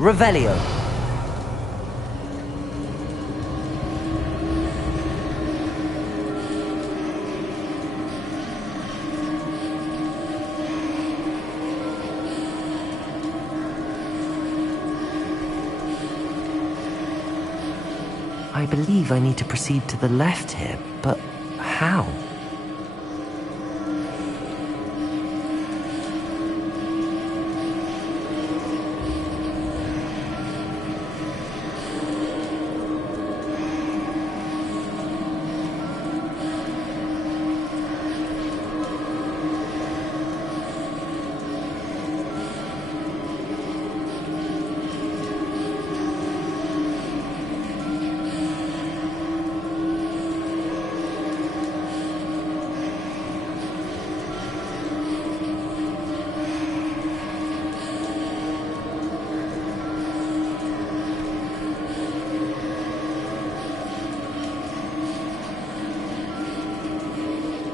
Revelio. I believe I need to proceed to the left here, but how?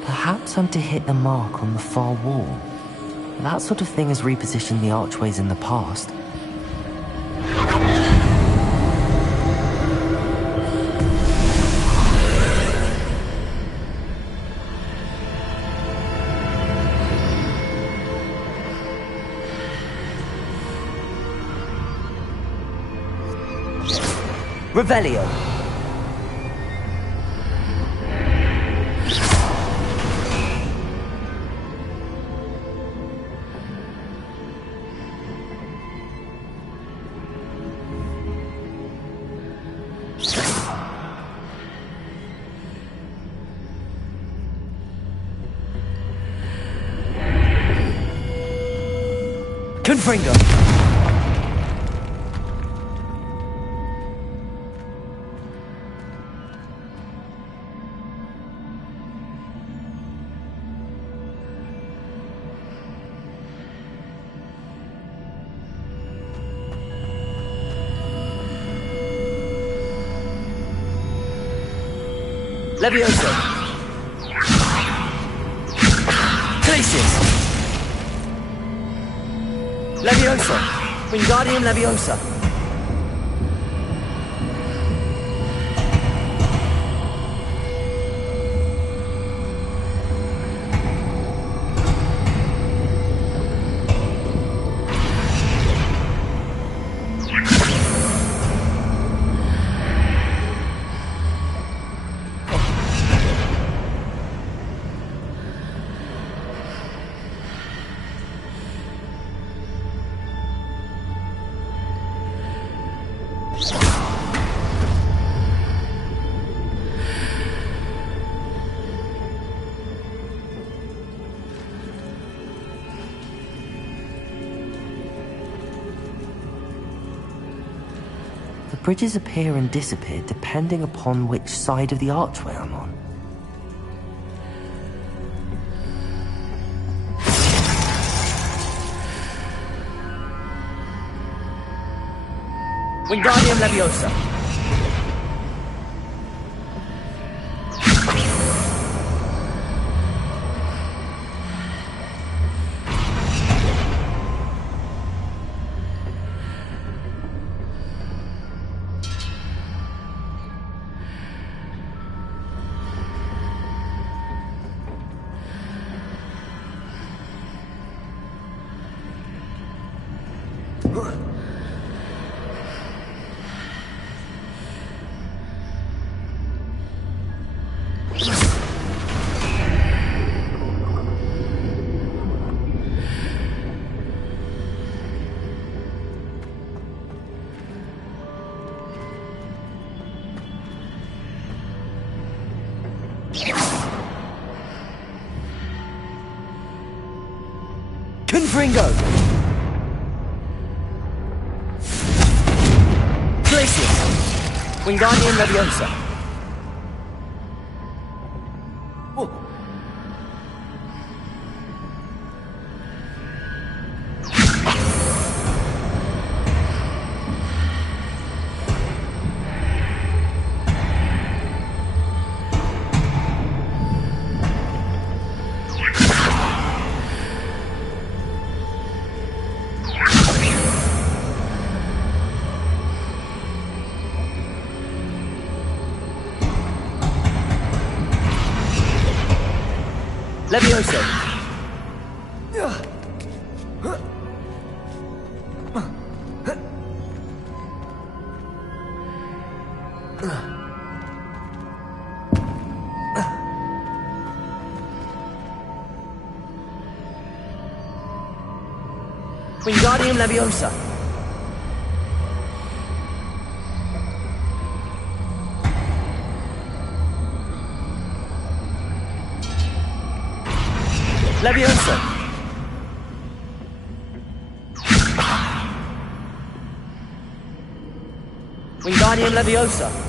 Perhaps I'm to hit a mark on the far wall. That sort of thing has repositioned the archways in the past. Revelio. Confringo. Levioso. Glacius. Leviosa. Wingardium Leviosa. Bridges appear and disappear depending upon which side of the archway I'm on. Wingardium Leviosa. Confringo. Glacius. Wingardium Leviosa. Oh. Levioso! Wingardium Leviosa! Leviosa! Wingardium Leviosa!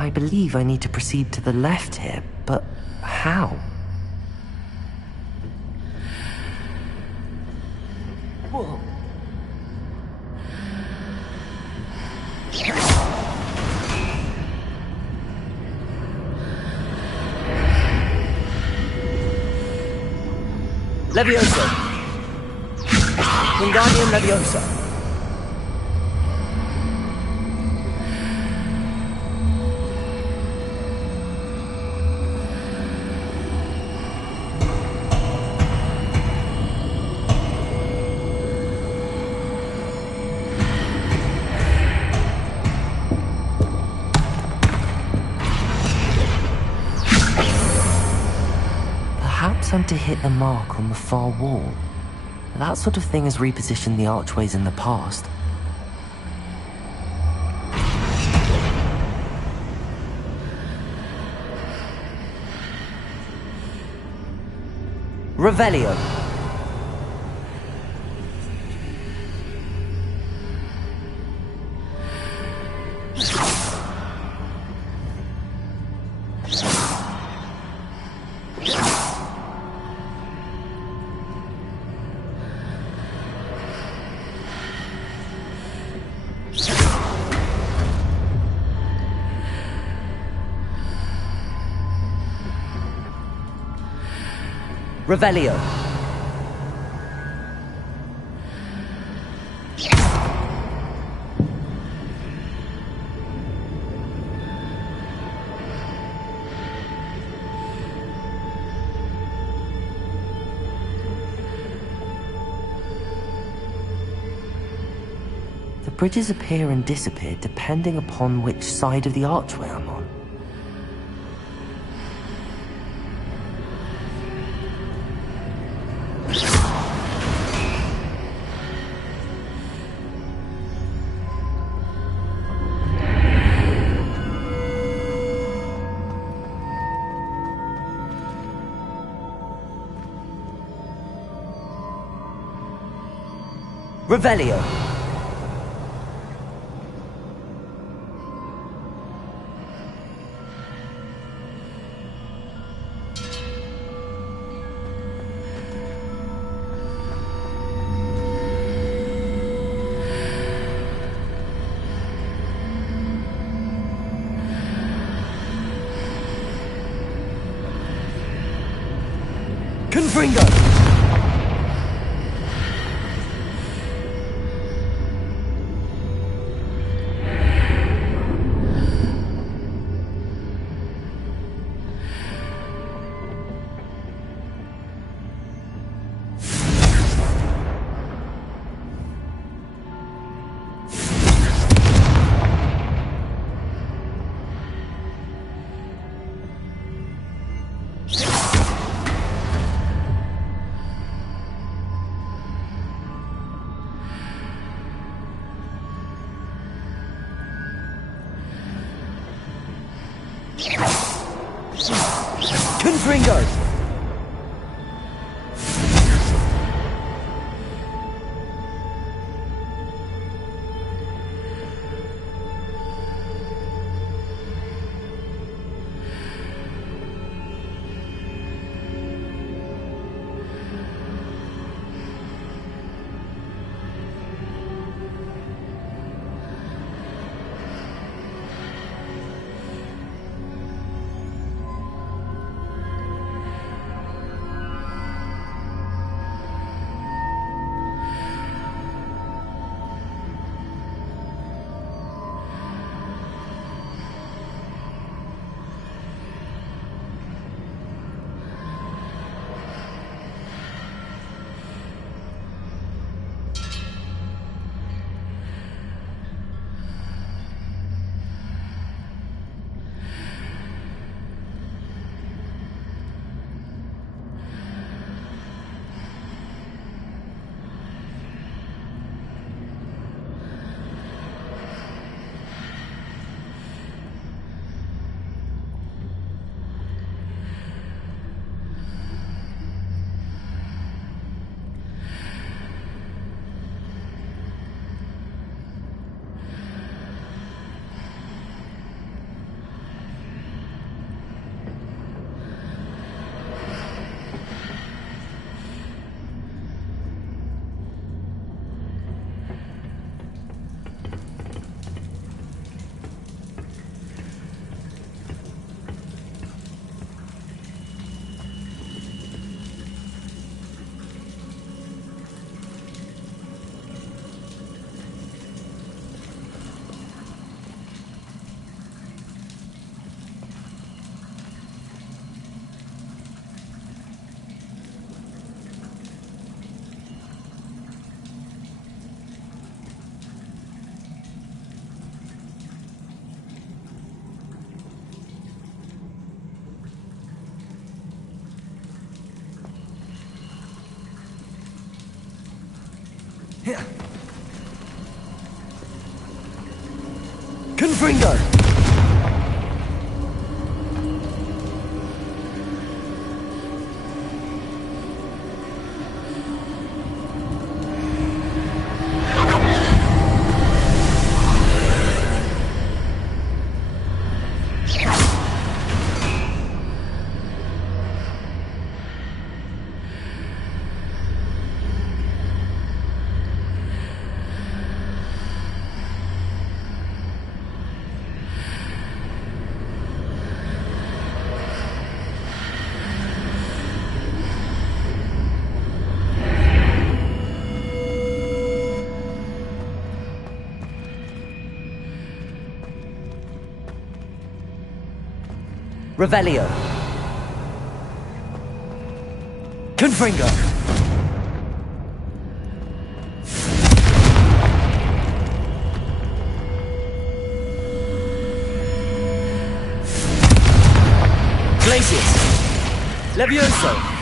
I believe I need to proceed to the left here, but how? Whoa. Levioso! Wingardium Leviosa! Perhaps I'm to hit the mark on the far wall. That sort of thing has repositioned the archways in the past. Revelio! Revelio. The bridges appear and disappear depending upon which side of the archway I'm on. Revelio. Confringo! Confringo! Confringo! Revelio. Confringo. Glacius. Levioso.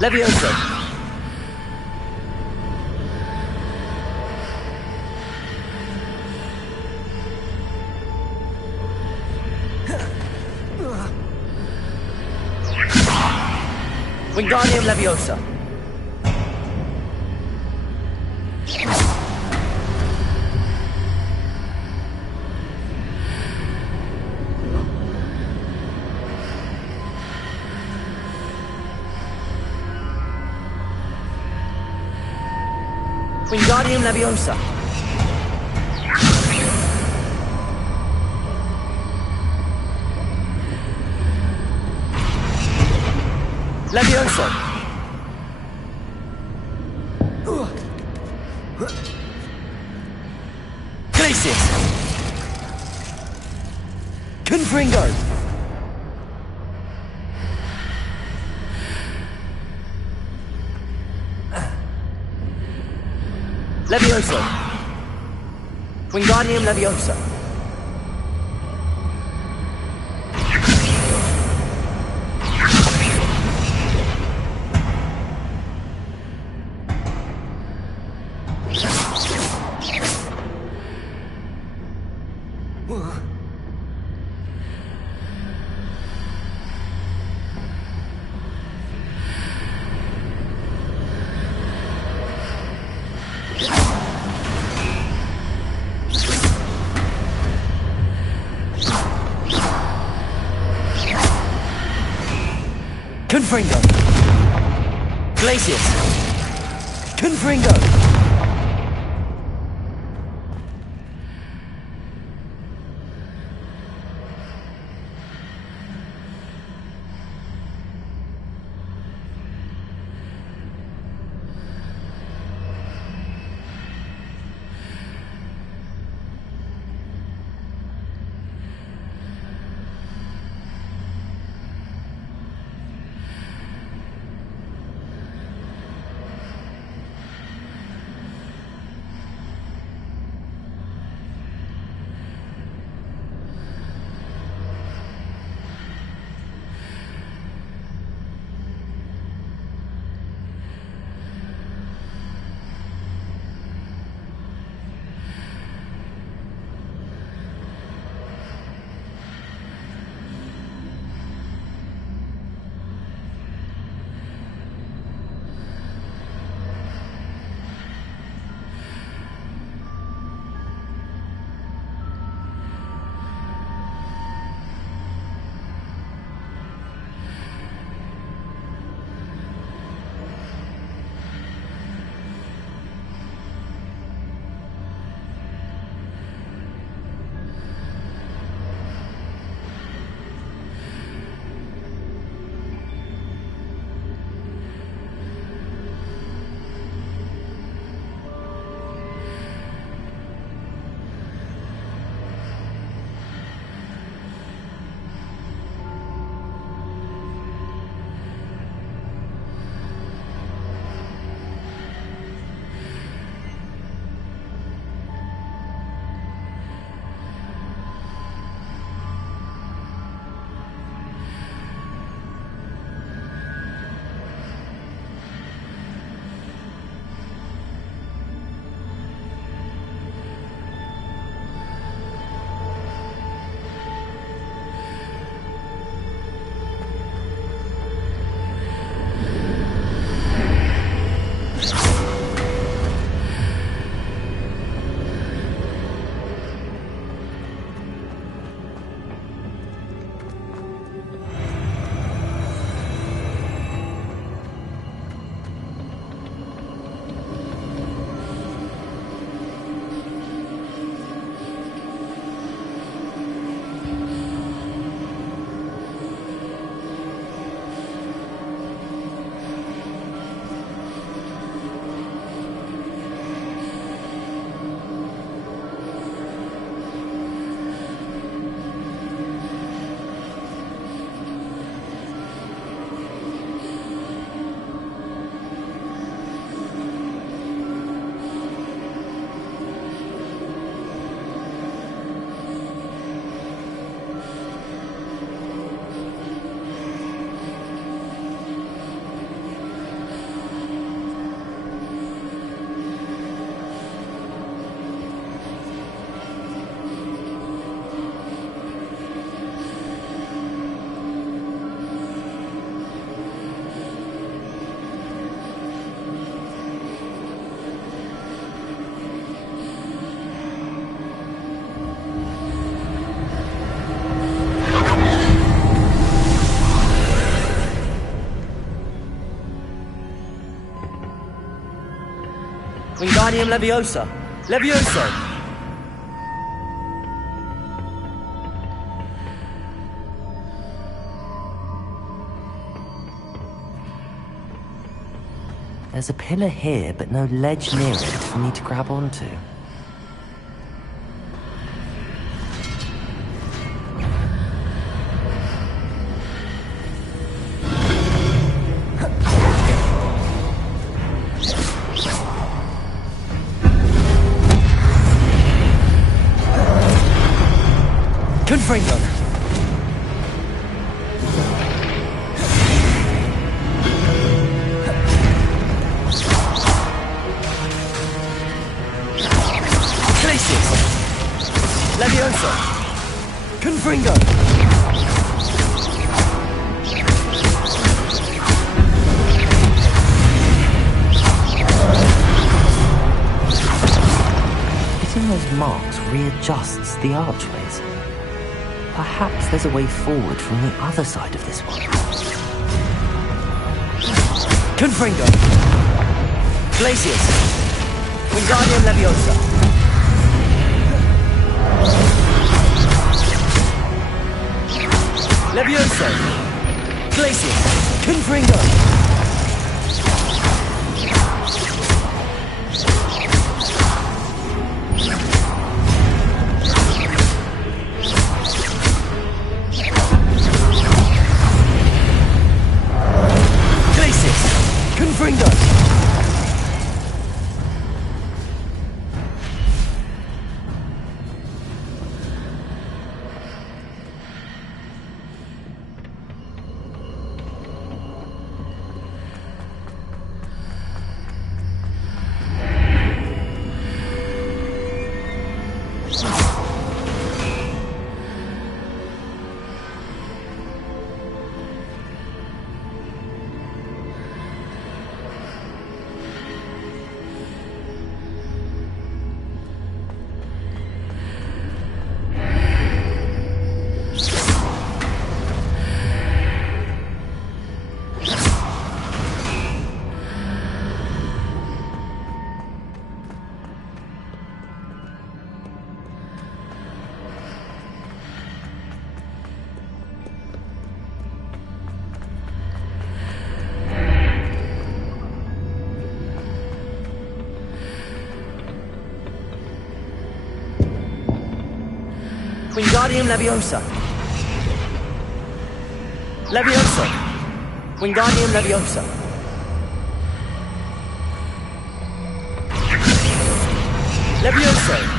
Levioso! Wingardium Leviosa! Wingardium Leviosa! Levioso! Glacius! Confringo! Levioso! Wingardium Leviosa! Confringo! Glacius! Confringo! Wingardium Leviosa! Levioso! There's a pillar here, but no ledge near it for me to grab onto. Confringo! Glacius! Levioso! Confringo! Hitting those marks readjusts the archways. Perhaps there's a way forward from the other side of this one. Confringo! Glacius! Wingardium Leviosa! Levioso! Glacius! Confringo! Confringo! Wingardium Leviosa! Levioso! Wingardium Leviosa! Levioso!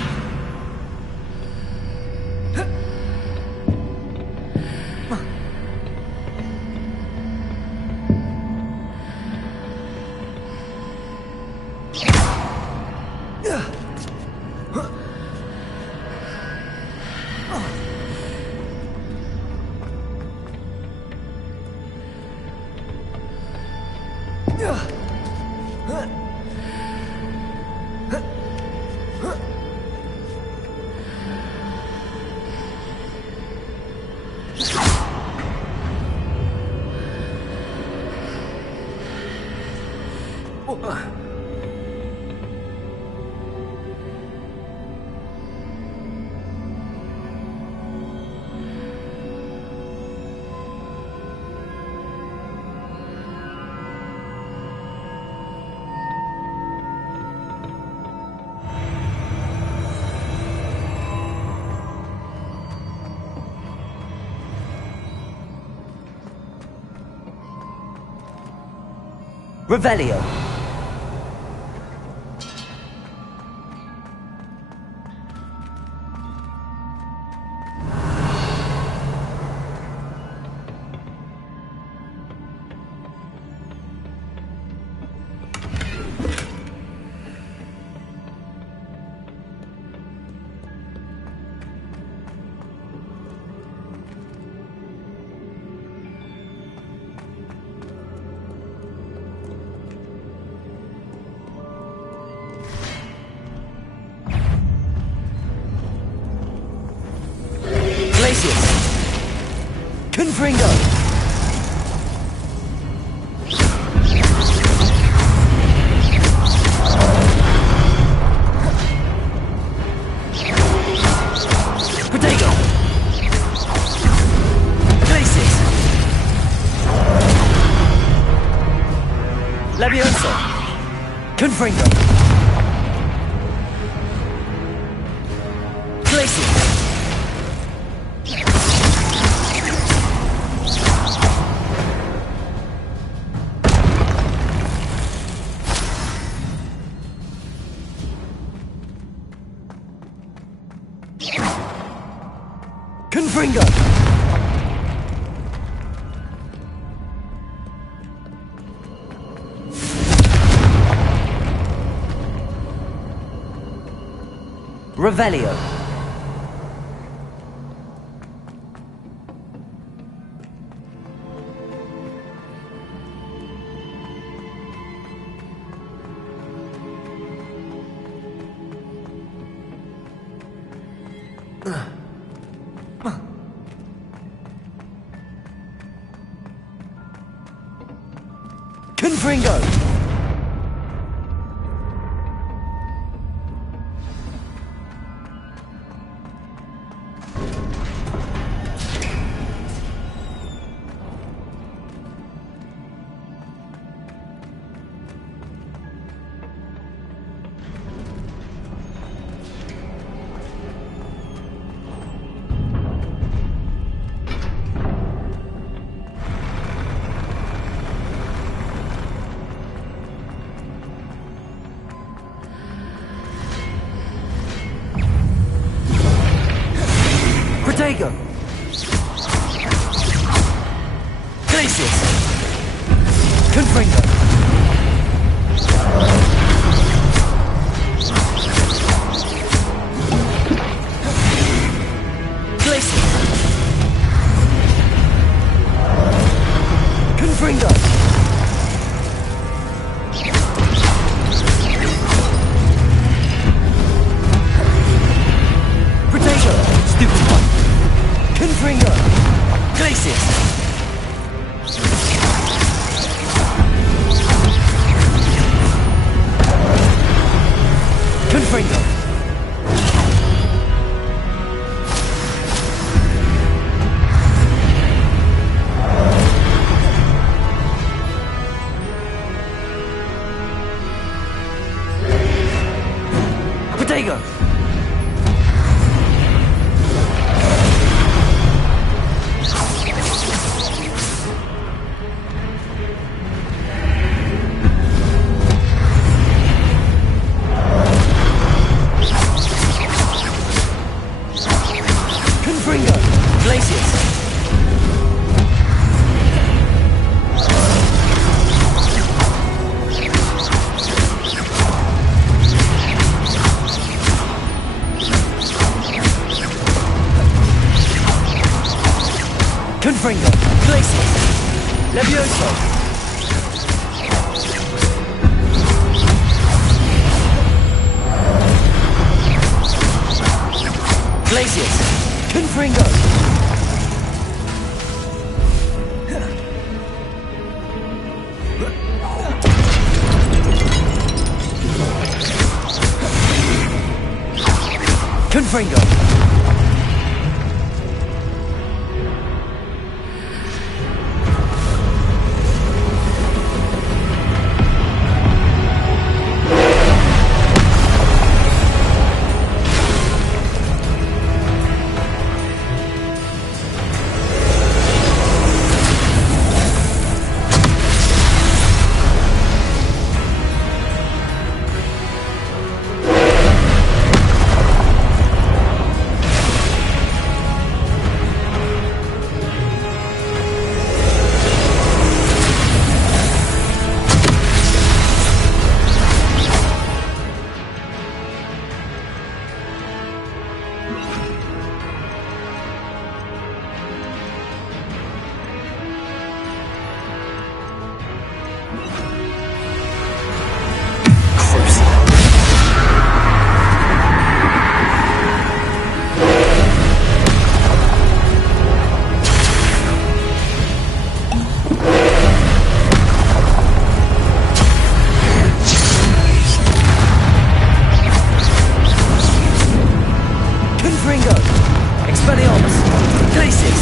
Revelio. Confringo! Protego! Glacius! Levioso! Confringo! Glacius! Confringo! Revelio. Confringo! Protego! Glacius! Confringo! Glacius! Confringo! Protego! Stupid one! Confringo! Glacius! Confringo! Protego! Confringo! Glacius! Confringo! Glacius! Levioso! Glacius! Confringo! Confringo! Expelliarmus! Glacius!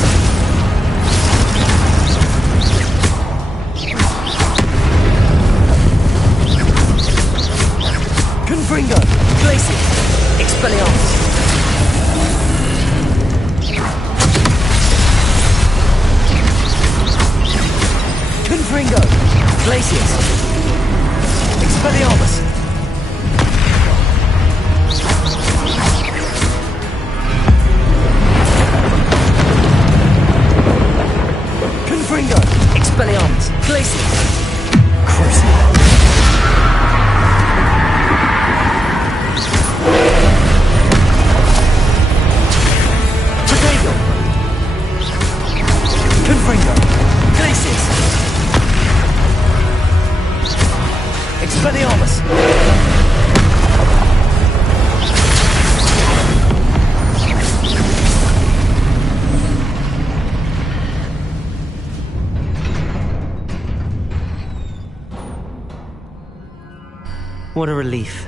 Confringo! Glacius! Expelliarmus! Confringo! Glacius! Expelliarmus! Confringo! Expelliarmus! Glacius! Crucible! Potato! Confringo! Glacius! Expelliarmus! What a relief.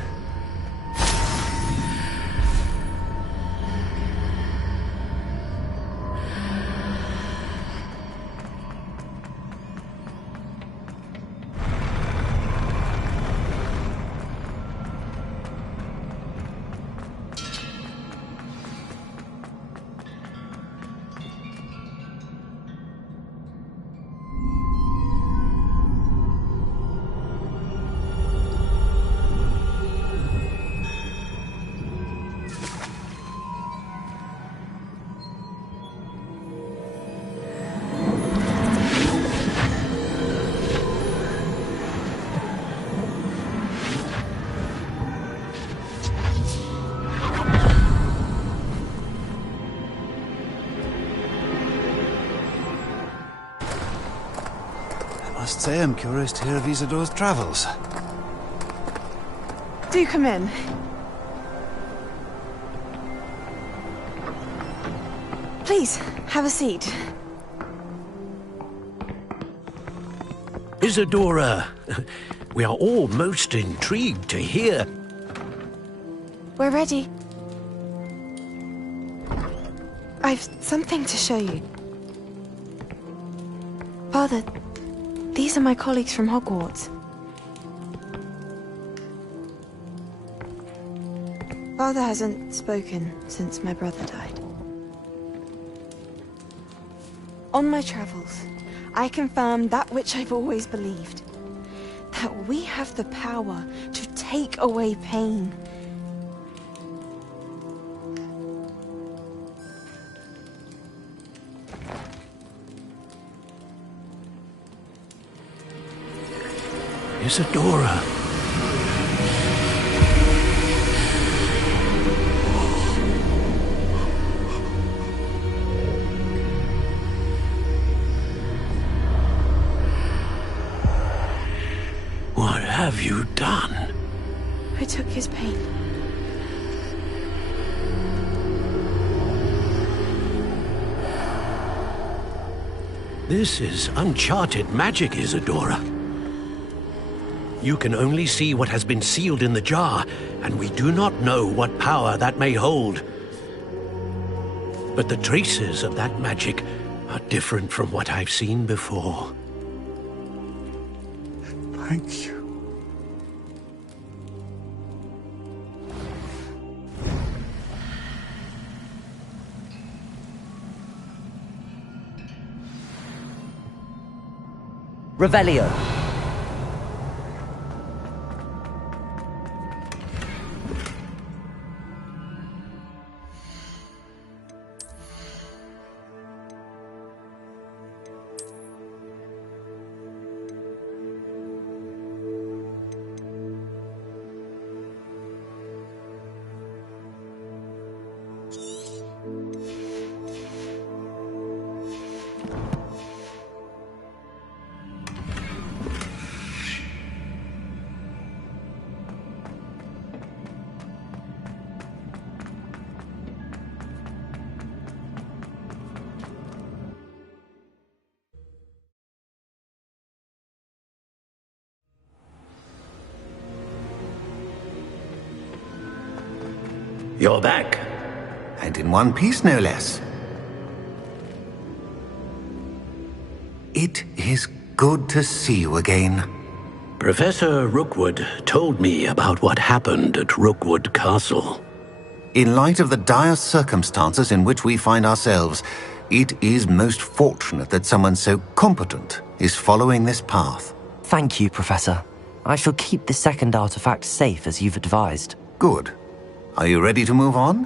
I must say I'm curious to hear of Isadore's travels. Do come in. Please, have a seat. Isadora, we are all most intrigued to hear. We're ready. I've something to show you. Father, these are my colleagues from Hogwarts. Father hasn't spoken since my brother died. On my travels, I confirmed that which I've always believed. That we have the power to take away pain. Isadora. What have you done? I took his pain. This is uncharted magic, Isadora. You can only see what has been sealed in the jar, and we do not know what power that may hold. But the traces of that magic are different from what I've seen before. Thank you. Revelio. You're back. and in one piece no less. It is good to see you again. Professor Rookwood told me about what happened at Rookwood Castle. In light of the dire circumstances in which we find ourselves, it is most fortunate that someone so competent is following this path. Thank you, Professor. I shall keep the second artifact safe as you've advised. Good. Are you ready to move on?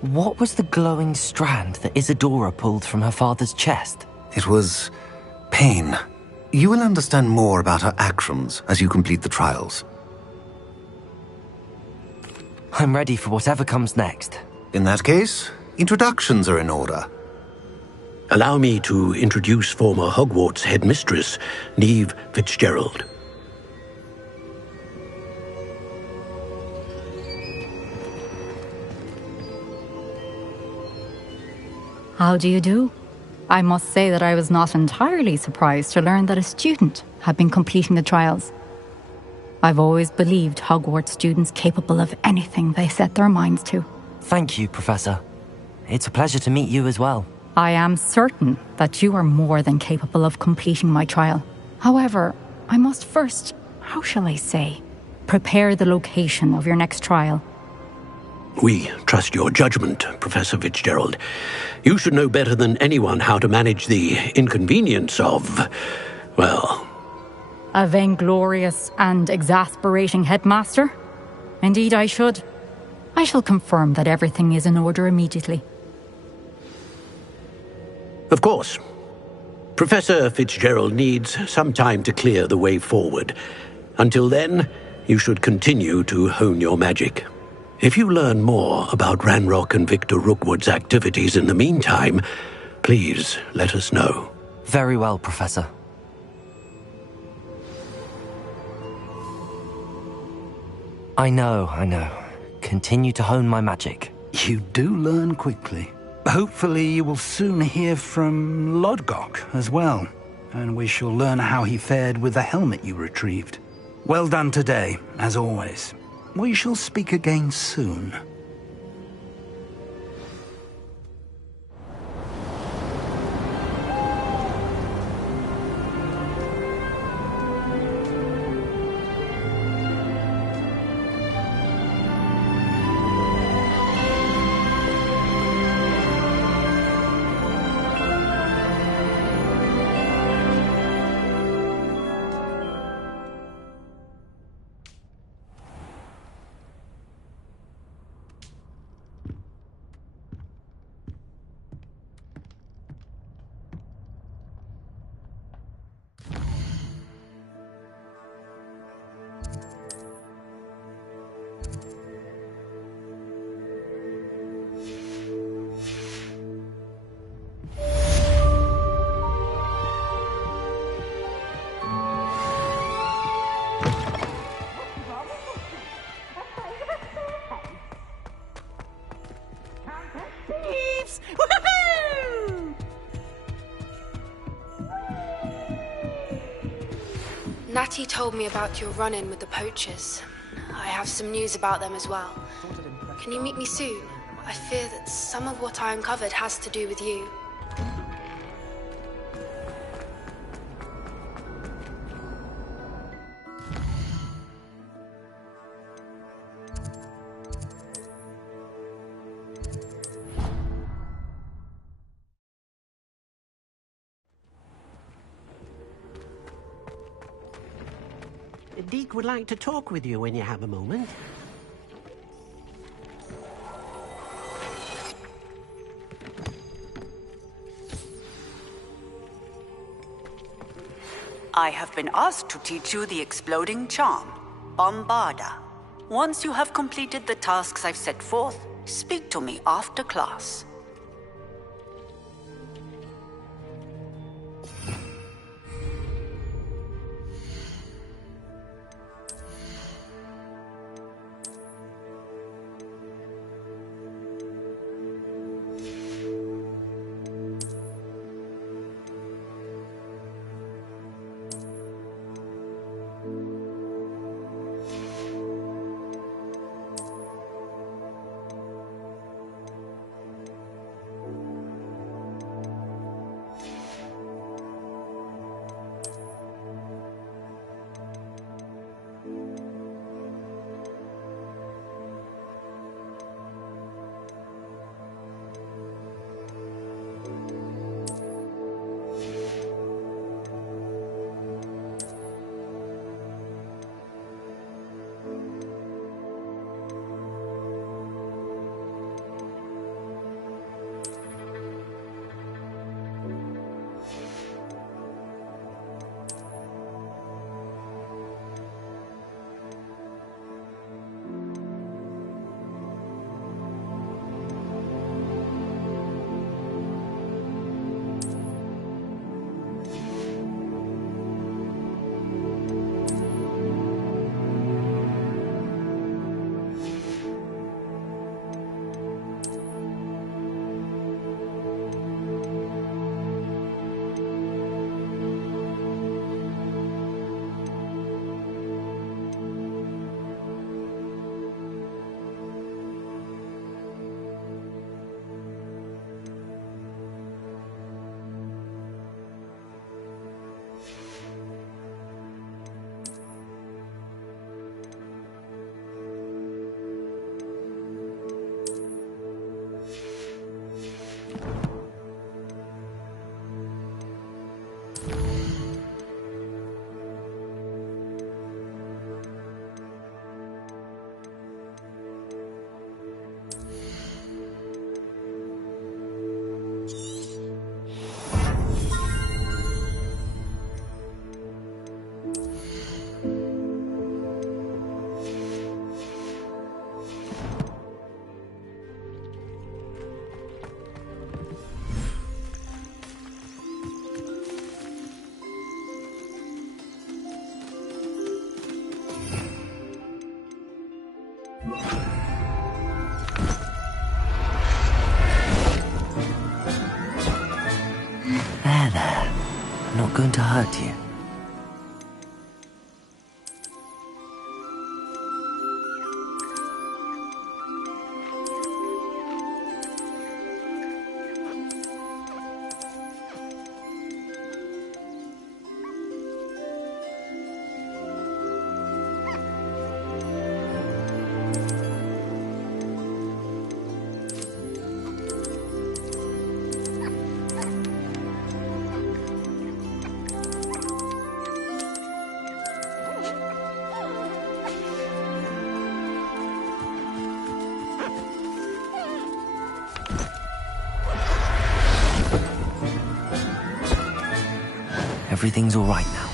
What was the glowing strand that Isadora pulled from her father's chest? It was pain. You will understand more about her actions as you complete the trials. I'm ready for whatever comes next. In that case, introductions are in order. Allow me to introduce former Hogwarts headmistress, Neve Fitzgerald. How do you do? I must say that I was not entirely surprised to learn that a student had been completing the trials. I've always believed Hogwarts students capable of anything they set their minds to. Thank you, Professor. It's a pleasure to meet you as well. I am certain that you are more than capable of completing my trial. However, I must first, how shall I say, prepare the location of your next trial. We trust your judgment, Professor Fitzgerald. You should know better than anyone how to manage the inconvenience of, well... A vainglorious and exasperating headmaster? Indeed I should. I shall confirm that everything is in order immediately. Of course. Professor Fitzgerald needs some time to clear the way forward. Until then, you should continue to hone your magic. If you learn more about Ranrock and Victor Rookwood's activities in the meantime, please let us know. Very well, Professor. I know. Continue to hone my magic. You do learn quickly. Hopefully you will soon hear from Lodgok as well, and we shall learn how he fared with the helmet you retrieved. Well done today, as always. We shall speak again soon. Natty told me about your run-in with the poachers. I have some news about them as well. Can you meet me soon? I fear that some of what I uncovered has to do with you. Deke would like to talk with you when you have a moment. I have been asked to teach you the exploding charm, Bombarda. Once you have completed the tasks I've set forth, speak to me after class. not going to hurt you. Everything's all right now.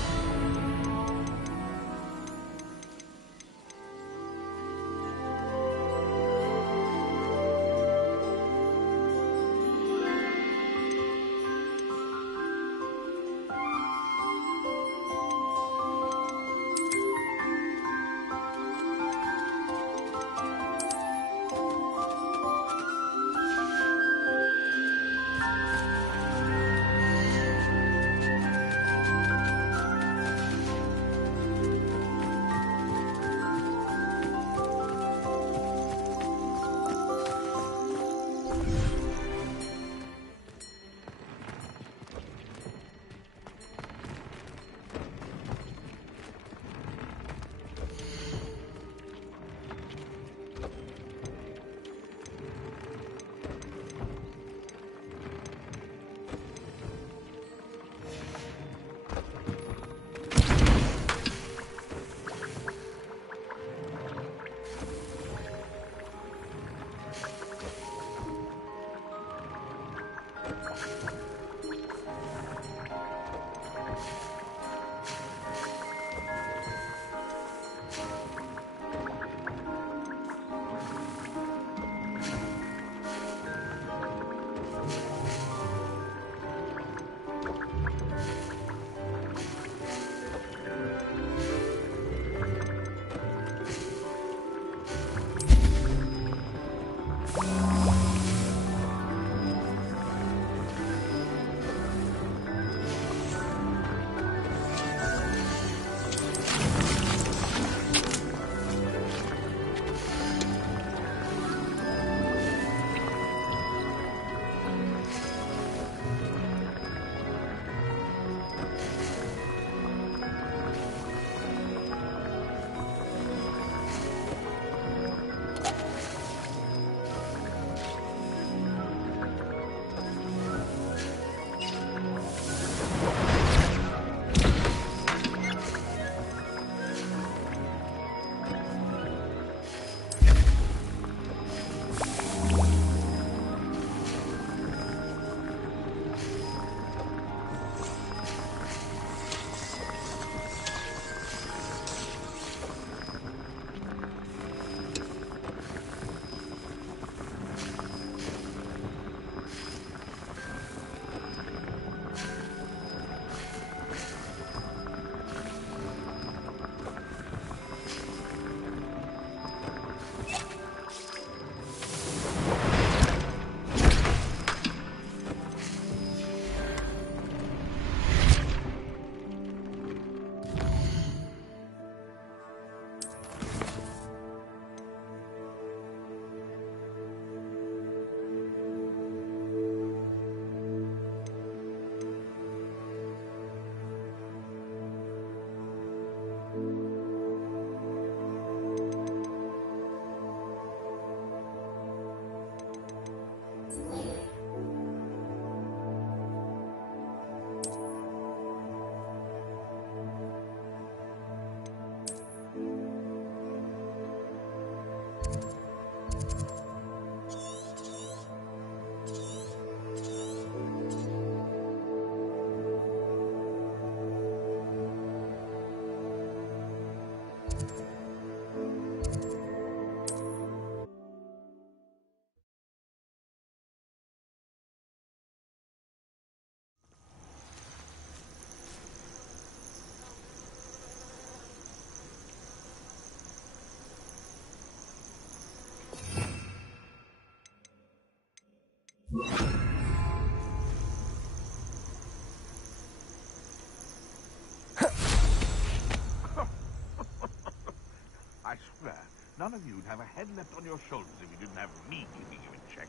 none of you'd have a head left on your shoulders if you didn't have me keeping you in check.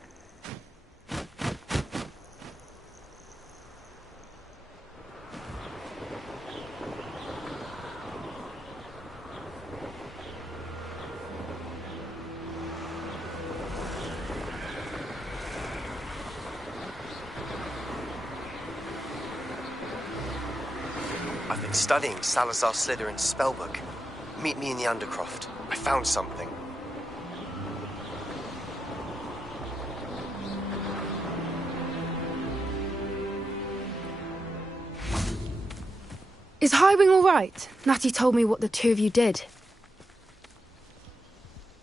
I've been studying Salazar Slytherin's spellbook. Meet me in the Undercroft. I found something. Is Highwing all right? Natty told me what the two of you did.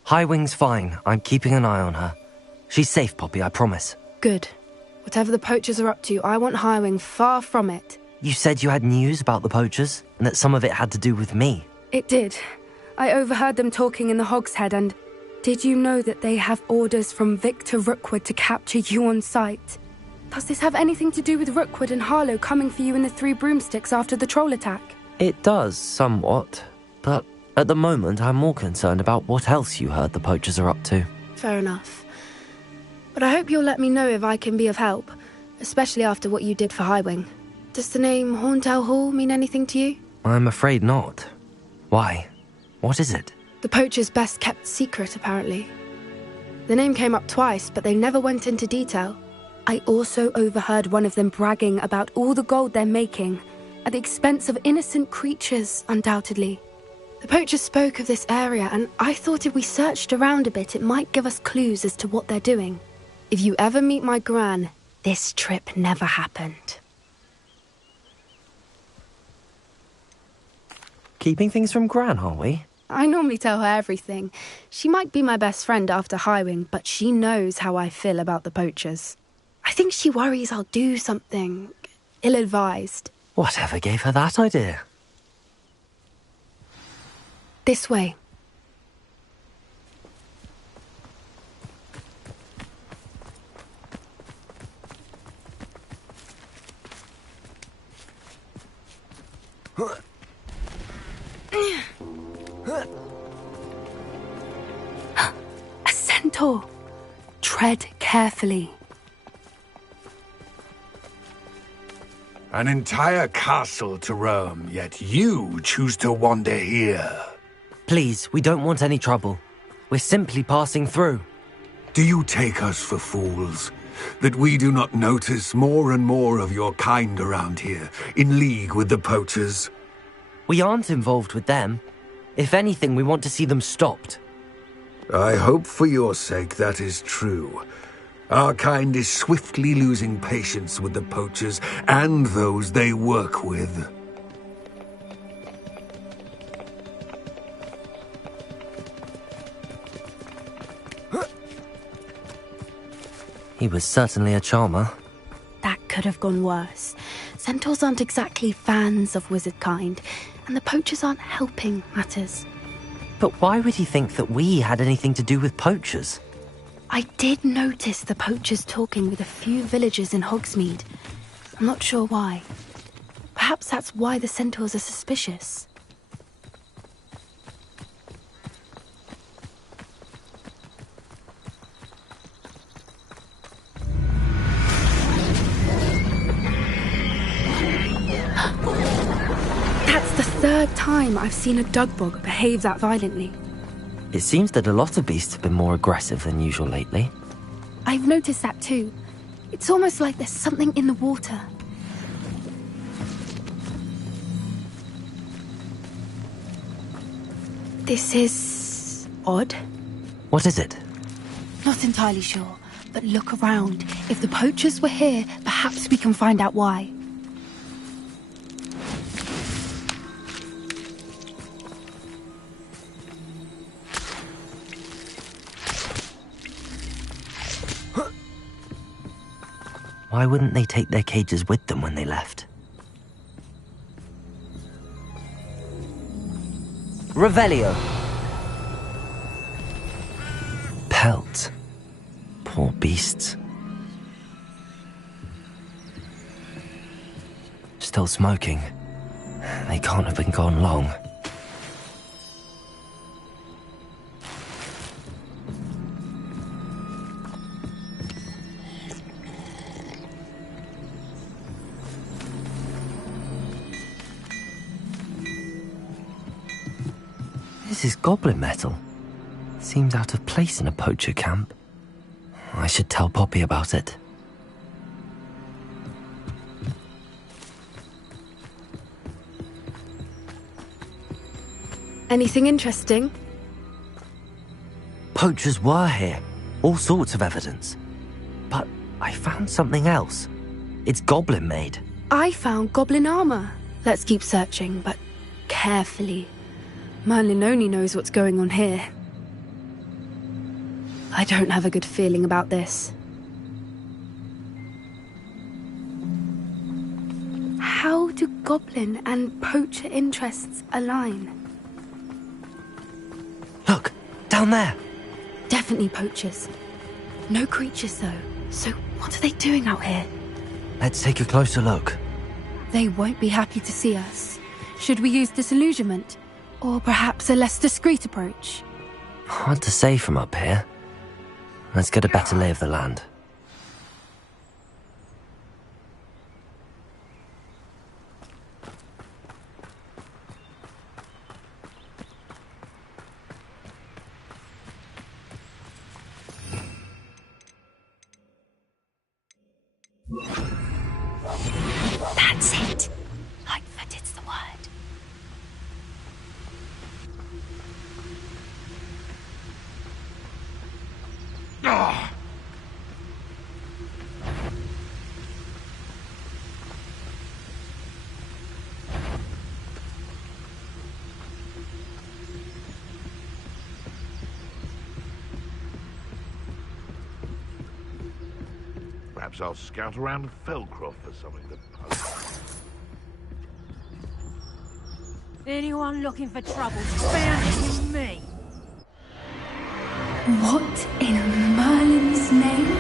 Highwing's fine. I'm keeping an eye on her. She's safe, Poppy, I promise. Good. Whatever the poachers are up to, I want Highwing far from it. You said you had news about the poachers, and that some of it had to do with me. It did. I overheard them talking in the Hogshead, and did you know that they have orders from Victor Rookwood to capture you on sight? Does this have anything to do with Rookwood and Harlow coming for you in the Three Broomsticks after the troll attack? It does, somewhat. But at the moment, I'm more concerned about what else you heard the poachers are up to. Fair enough. But I hope you'll let me know if I can be of help, especially after what you did for Highwing. Does the name Horntail Hall mean anything to you? I'm afraid not. Why? What is it? The poachers' best kept secret, apparently. The name came up twice, but they never went into detail. I also overheard one of them bragging about all the gold they're making, at the expense of innocent creatures, undoubtedly. The poachers spoke of this area, and I thought if we searched around a bit, it might give us clues as to what they're doing. If you ever meet my gran, this trip never happened. Keeping things from Gran, are we? I normally tell her everything. She might be my best friend after Highwing, but she knows how I feel about the poachers. I think she worries I'll do something ill-advised. Whatever gave her that idea? This way. A centaur. Tread carefully. An entire castle to roam, yet you choose to wander here. Please, we don't want any trouble. We're simply passing through. Do you take us for fools? That we do not notice more and more of your kind around here, in league with the poachers? We aren't involved with them. If anything, we want to see them stopped. I hope for your sake that is true. Our kind is swiftly losing patience with the poachers and those they work with. He was certainly a charmer. That could have gone worse. Centaurs aren't exactly fans of wizard kind, and the poachers aren't helping matters. But why would he think that we had anything to do with poachers? I did notice the poachers talking with a few villagers in Hogsmeade. I'm not sure why. Perhaps that's why the centaurs are suspicious. That's the third time I've seen a dugbog behave that violently. It seems that a lot of beasts have been more aggressive than usual lately. I've noticed that too. It's almost like there's something in the water. This is odd. What is it? Not entirely sure, but look around. If the poachers were here, perhaps we can find out why. Why wouldn't they take their cages with them when they left? Revelio. Pelt. Poor beasts. Still smoking. They can't have been gone long. This is goblin metal. Seems out of place in a poacher camp. I should tell Poppy about it. Anything interesting? Poachers were here. All sorts of evidence. But I found something else. It's goblin made. I found goblin armor. Let's keep searching, but carefully. Merlin only knows what's going on here. I don't have a good feeling about this. How do goblin and poacher interests align? Look, down there. Definitely poachers. No creatures, though. So what are they doing out here? Let's take a closer look. They won't be happy to see us. Should we use disillusionment? Or perhaps a less discreet approach? Hard to say from up here. Let's get a better lay of the land. That's it. Lightfoot, it's the word. Perhaps I'll scout around Felcroft for something to post. Anyone looking for trouble, found it with me. What in Merlin's name?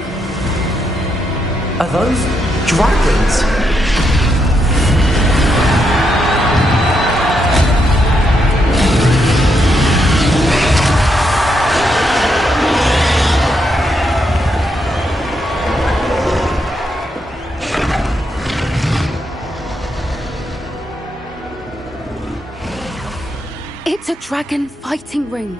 Are those dragons? It's a dragon fighting ring.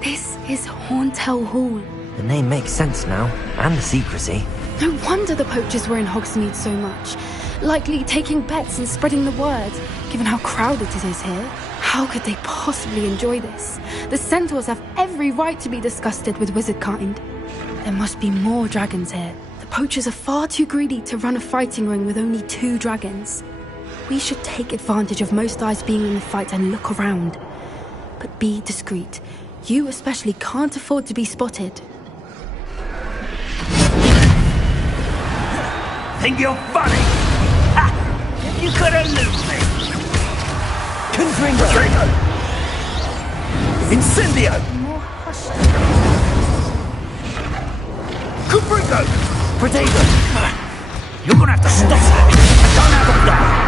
This is Horntail Hall. The name makes sense now, and the secrecy. No wonder the poachers were in Hogsmeade so much. Likely taking bets and spreading the word, given how crowded it is here. How could they possibly enjoy this? The centaurs have every right to be disgusted with wizard kind. There must be more dragons here. The poachers are far too greedy to run a fighting ring with only 2 dragons. We should take advantage of most eyes being in the fight and look around. But be discreet. You especially can't afford to be spotted. Think you're funny? Ha! You couldn't lose me! Confringo! Incendio! Confringo! Protego! You're gonna have to stop that! I don't have a doubt!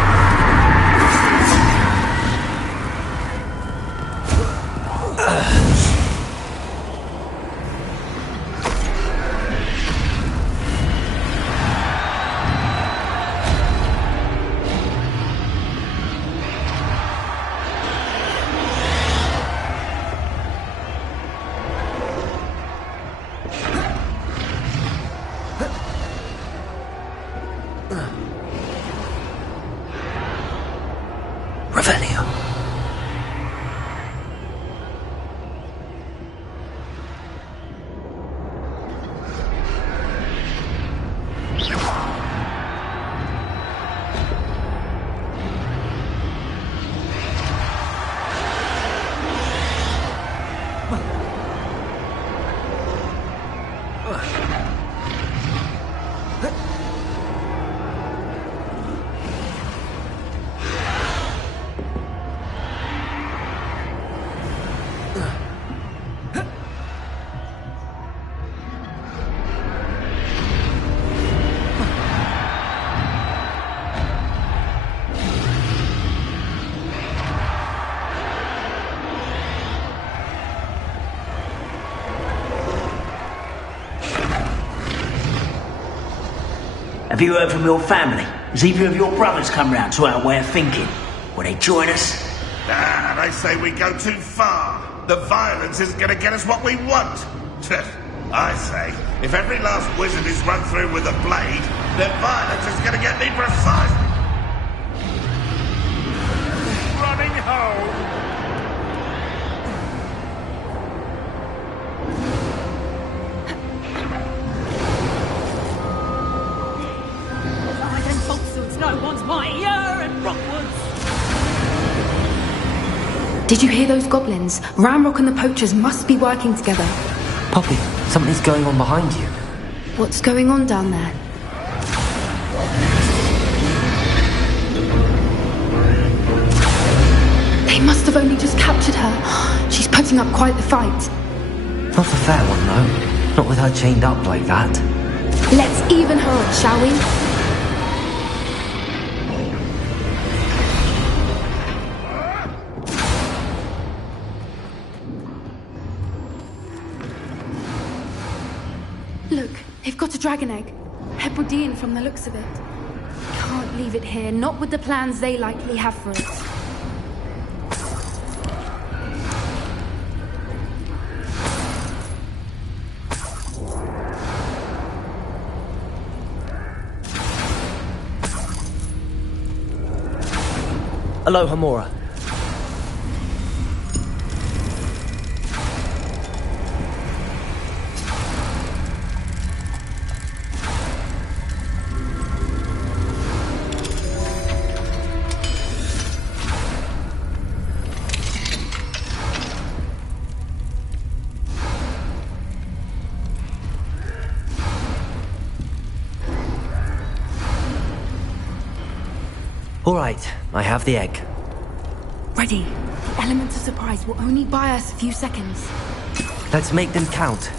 Revelio. Have you heard from your family? Has either of your brothers come round to our way of thinking? Will they join us? Nah, I say we go too far. The violence isn't going to get us what we want. I say, if every last wizard is run through with a blade, then violence is going to get me precise. Running home. Like them falsehoods, no one's mightier and Rockwards. Did you hear those goblins? Ramrock and the poachers must be working together. Poppy, something's going on behind you. What's going on down there? They must have only just captured her. She's putting up quite the fight. Not a fair one, though. Not with her chained up like that. Let's even her up, shall we? Look, they've got a dragon egg. Hebridean from the looks of it. Can't leave it here, not with the plans they likely have for it. Aloha, Mora. All right, I have the egg. Ready. The element of surprise will only buy us a few seconds. Let's make them count.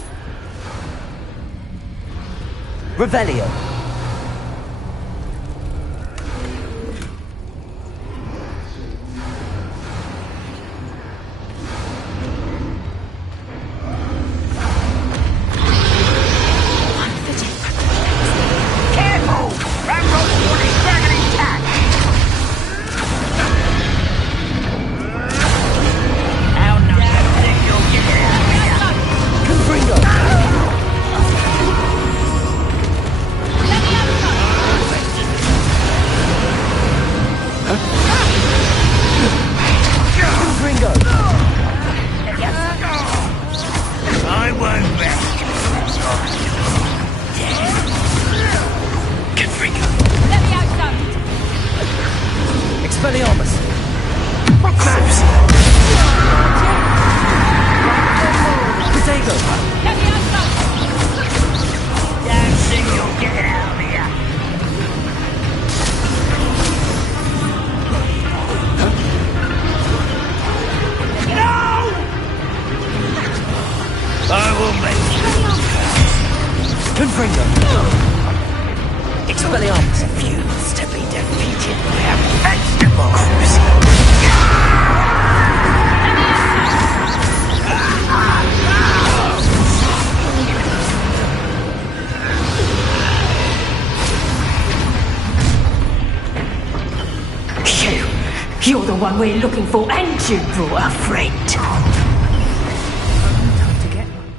Revelio. Careful! Ramrock's warning dragon attack! How nice I think you'll get out of here! Confringo. Confringo. I won't rest. Let me out, son. Expelliarmus. Protego. Let me out, son. Don't think you'll get out of here. No! I will make you. Confringo. Expelliarmus. Refuse to be defeated by a vegetable. You're the one we're looking for, and you brought a friend. Time to get one.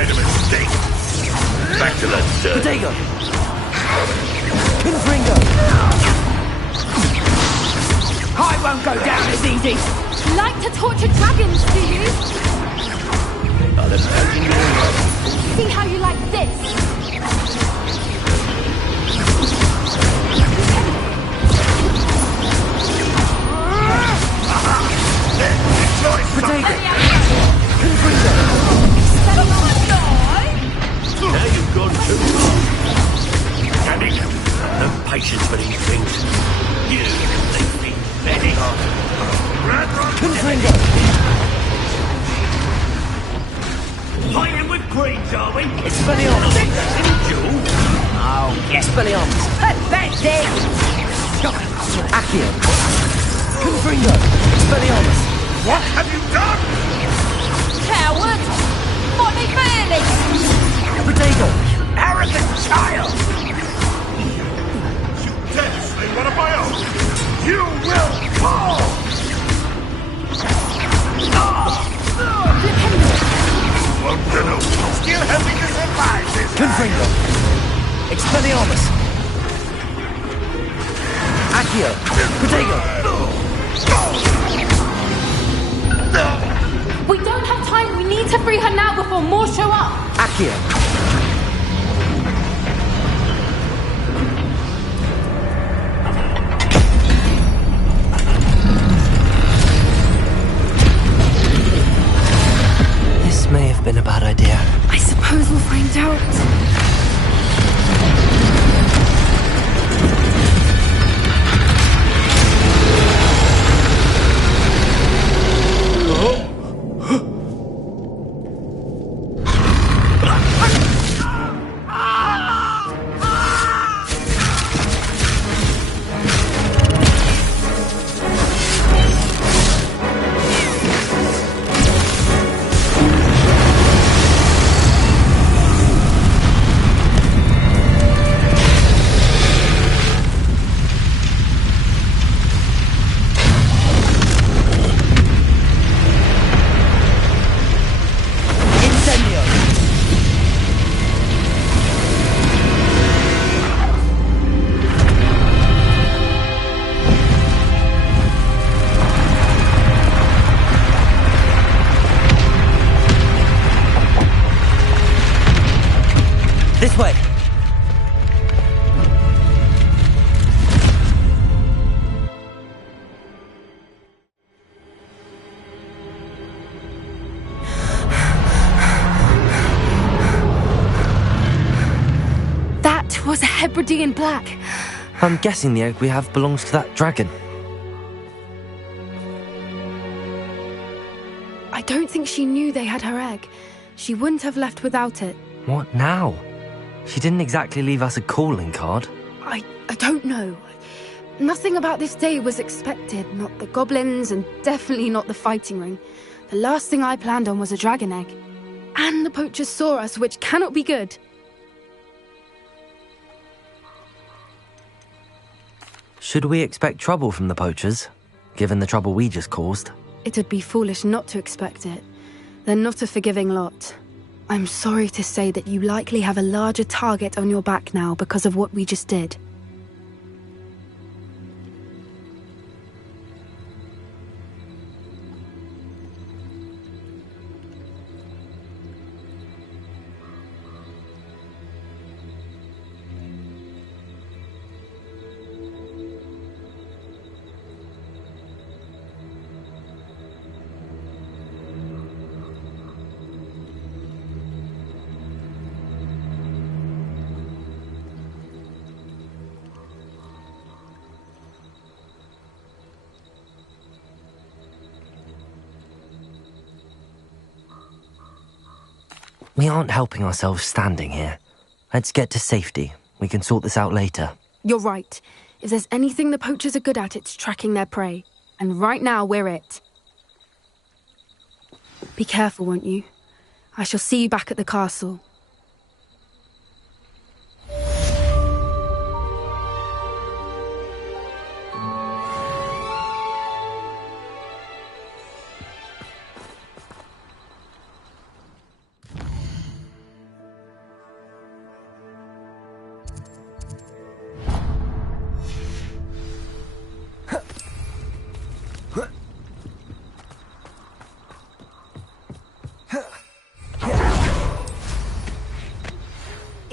made a mistake. Back to the dirt. Potato! Confringo! I won't go down as easy. Like to torture dragons, do you? See how you like this? Potato! Confringo! Now you've gone too far. Damn it. No patience for these things. You leave me bedding on. Confringo! Fighting with greens, are we? Expelliarmus! Duel? Oh, Expelliarmus! Pathetic! Accio! Confringo! Expelliarmus! What have you done? Coward! Body fairly! Potato! Arrogant child! You dare to slay one of my own? You will fall! Won't you know? Still hoping to survive this Confringo! Expelliarmus! Accio! Potato! We don't have time. We need to free her now before more show up. Accio! This may have been a bad idea. I suppose we'll find out. This way! That was a Hebridean black. I'm guessing the egg we have belongs to that dragon. I don't think she knew they had her egg. She wouldn't have left without it. What now? She didn't exactly leave us a calling card. I don't know. Nothing about this day was expected. Not the goblins, and definitely not the fighting ring. The last thing I planned on was a dragon egg. And the poachers saw us, which cannot be good. Should we expect trouble from the poachers, given the trouble we just caused? It would be foolish not to expect it. They're not a forgiving lot. I'm sorry to say that you likely have a larger target on your back now because of what we just did. We aren't helping ourselves standing here. Let's get to safety. We can sort this out later. You're right. If there's anything the poachers are good at, it's tracking their prey. And right now, we're it. Be careful, won't you? I shall see you back at the castle.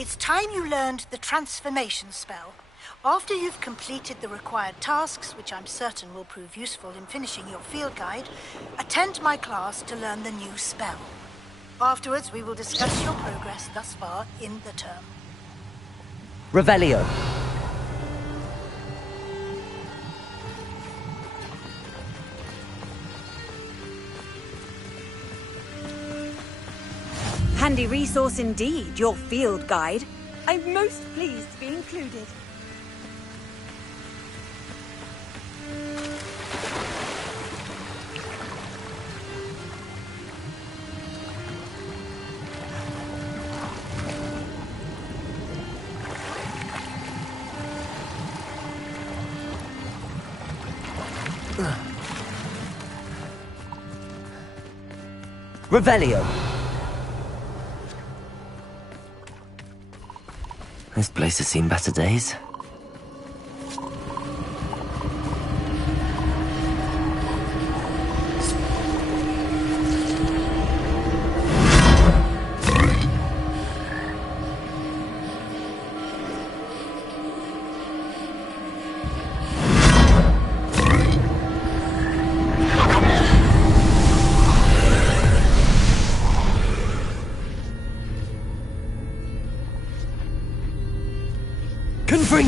It's time you learned the transformation spell. After you've completed the required tasks, which I'm certain will prove useful in finishing your field guide, attend my class to learn the new spell. Afterwards, we will discuss your progress thus far in the term. Revelio. Handy resource indeed, your field guide. I'm most pleased to be included. Revelio. This place has seen better days. Confringo!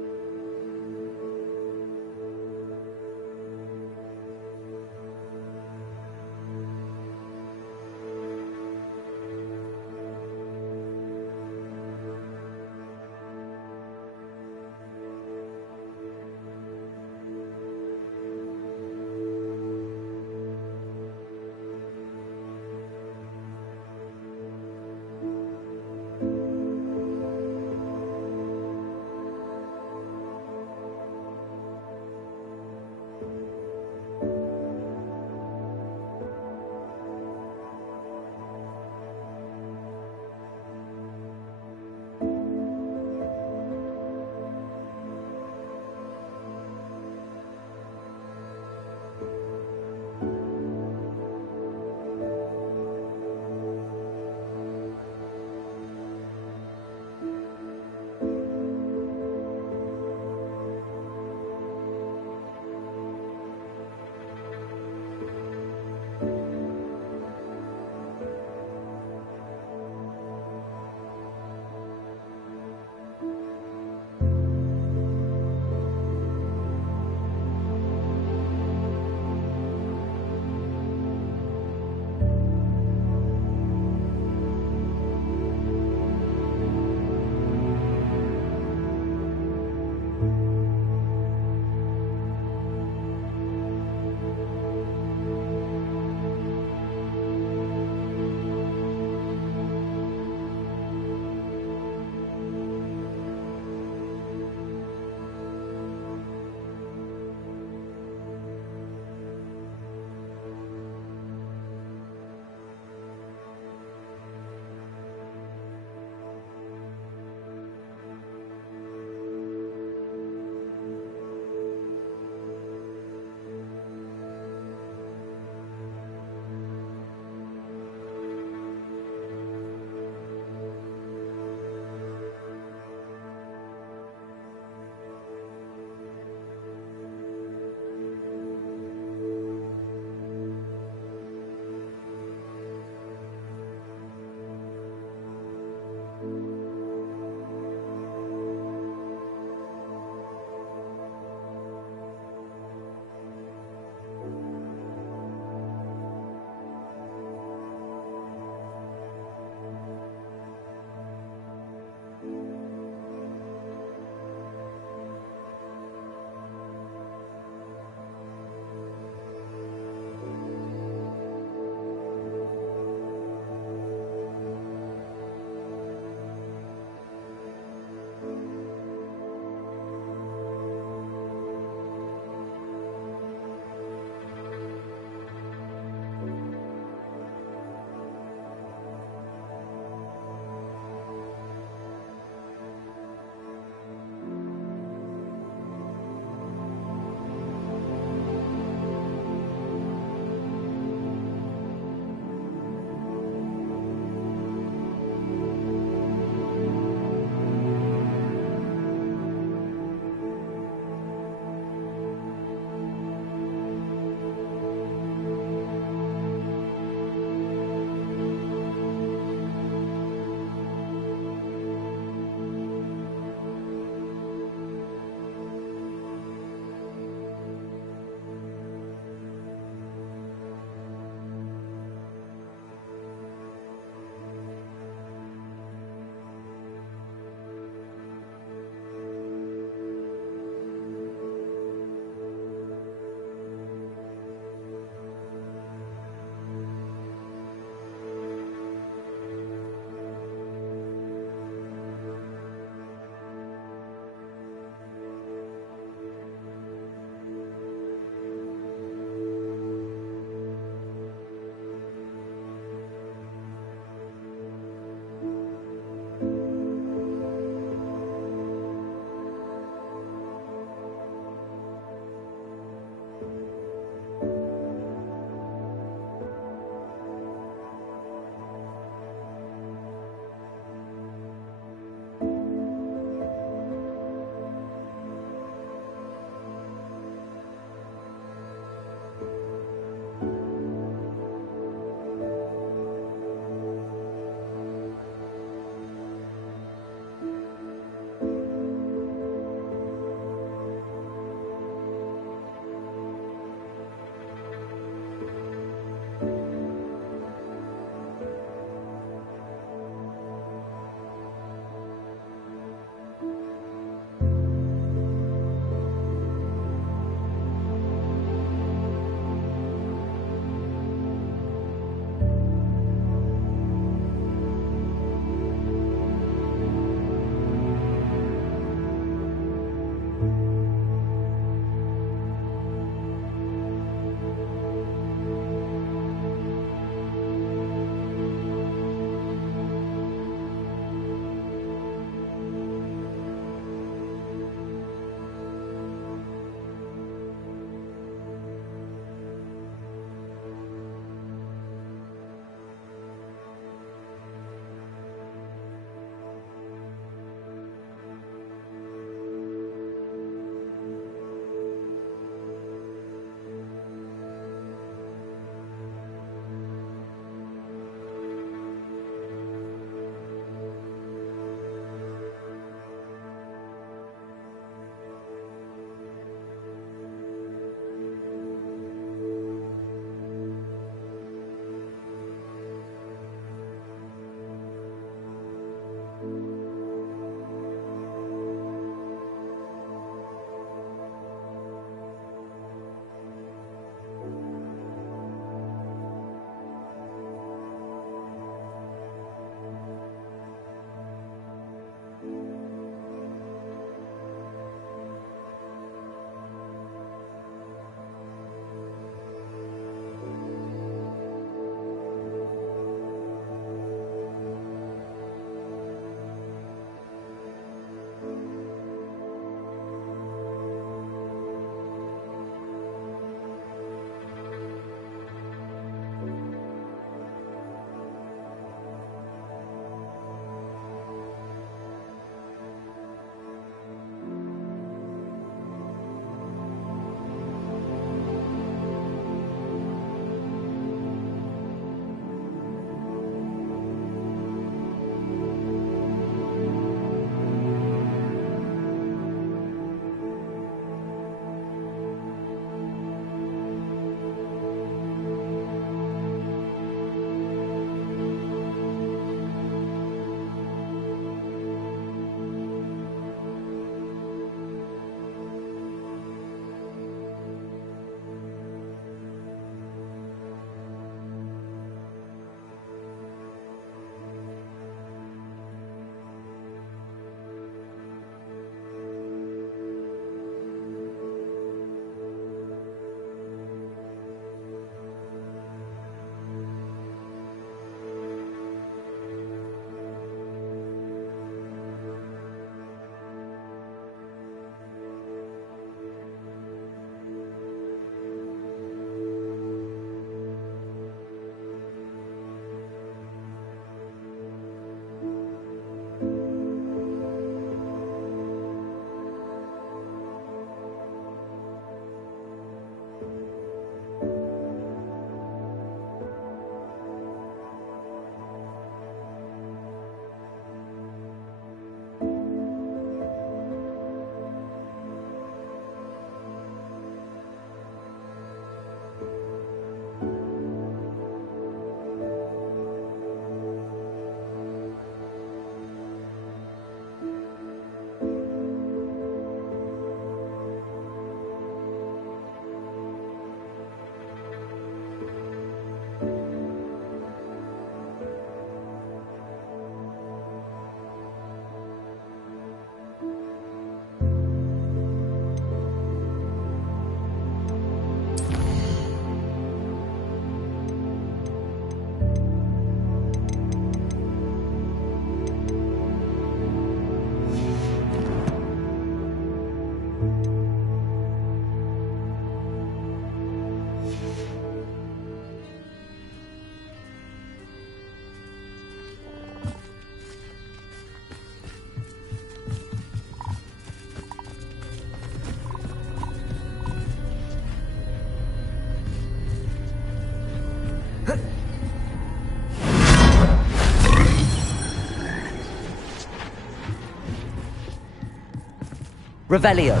Revelio.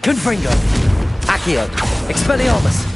Confringo. Accio. Expelliarmus.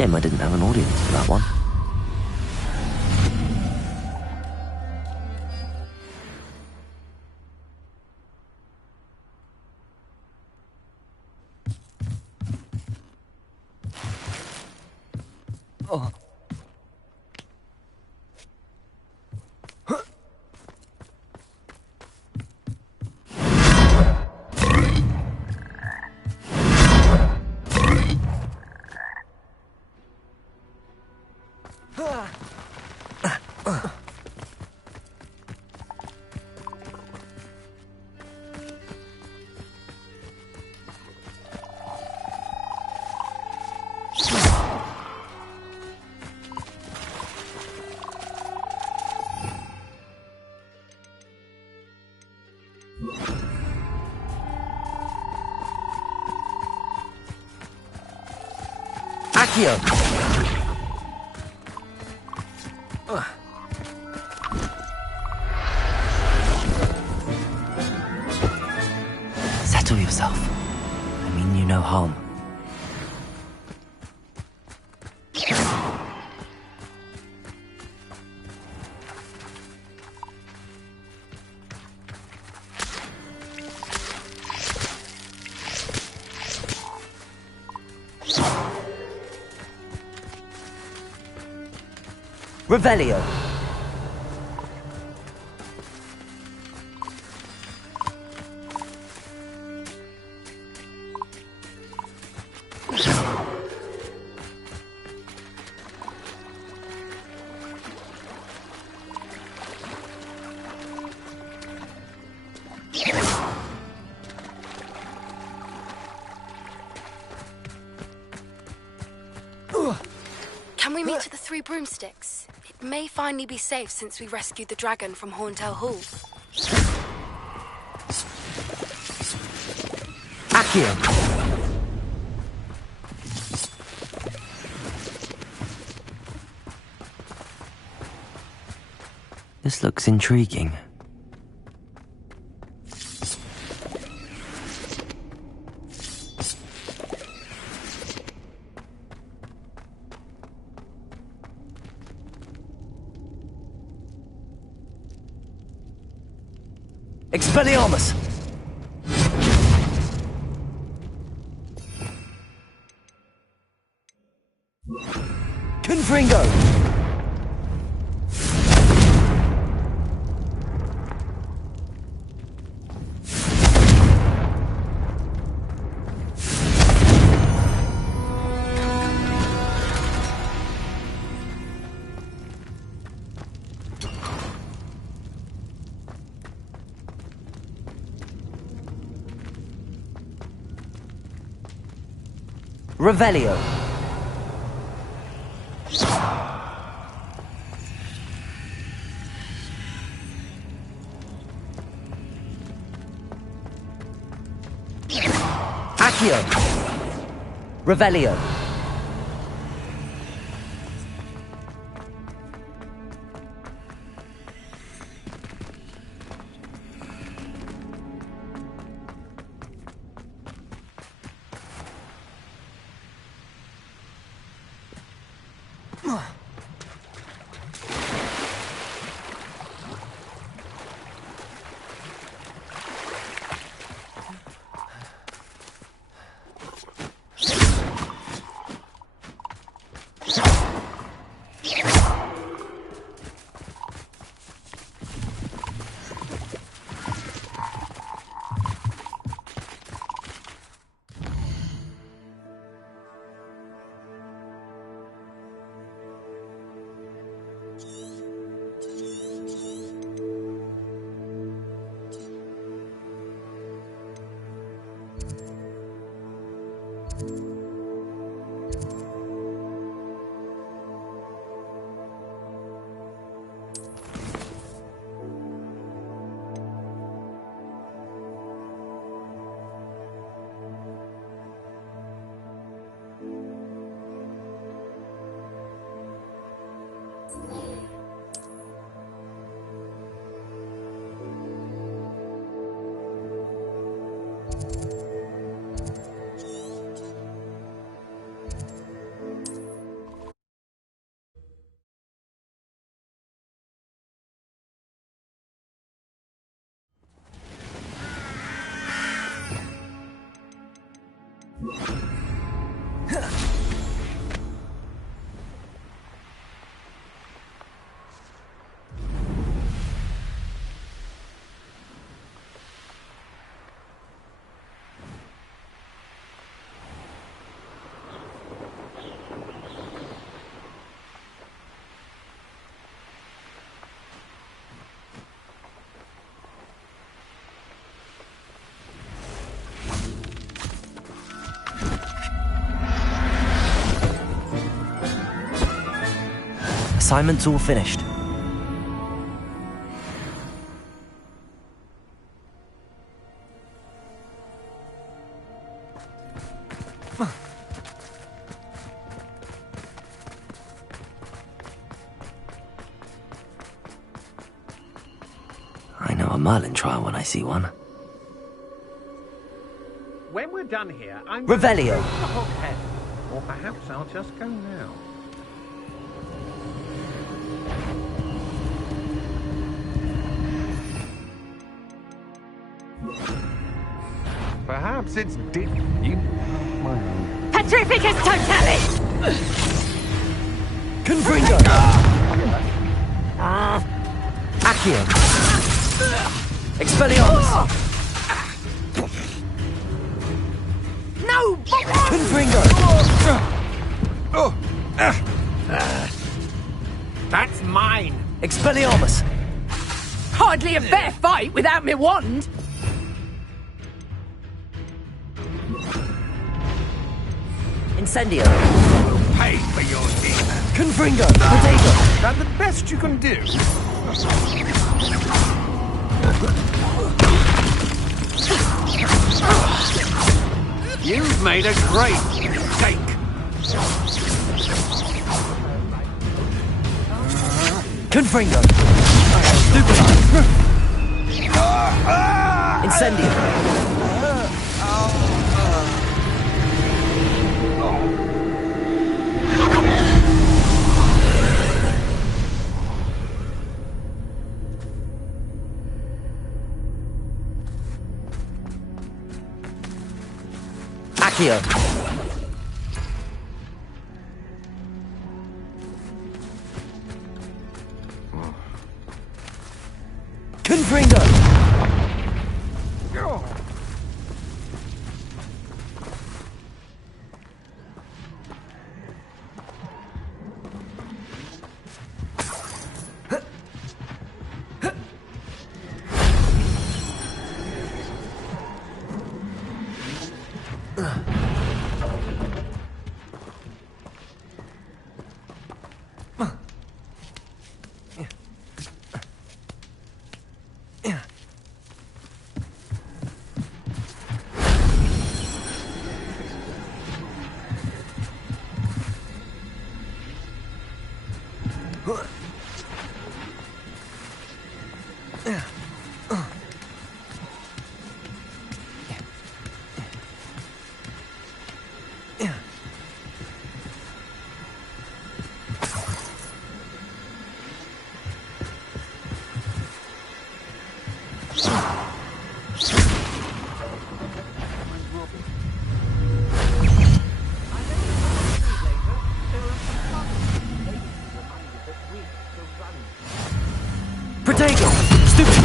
Shame I didn't have an audience for that one. Oh. Accio. Settle yourself. I mean you no harm. Revelio. Can we meet at the Three Broomsticks? It may finally be safe since we rescued the dragon from Horntail Hall. Accio. This looks intriguing. Expelliarmus! Confringo! Revelio. Accio. Revelio. Assignment's all finished. I know a Merlin trial when I see one. When we're done here, I'm Revelio. going to the Hoghead. Or perhaps I'll just go now. Perhaps it's deep. Petrificus totalis! Confringo! Accio! Expelliarmus! No! Confringo! That's mine! Expelliarmus! Hardly a fair fight without me wand! Incendio! Pay for your demon. Confringo! Potato! That the best you can do? You've made a great mistake. Confringo! Stupefy! Incendio! Accio! Confringo! Protego! Stupefy!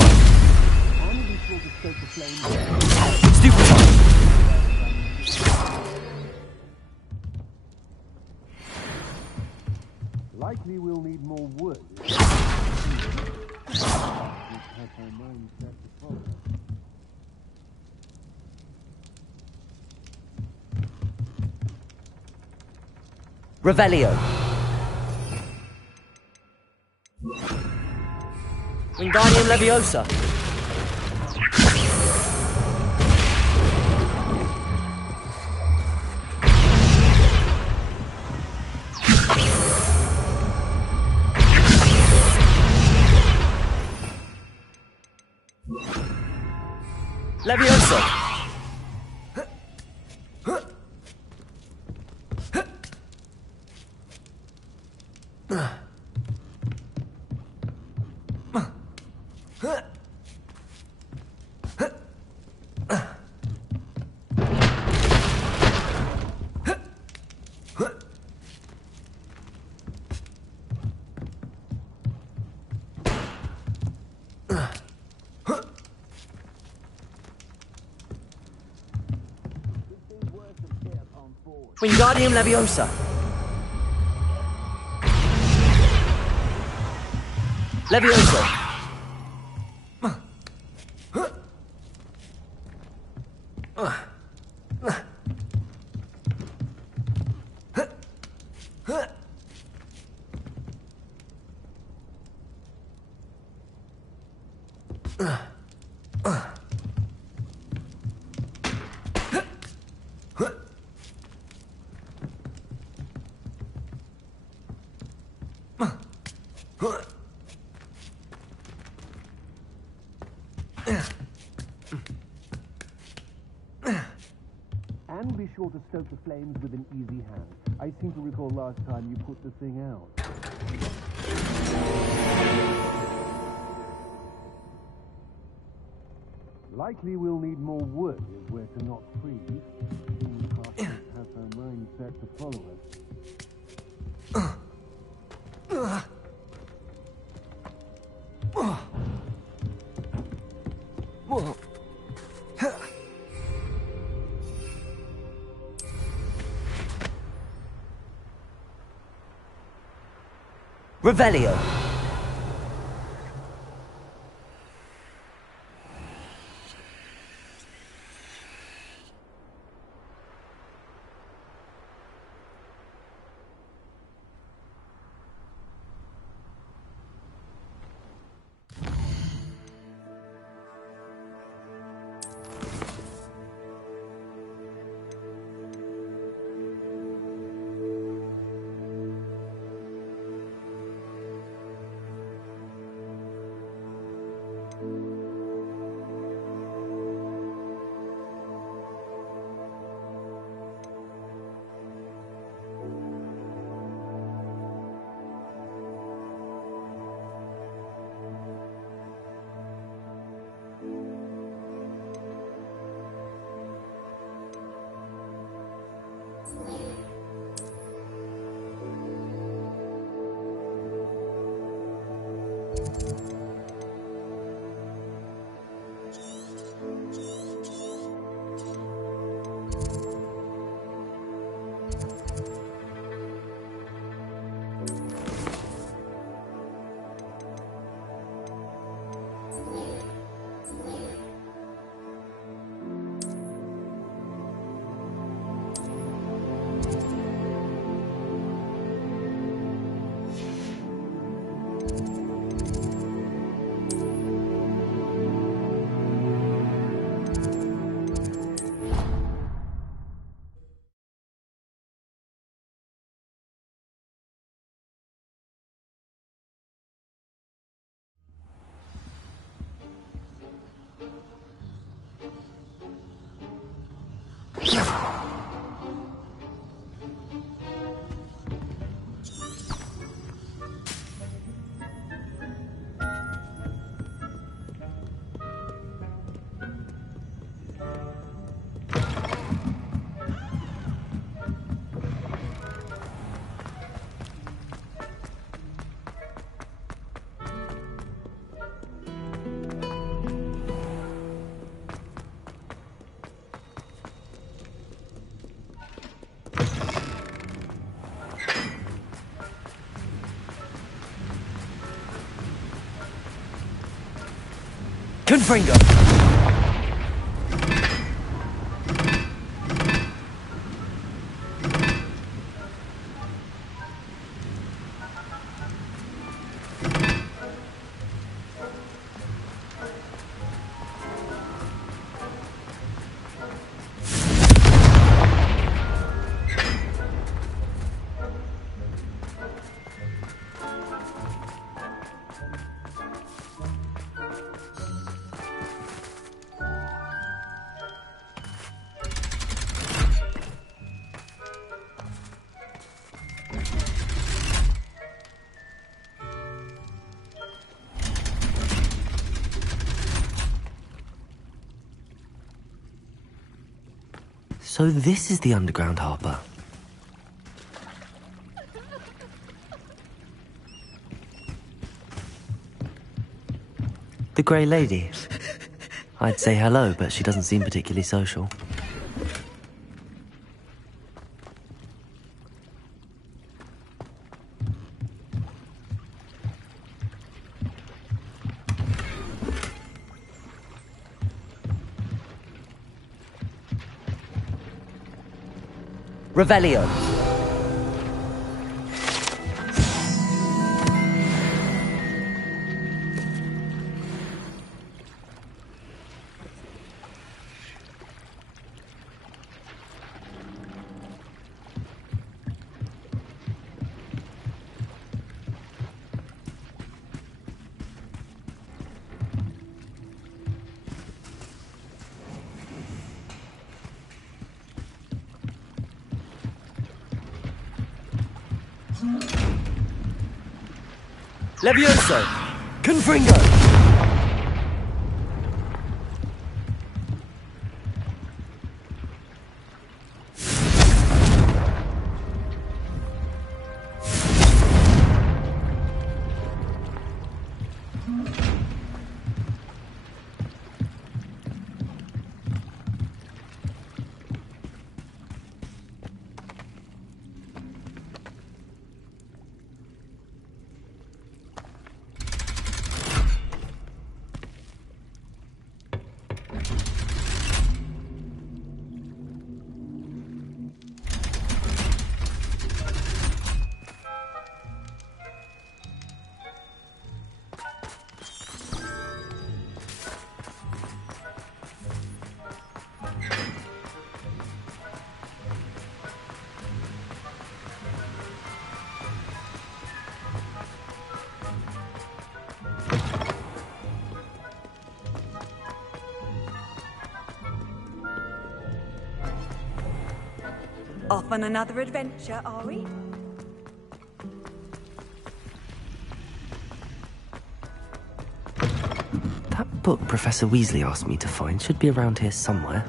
Stupefy! Likely we'll need more wood. Revelio! Wingardium Leviosa! Leviosa! Wingardium Leviosa! Leviosa! And be sure to stoke the flames with an easy hand. I seem to recall last time you put the thing out. Likely we'll need more wood if we're to not freeze. Has her mind set to follow us. Revelio. Confringo. So this is the underground harbour. The Grey Lady. I'd say hello, but she doesn't seem particularly social. Revelio. Levioso! Confringo! Off on another adventure, are we? That book Professor Weasley asked me to find should be around here somewhere.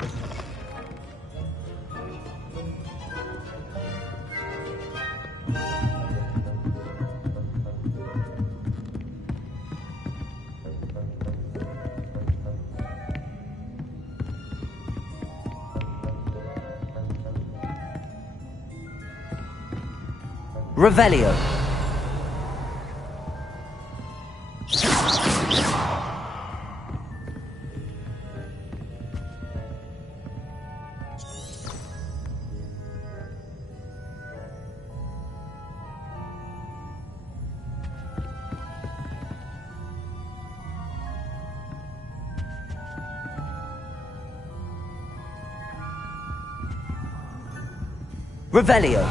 Revelio. Revelio.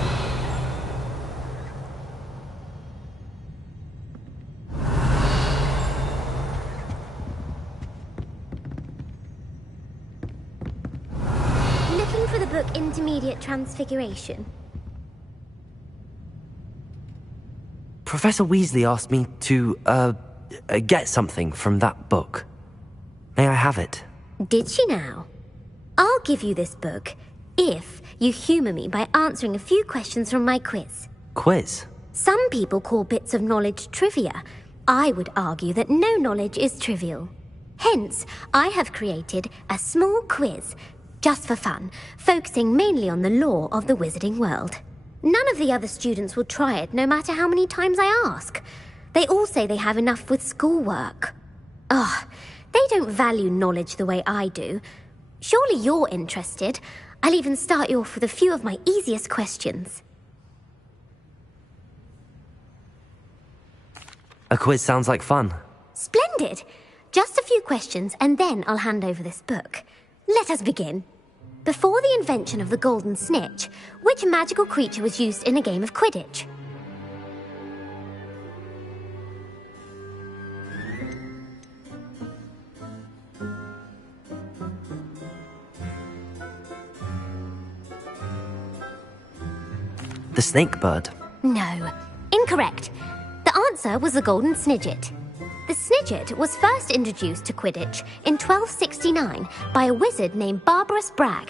Intermediate Transfiguration. Professor Weasley asked me to, get something from that book. May I have it? Did she now? I'll give you this book if you humour me by answering a few questions from my quiz. Quiz? Some people call bits of knowledge trivia. I would argue that no knowledge is trivial. Hence, I have created a small quiz just for fun, focusing mainly on the lore of the wizarding world. None of the other students will try it, no matter how many times I ask. They all say they have enough with schoolwork. Ugh, they don't value knowledge the way I do. Surely you're interested. I'll even start you off with a few of my easiest questions. A quiz sounds like fun. Splendid! Just a few questions, and then I'll hand over this book. Let us begin. Before the invention of the golden snitch, which magical creature was used in a game of Quidditch? The snake bird. No, incorrect. The answer was the golden snidget. The snidget was first introduced to Quidditch in 1269 by a wizard named Barbarous Bragg.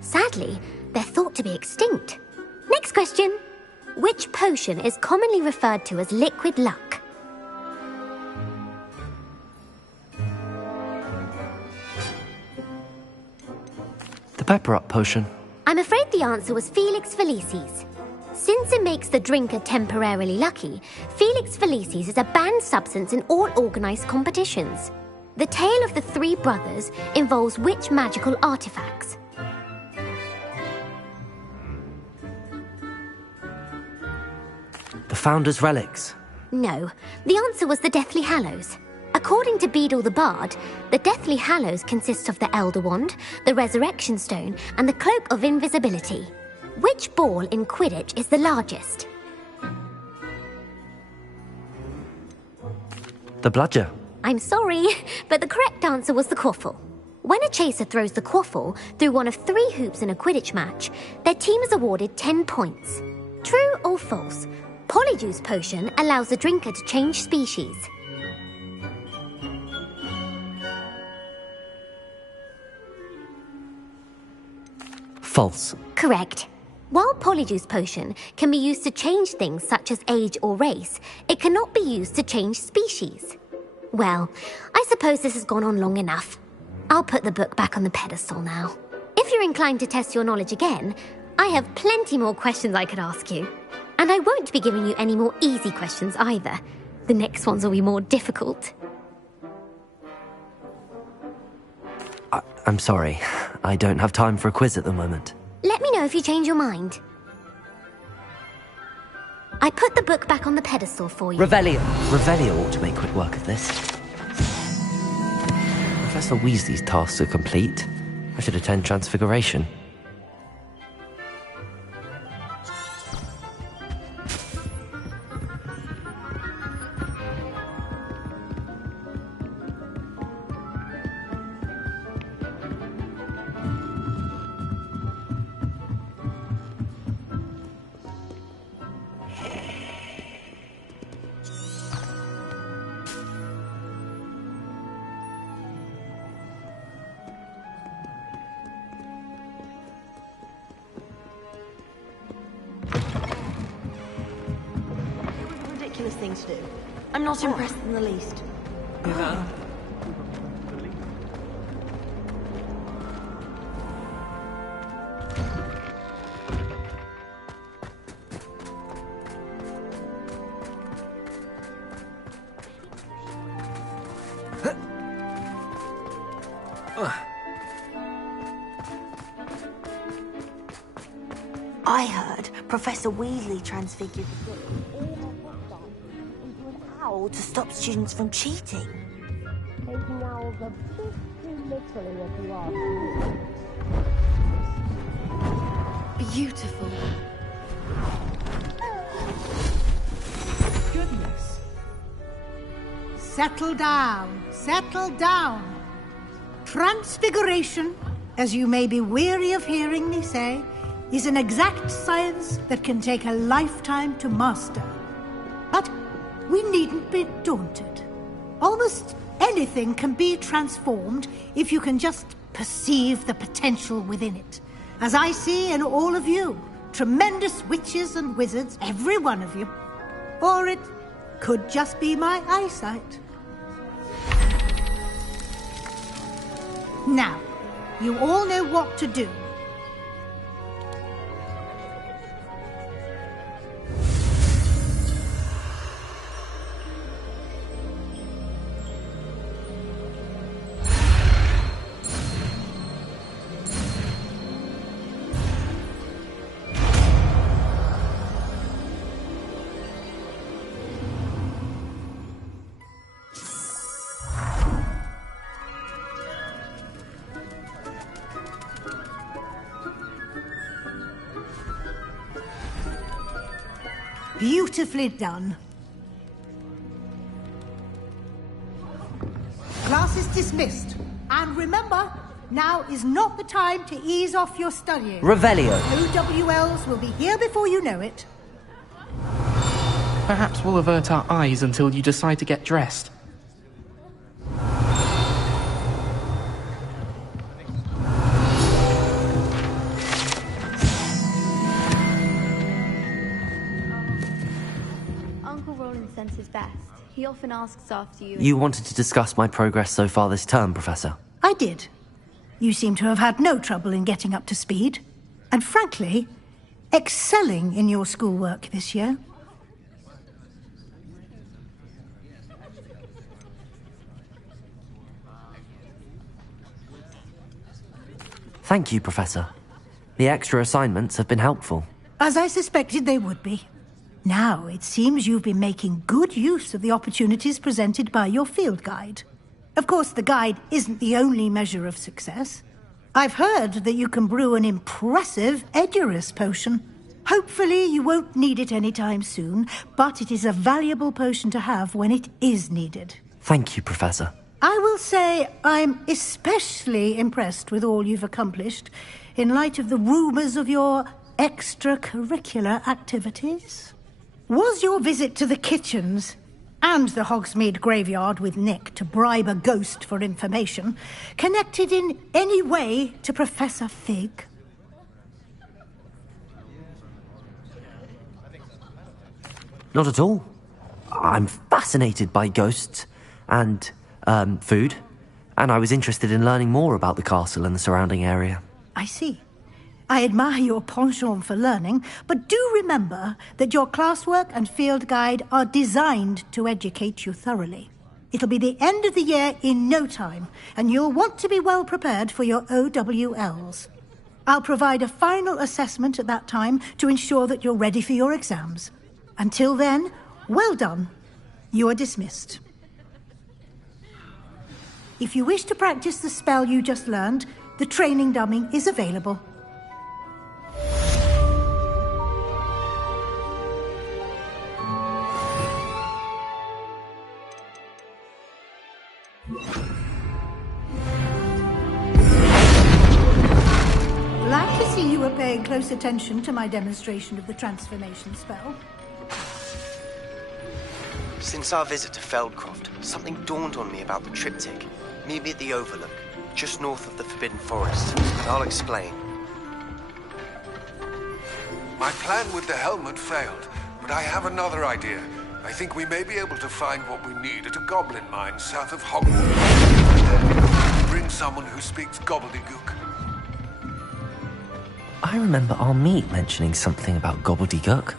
Sadly, they're thought to be extinct. Next question. Which potion is commonly referred to as liquid luck? The pepper-up potion. I'm afraid the answer was Felix Felicis. Since it makes the drinker temporarily lucky, Felix Felicis is a banned substance in all organised competitions. The tale of the three brothers involves which magical artifacts? The Founder's Relics. No, the answer was the Deathly Hallows. According to Beedle the Bard, the Deathly Hallows consists of the Elder Wand, the Resurrection Stone, and the Cloak of Invisibility. Which ball in Quidditch is the largest? The bludger. I'm sorry, but the correct answer was the quaffle. When a chaser throws the quaffle through one of 3 hoops in a Quidditch match, their team is awarded 10 points. True or false? Polyjuice potion allows the drinker to change species. False. Correct. While Polyjuice potion can be used to change things such as age or race, it cannot be used to change species. Well, I suppose this has gone on long enough. I'll put the book back on the pedestal now. If you're inclined to test your knowledge again, I have plenty more questions I could ask you. And I won't be giving you any more easy questions either. The next ones will be more difficult. I'm sorry. I don't have time for a quiz at the moment. Let me know if you change your mind. I put the book back on the pedestal for you. Revelio. Revelio ought to make quick work of this. Professor Weasley's tasks are complete. I should attend Transfiguration. Thing to do. I'm not impressed in the least. I heard Professor Weasley transfigured the book to stop students from cheating. Taking owls a bit too literally, if you ask. Beautiful. Goodness. Settle down. Settle down. Transfiguration, as you may be weary of hearing me say, is an exact science that can take a lifetime to master. But we needn't be daunted. Almost anything can be transformed if you can just perceive the potential within it. As I see in all of you, tremendous witches and wizards, every one of you. Or it could just be my eyesight. Now, you all know what to do. Beautifully done. Class is dismissed. And remember, now is not the time to ease off your studying. Revelio. OWLs will be here before you know it. Perhaps we'll avert our eyes until you decide to get dressed. His best. He often asks after you. You wanted to discuss my progress so far this term, Professor? I did. You seem to have had no trouble in getting up to speed. And frankly, excelling in your schoolwork this year. Thank you, Professor. The extra assignments have been helpful. As I suspected they would be. Now, it seems you've been making good use of the opportunities presented by your field guide. Of course, the guide isn't the only measure of success. I've heard that you can brew an impressive Edurus potion. Hopefully, you won't need it anytime soon, but it is a valuable potion to have when it is needed. Thank you, Professor. I will say I'm especially impressed with all you've accomplished in light of the rumors of your extracurricular activities. Was your visit to the kitchens and the Hogsmeade graveyard with Nick to bribe a ghost for information connected in any way to Professor Fig? Not at all. I'm fascinated by ghosts and food, and I was interested in learning more about the castle and the surrounding area. I see. I admire your penchant for learning, but do remember that your classwork and field guide are designed to educate you thoroughly. It'll be the end of the year in no time, and you'll want to be well prepared for your OWLs. I'll provide a final assessment at that time to ensure that you're ready for your exams. Until then, well done. You are dismissed. If you wish to practice the spell you just learned, the training dummy is available. Glad to see you were paying close attention to my demonstration of the transformation spell. Since our visit to Feldcroft, something dawned on me about the triptych. Meet me at the Overlook, just north of the Forbidden Forest, and I'll explain. My plan with the helmet failed, but I have another idea. I think we may be able to find what we need at a goblin mine south of Hogwarts. Bring someone who speaks gobbledygook. I remember our meet mentioning something about gobbledygook.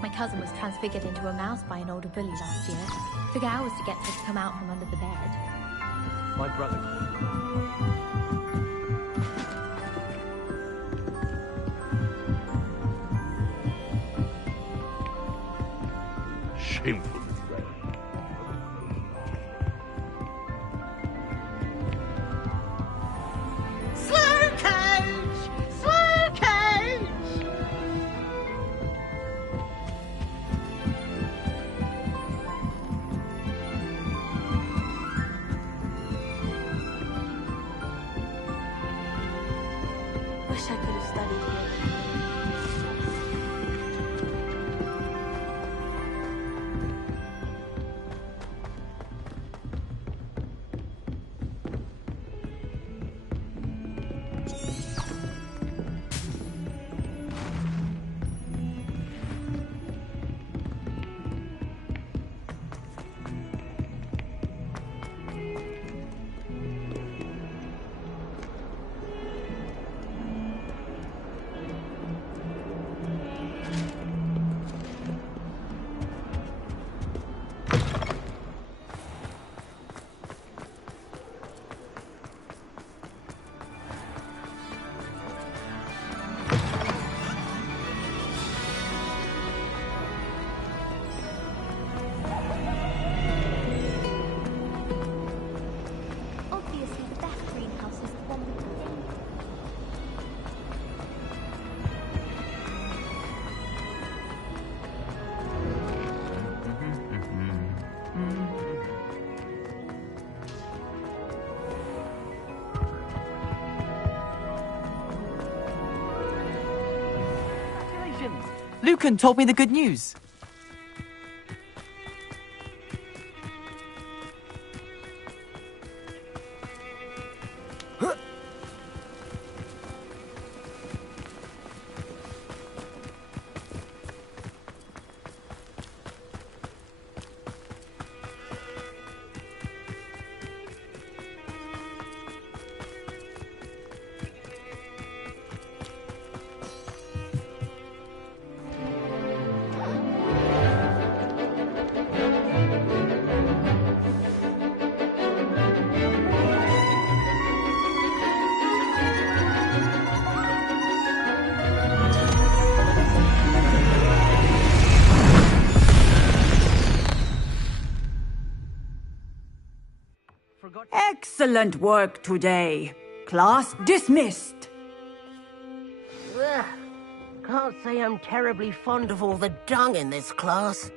My cousin was transfigured into a mouse by an older bully last year. Took hours to get her to come out from under the bed. My brother. Shameful. Slow cage! Slow cage! Wish I could have studied here. Obviously, the best greenhouse is the one with the thing. Congratulations! Lucan told me the good news. Excellent work today. Class dismissed. Ugh. Can't say I'm terribly fond of all the dung in this class.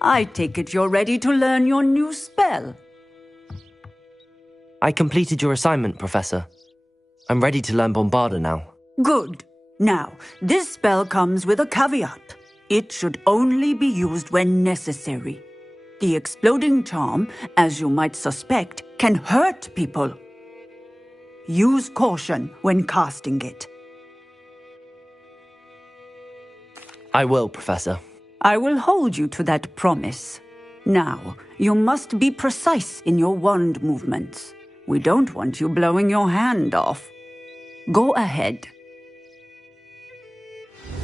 I take it you're ready to learn your new spell. I completed your assignment, Professor. I'm ready to learn Bombarda now. Good. Now, this spell comes with a caveat. It should only be used when necessary. The exploding charm, as you might suspect, can hurt people. Use caution when casting it. I will, Professor. I will hold you to that promise. Now, you must be precise in your wand movements. We don't want you blowing your hand off. Go ahead.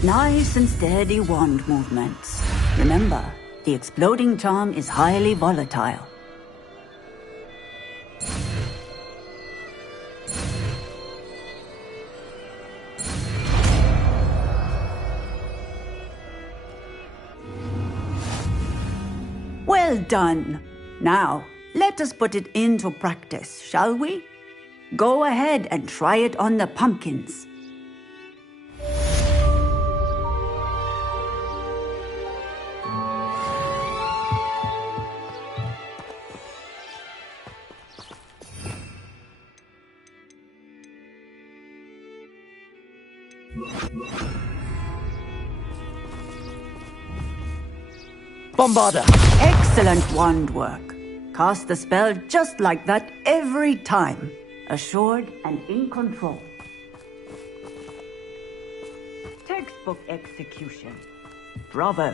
Nice and steady wand movements. Remember, the exploding charm is highly volatile. Well done. Now, let us put it into practice, shall we? Go ahead and try it on the pumpkins. Bombarda! Excellent wand work. Cast the spell just like that every time. Assured and in control. Textbook execution. Bravo.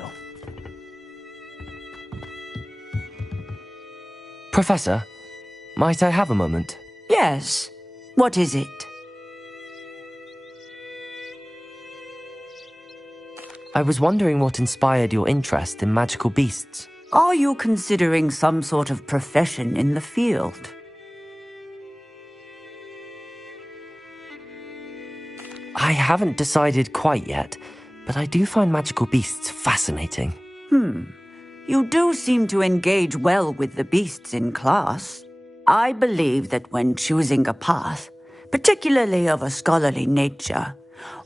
Professor, might I have a moment? Yes. What is it? I was wondering what inspired your interest in magical beasts. Are you considering some sort of profession in the field? I haven't decided quite yet, but I do find magical beasts fascinating. You do seem to engage well with the beasts in class. I believe that when choosing a path, particularly of a scholarly nature,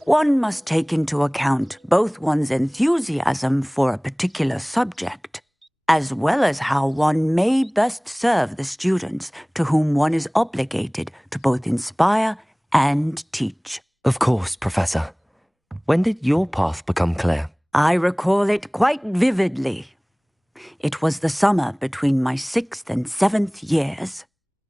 one must take into account both one's enthusiasm for a particular subject, as well as how one may best serve the students to whom one is obligated to both inspire and teach. Of course, Professor. When did your path become clear? I recall it quite vividly. It was the summer between my 6th and 7th years.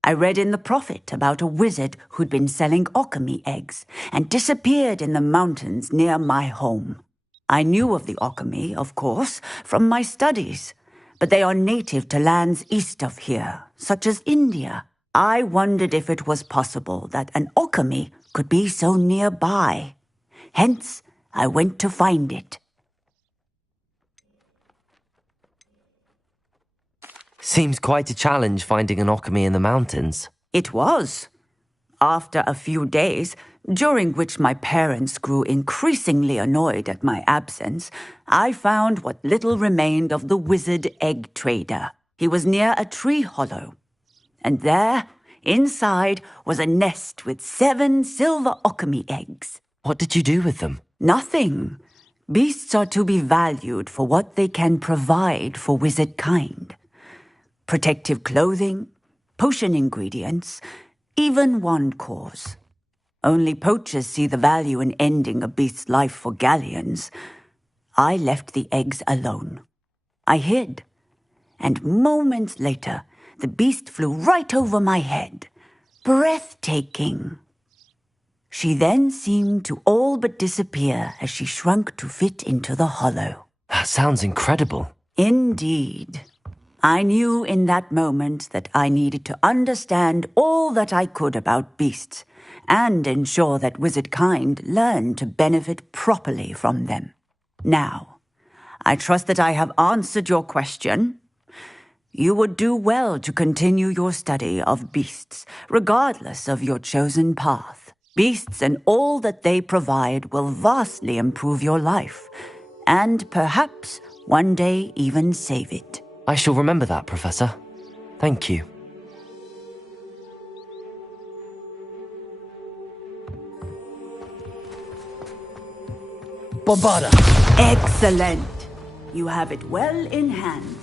I read in the Prophet about a wizard who'd been selling alchemy eggs and disappeared in the mountains near my home. I knew of the alchemy, of course, from my studies, but they are native to lands east of here, such as India. I wondered if it was possible that an alchemy could be so nearby. Hence, I went to find it. Seems quite a challenge finding an alchemy in the mountains. It was. After a few days, during which my parents grew increasingly annoyed at my absence, I found what little remained of the wizard egg trader. He was near a tree hollow. And there, inside, was a nest with 7 silver alchemy eggs. What did you do with them? Nothing. Beasts are to be valued for what they can provide for wizard kind. Protective clothing, potion ingredients, even wand cores. Only poachers see the value in ending a beast's life for galleons. I left the eggs alone. I hid, and moments later, the beast flew right over my head. Breathtaking. She then seemed to all but disappear as she shrunk to fit into the hollow. That sounds incredible. Indeed. I knew in that moment that I needed to understand all that I could about beasts and ensure that wizard kind learned to benefit properly from them. Now, I trust that I have answered your question. You would do well to continue your study of beasts, regardless of your chosen path. Beasts and all that they provide will vastly improve your life, and perhaps one day even save it. I shall remember that, Professor. Thank you. Bombarda! Excellent. You have it well in hand.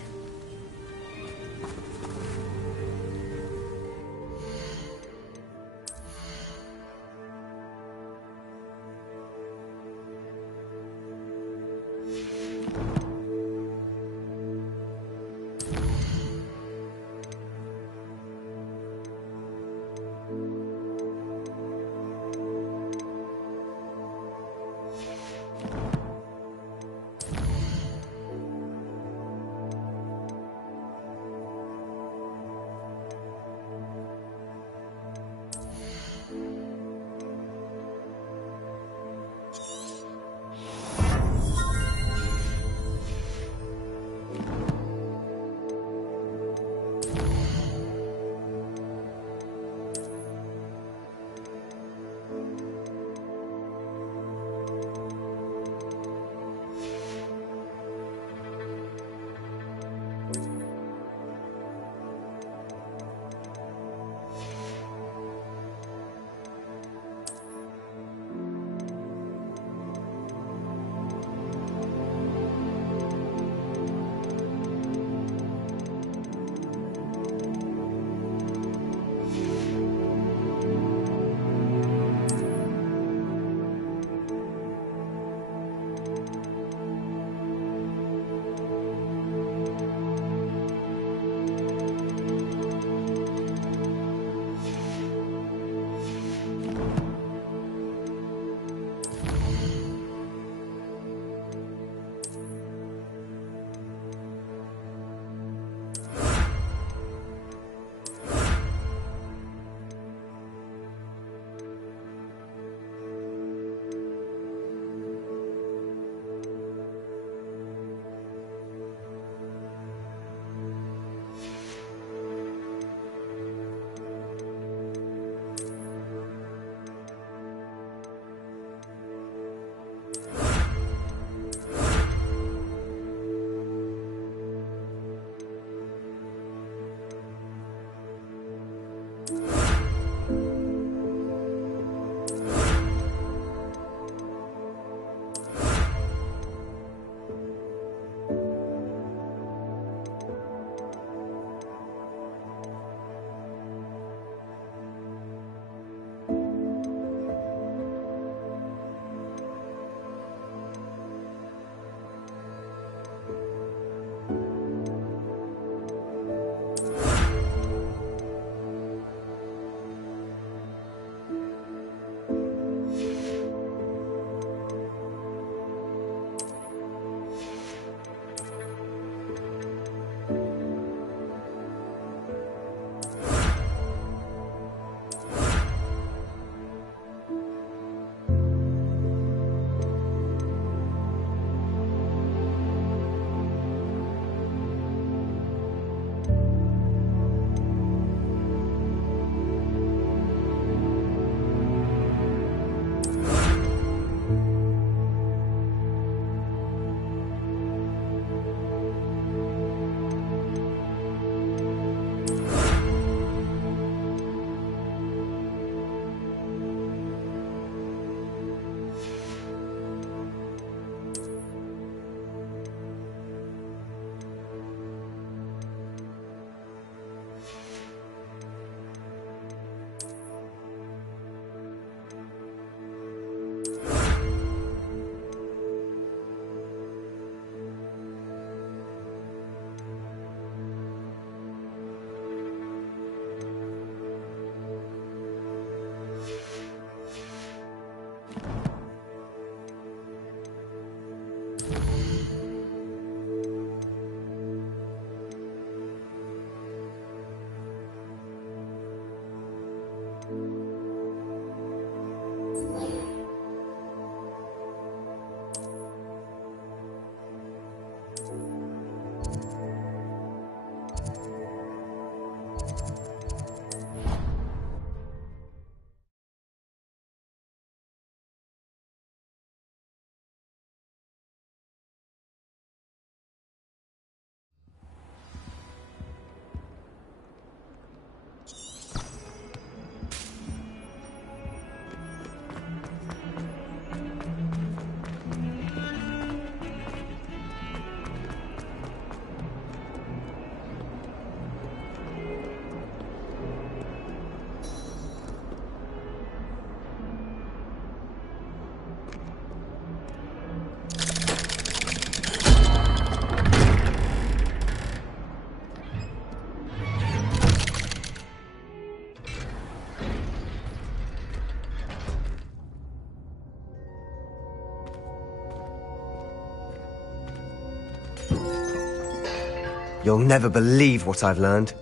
You'll never believe what I've learned.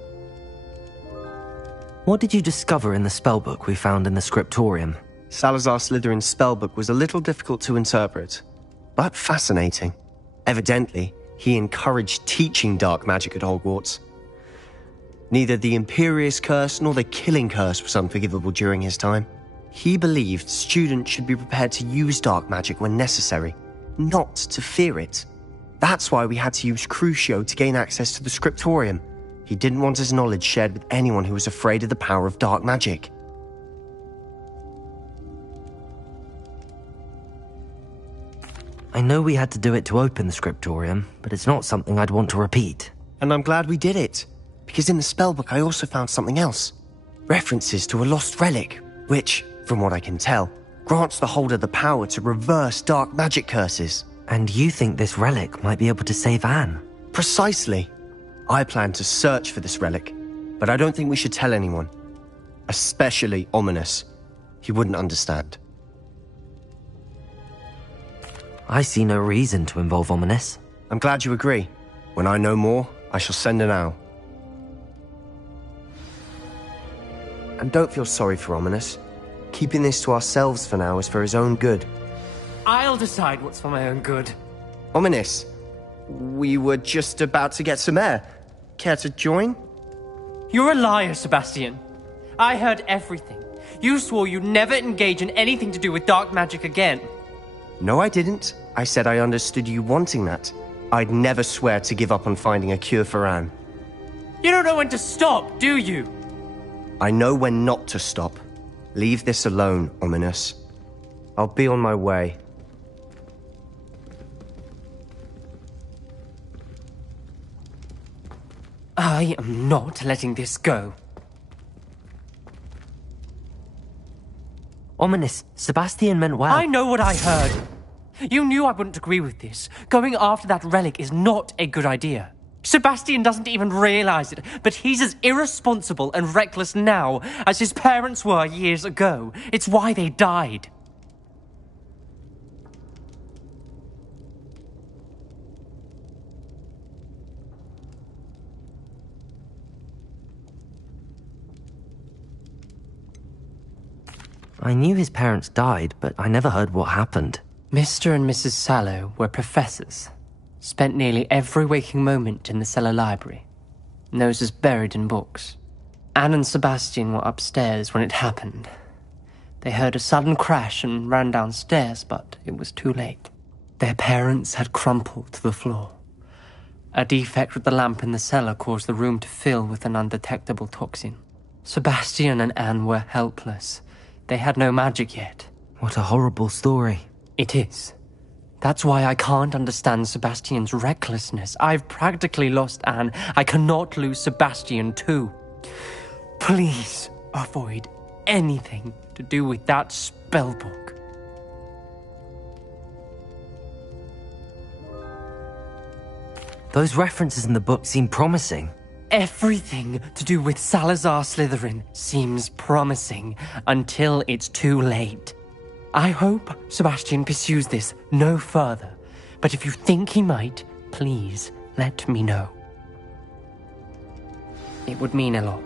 What did you discover in the spellbook we found in the scriptorium? Salazar Slytherin's spellbook was a little difficult to interpret, but fascinating. Evidently, he encouraged teaching dark magic at Hogwarts. Neither the Imperious Curse nor the Killing Curse was unforgivable during his time. He believed students should be prepared to use dark magic when necessary, not to fear it. That's why we had to use Crucio to gain access to the scriptorium. He didn't want his knowledge shared with anyone who was afraid of the power of dark magic. I know we had to do it to open the scriptorium, but it's not something I'd want to repeat. And I'm glad we did it, because in the spellbook I also found something else. References to a lost relic, which, from what I can tell, grants the holder the power to reverse dark magic curses. And you think this relic might be able to save Anne? Precisely. I plan to search for this relic, but I don't think we should tell anyone. Especially Ominous. He wouldn't understand. I see no reason to involve Ominous. I'm glad you agree. When I know more, I shall send an owl. And don't feel sorry for Ominous. Keeping this to ourselves for now is for his own good. I'll decide what's for my own good. Ominous, we were just about to get some air. Care to join? You're a liar, Sebastian. I heard everything. You swore you'd never engage in anything to do with dark magic again. No, I didn't. I said I understood you wanting that. I'd never swear to give up on finding a cure for Anne. You don't know when to stop, do you? I know when not to stop. Leave this alone, Ominous. I'll be on my way. I am not letting this go. Ominous, Sebastian meant well. I know what I heard. You knew I wouldn't agree with this. Going after that relic is not a good idea. Sebastian doesn't even realize it, but he's as irresponsible and reckless now as his parents were years ago. It's why they died. I knew his parents died, but I never heard what happened. Mr. and Mrs. Sallow were professors. Spent nearly every waking moment in the cellar library. Noses buried in books. Anne and Sebastian were upstairs when it happened. They heard a sudden crash and ran downstairs, but it was too late. Their parents had crumpled to the floor. A defect with the lamp in the cellar caused the room to fill with an undetectable toxin. Sebastian and Anne were helpless. They had no magic yet. What a horrible story. It is. That's why I can't understand Sebastian's recklessness. I've practically lost Anne. I cannot lose Sebastian too. Please avoid anything to do with that spellbook. Those references in the book seem promising. Everything to do with Salazar Slytherin seems promising until it's too late. I hope Sebastian pursues this no further, but if you think he might, please let me know. It would mean a lot.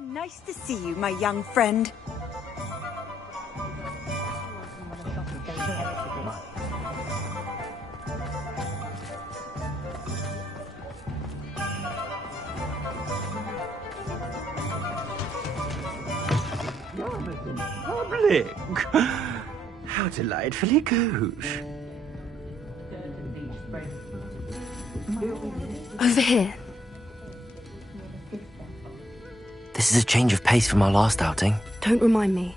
Nice to see you, my young friend. Public. How delightfully gauche. Over here. This is a change of pace from our last outing. Don't remind me.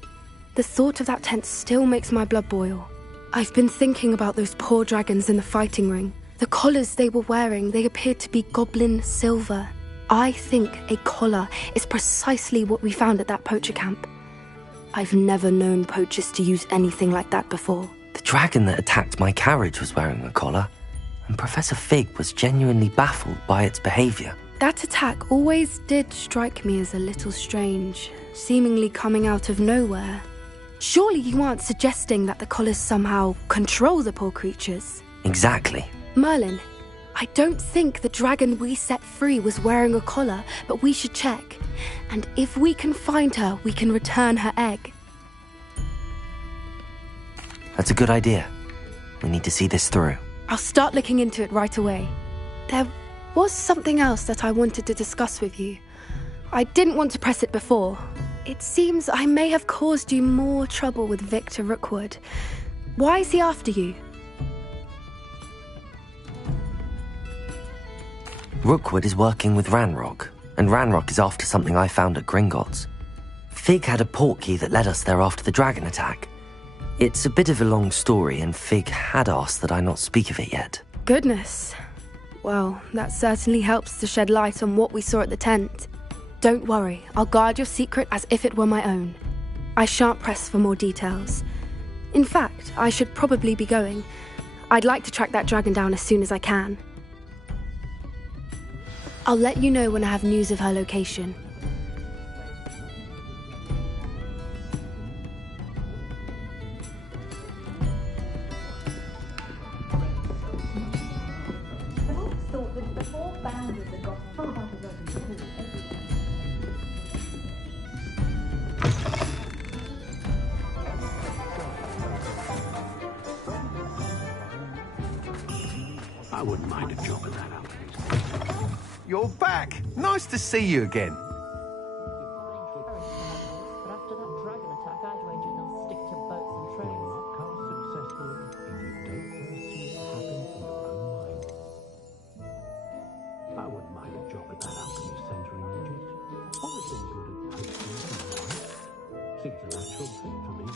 The thought of that tent still makes my blood boil. I've been thinking about those poor dragons in the fighting ring. The collars they were wearing, they appeared to be goblin silver. I think a collar is precisely what we found at that poacher camp. I've never known poachers to use anything like that before. The dragon that attacked my carriage was wearing a collar, and Professor Fig was genuinely baffled by its behavior. That attack always did strike me as a little strange, seemingly coming out of nowhere. Surely you aren't suggesting that the collars somehow control the poor creatures? Exactly. Merlin, I don't think the dragon we set free was wearing a collar, but we should check. And if we can find her, we can return her egg. That's a good idea. We need to see this through. I'll start looking into it right away. There was something else that I wanted to discuss with you. I didn't want to press it before. It seems I may have caused you more trouble with Victor Rookwood. Why is he after you? Rookwood is working with Ranrock, and Ranrock is after something I found at Gringotts. Fig had a portkey that led us there after the dragon attack. It's a bit of a long story, and Fig had asked that I not speak of it yet. Goodness. Well, that certainly helps to shed light on what we saw at the tent. Don't worry, I'll guard your secret as if it were my own. I shan't press for more details. In fact, I should probably be going. I'd like to track that dragon down as soon as I can. I'll let you know when I have news of her location. I wouldn't mind a job at that outfit. You're back! Nice to see you again. I wouldn't mind a job at that alchemy centre in Egypt. Always been good at potions and wine. Seems a natural fit for me.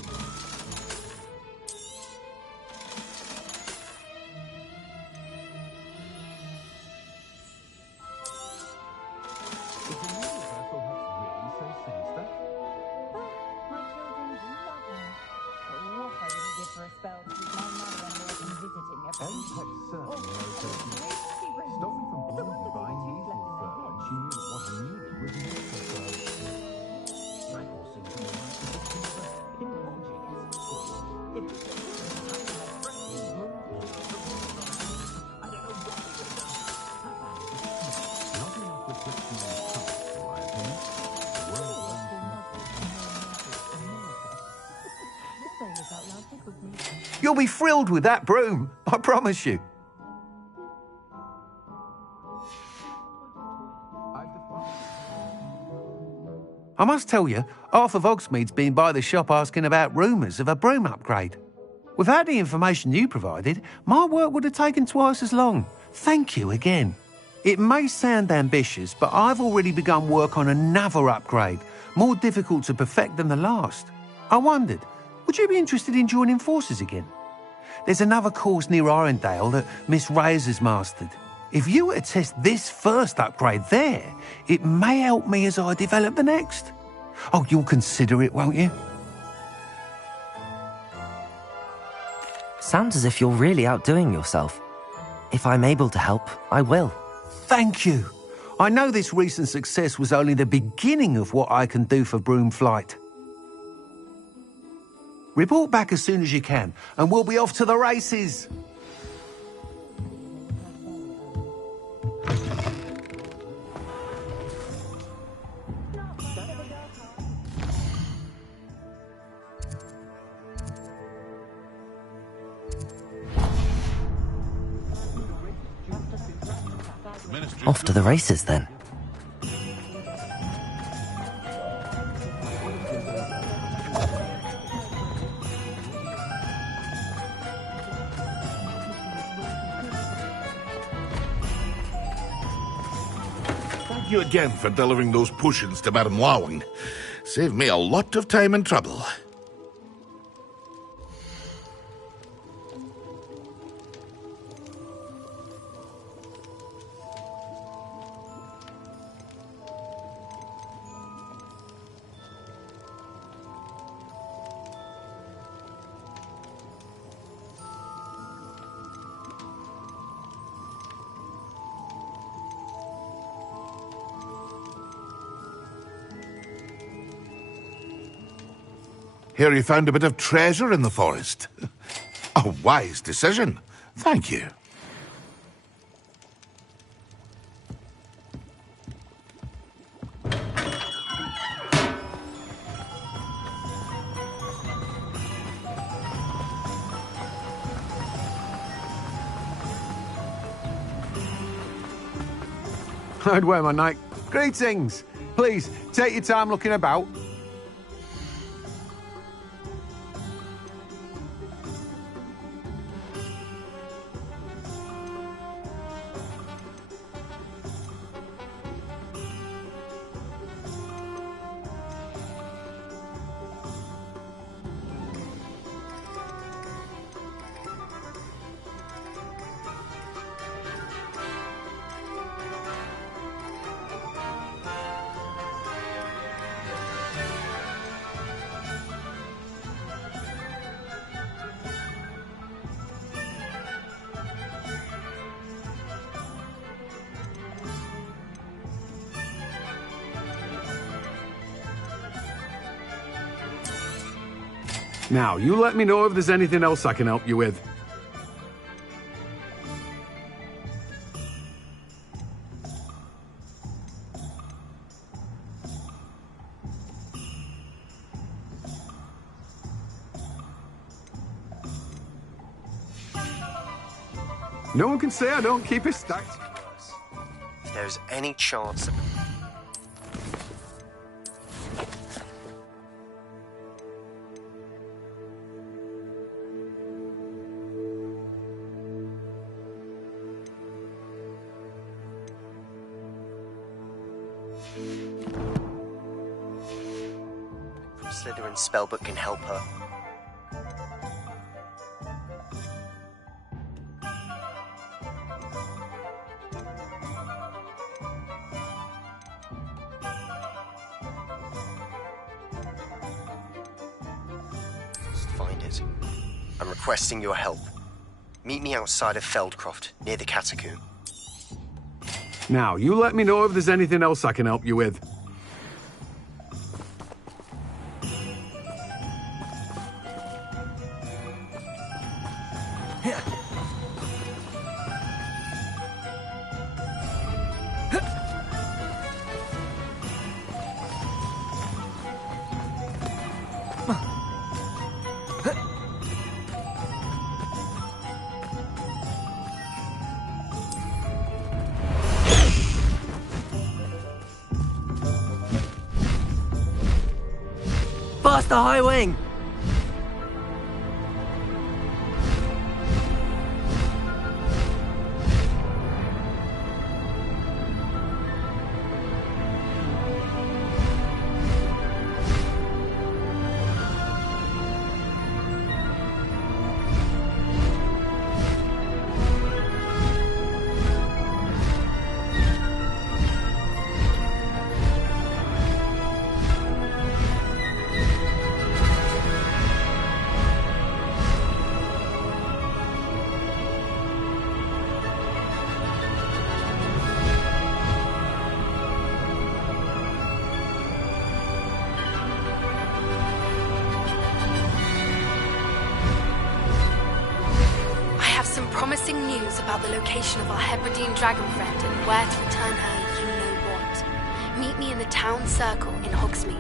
You'll be thrilled with that broom, I promise you. I must tell you, Arthur Vogsmead's been by the shop asking about rumours of a broom upgrade. Without the information you provided, my work would have taken twice as long. Thank you again. It may sound ambitious, but I've already begun work on another upgrade, more difficult to perfect than the last. I wondered, would you be interested in joining forces again? There's another course near Irondale that Miss Reyes has mastered. If you were to test this first upgrade there, it may help me as I develop the next. Oh, you'll consider it, won't you? Sounds as if you're really outdoing yourself. If I'm able to help, I will. Thank you. I know this recent success was only the beginning of what I can do for Broomflight. Report back as soon as you can, and we'll be off to the races. Off to the races then. Thank you again for delivering those potions to Madame Lawing. Saved me a lot of time and trouble. Here you found a bit of treasure in the forest. A wise decision. Thank you. I'd wear my night. Greetings! Please, take your time looking about. Now, you let me know if there's anything else I can help you with. No one can say I don't keep it stacked. If there's any chance of... Slytherin spellbook can help her. Must find it. I'm requesting your help. Meet me outside of Feldcroft, near the Catacomb. Now, you let me know if there's anything else I can help you with. Faster, High Wing! Promising news about the location of our Hebridean dragon friend and where to return her you know what. Meet me in the town circle in Hogsmeade.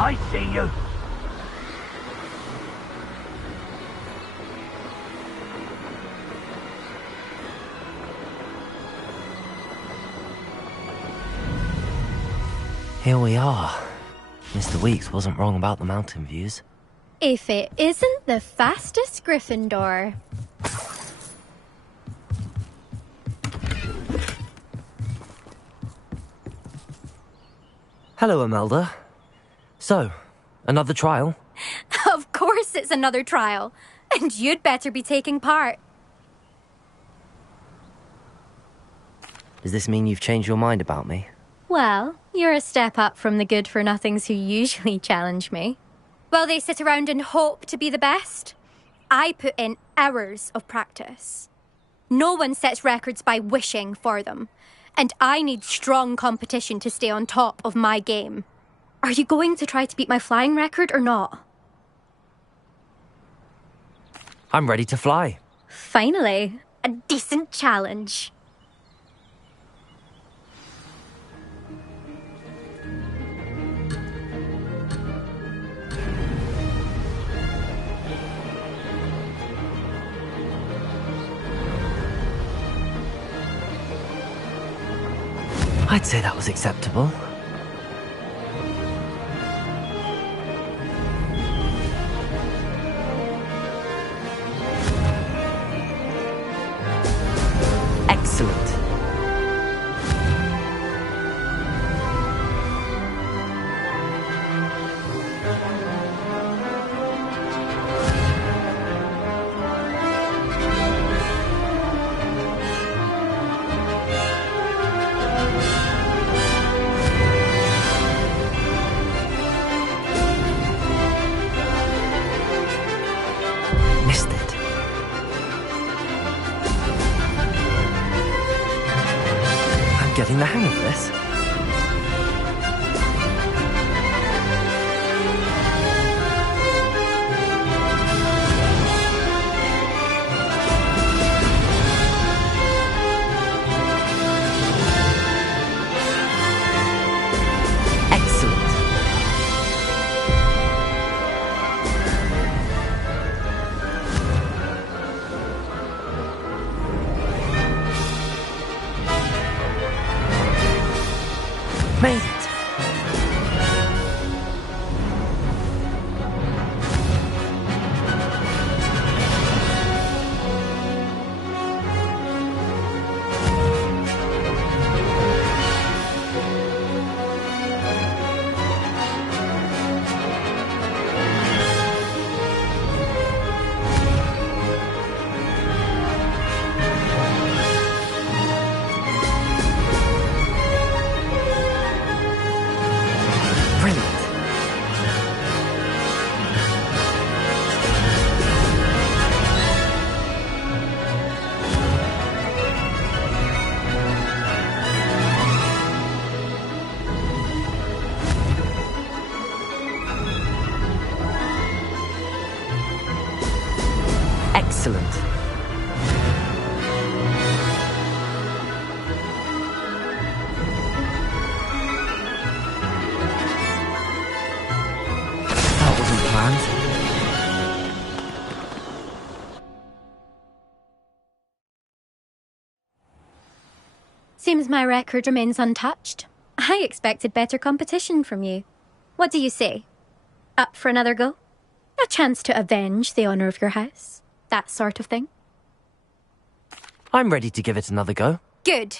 I see you. Here we are. Mr. Weeks wasn't wrong about the mountain views. If it isn't the fastest Gryffindor. Hello, Imelda. So, another trial? Of course it's another trial. And you'd better be taking part. Does this mean you've changed your mind about me? Well, you're a step up from the good-for-nothings who usually challenge me. While they sit around and hope to be the best, I put in hours of practice. No one sets records by wishing for them, and I need strong competition to stay on top of my game. Are you going to try to beat my flying record or not? I'm ready to fly. Finally, a decent challenge. I'd say that was acceptable. Excellent. Missed it. I'm getting the hang of this. Excellent. Made it. Seems my record remains untouched. I expected better competition from you. What do you say? Up for another go? A chance to avenge the honour of your house? That sort of thing? I'm ready to give it another go. Good.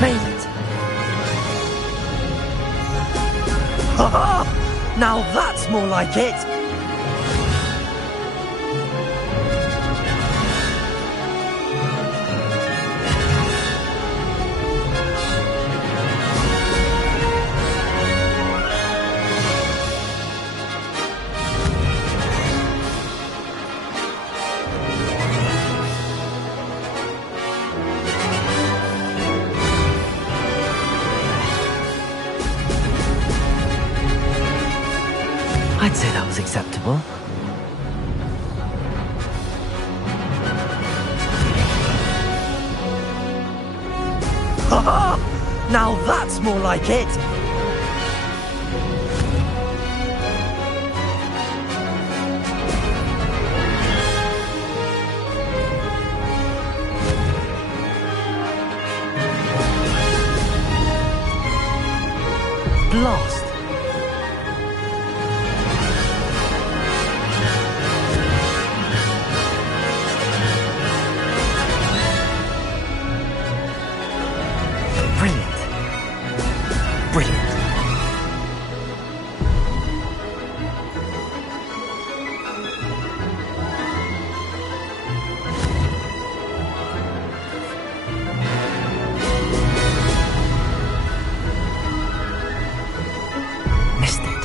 Made it! Ha-ha! Now that's more like it! I'd say that was acceptable. Ha-ha! Now that's more like it! Blast! Brilliant. Brilliant. Missed it.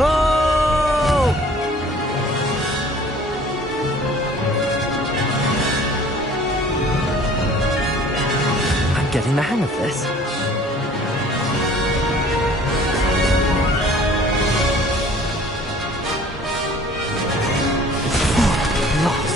Oh! I'm getting the hang of this. Lost.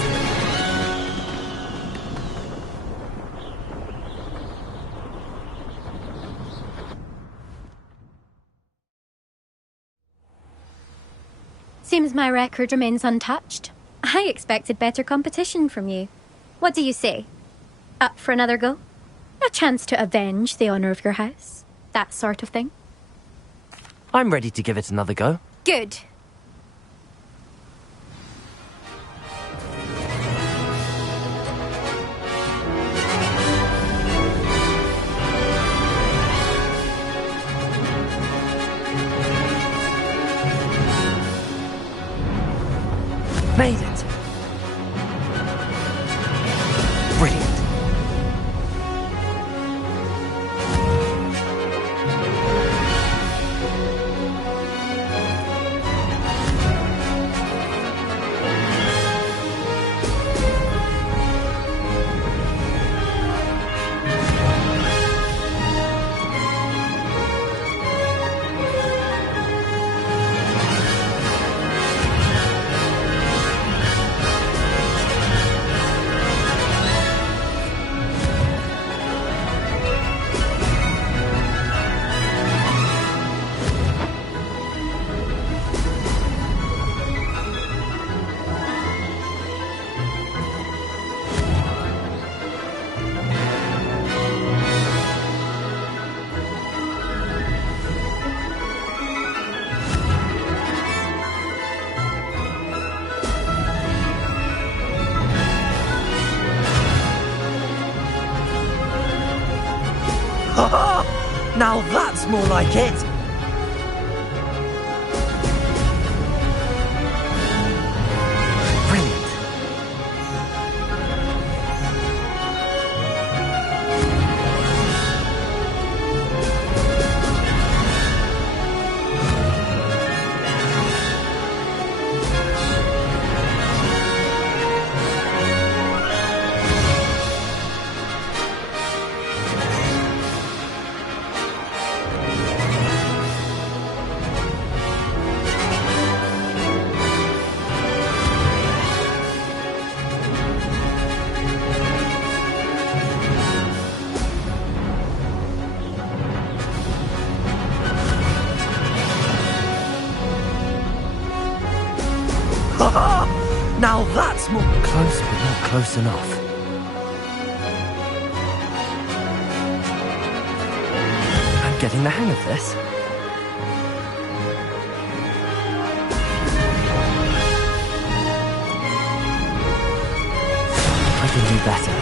Seems my record remains untouched. I expected better competition from you. What do you say? Up for another go? A chance to avenge the honour of your house? That sort of thing? I'm ready to give it another go. Good. Made it. Brilliant. Ha-ha! Now that's more like it! Brilliant. Now that's more close, but not close enough. I'm getting the hang of this. I can do better.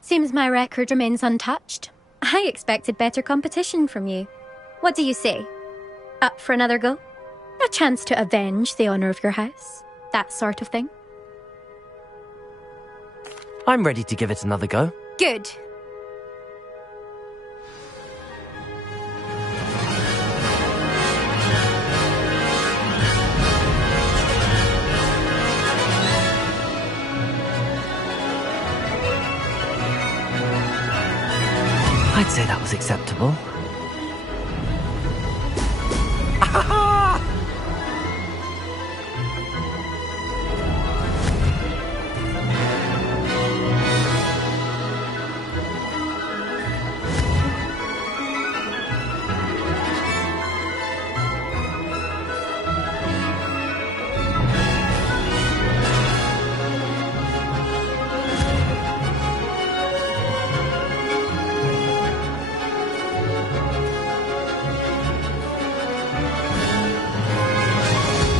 Seems my record remains untouched. I expected better competition from you. What do you say? Up for another go? A chance to avenge the honour of your house? That sort of thing? I'm ready to give it another go. Good. I'd say that was acceptable.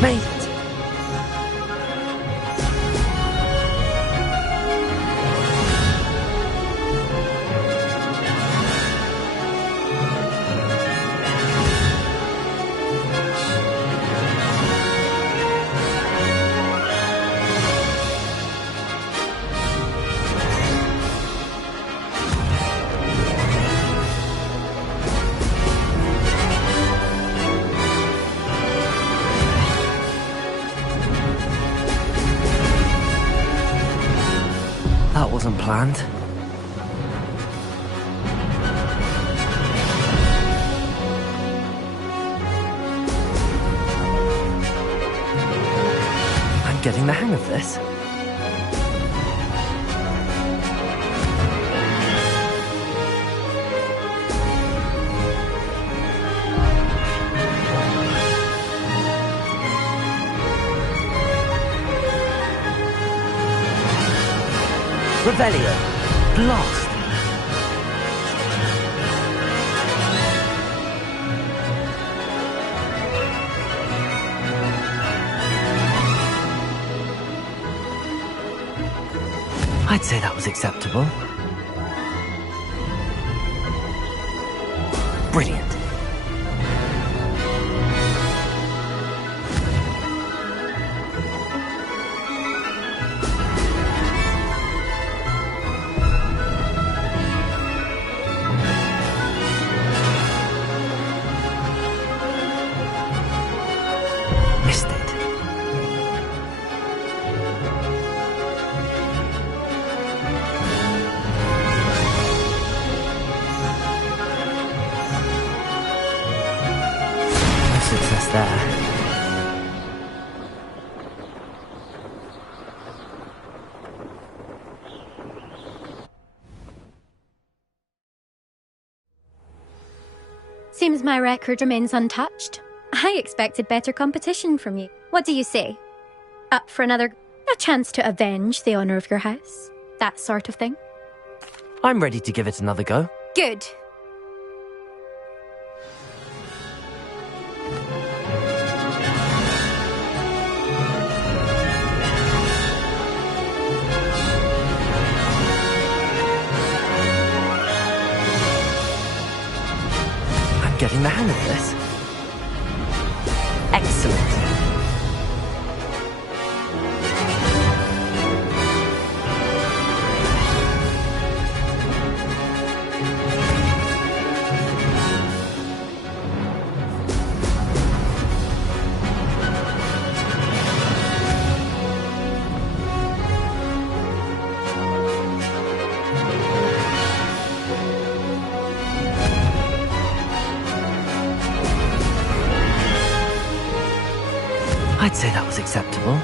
Made it. That wasn't planned. I'm getting the hang of this. Revelio. Blast. I'd say that was acceptable. Brilliant. Missed it. No success there. Seems my record remains untouched. I expected better competition from you. What do you say? Up for a chance to avenge the honour of your house? That sort of thing? I'm ready to give it another go. Good. I'm getting the hang of this. Excellent. I'd say that was acceptable.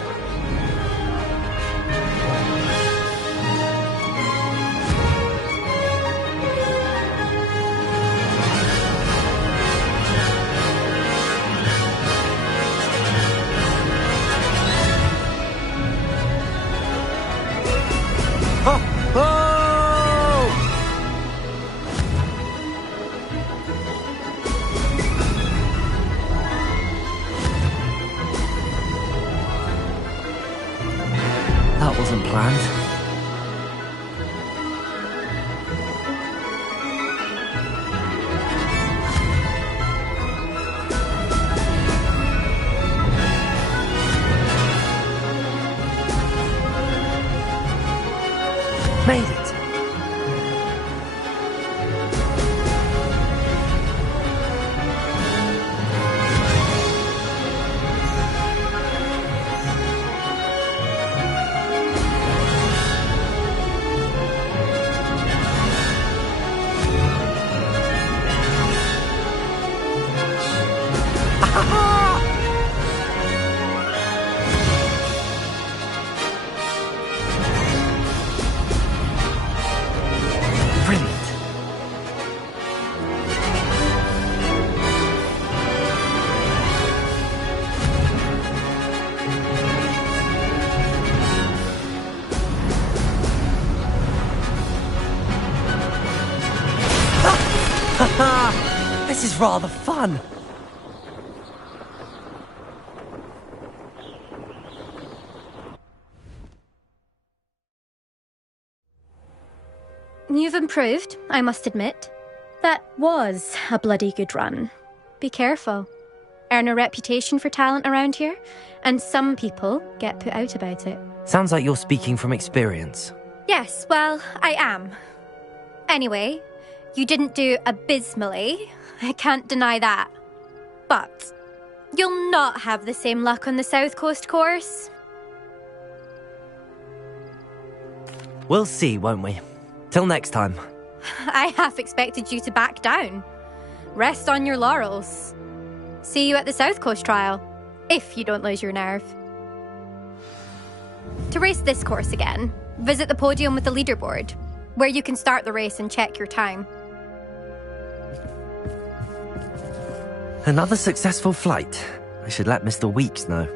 planned. Made it! This is rather fun. You've improved, I must admit. That was a bloody good run. Be careful. Earn a reputation for talent around here, and some people get put out about it. Sounds like you're speaking from experience. Yes, well, I am. Anyway, you didn't do abysmally. I can't deny that. But you'll not have the same luck on the South Coast course. We'll see, won't we? Till next time. I half expected you to back down. Rest on your laurels. See you at the South Coast trial, if you don't lose your nerve. To race this course again, visit the podium with the leaderboard, where you can start the race and check your time. Another successful flight. I should let Mr. Weeks know.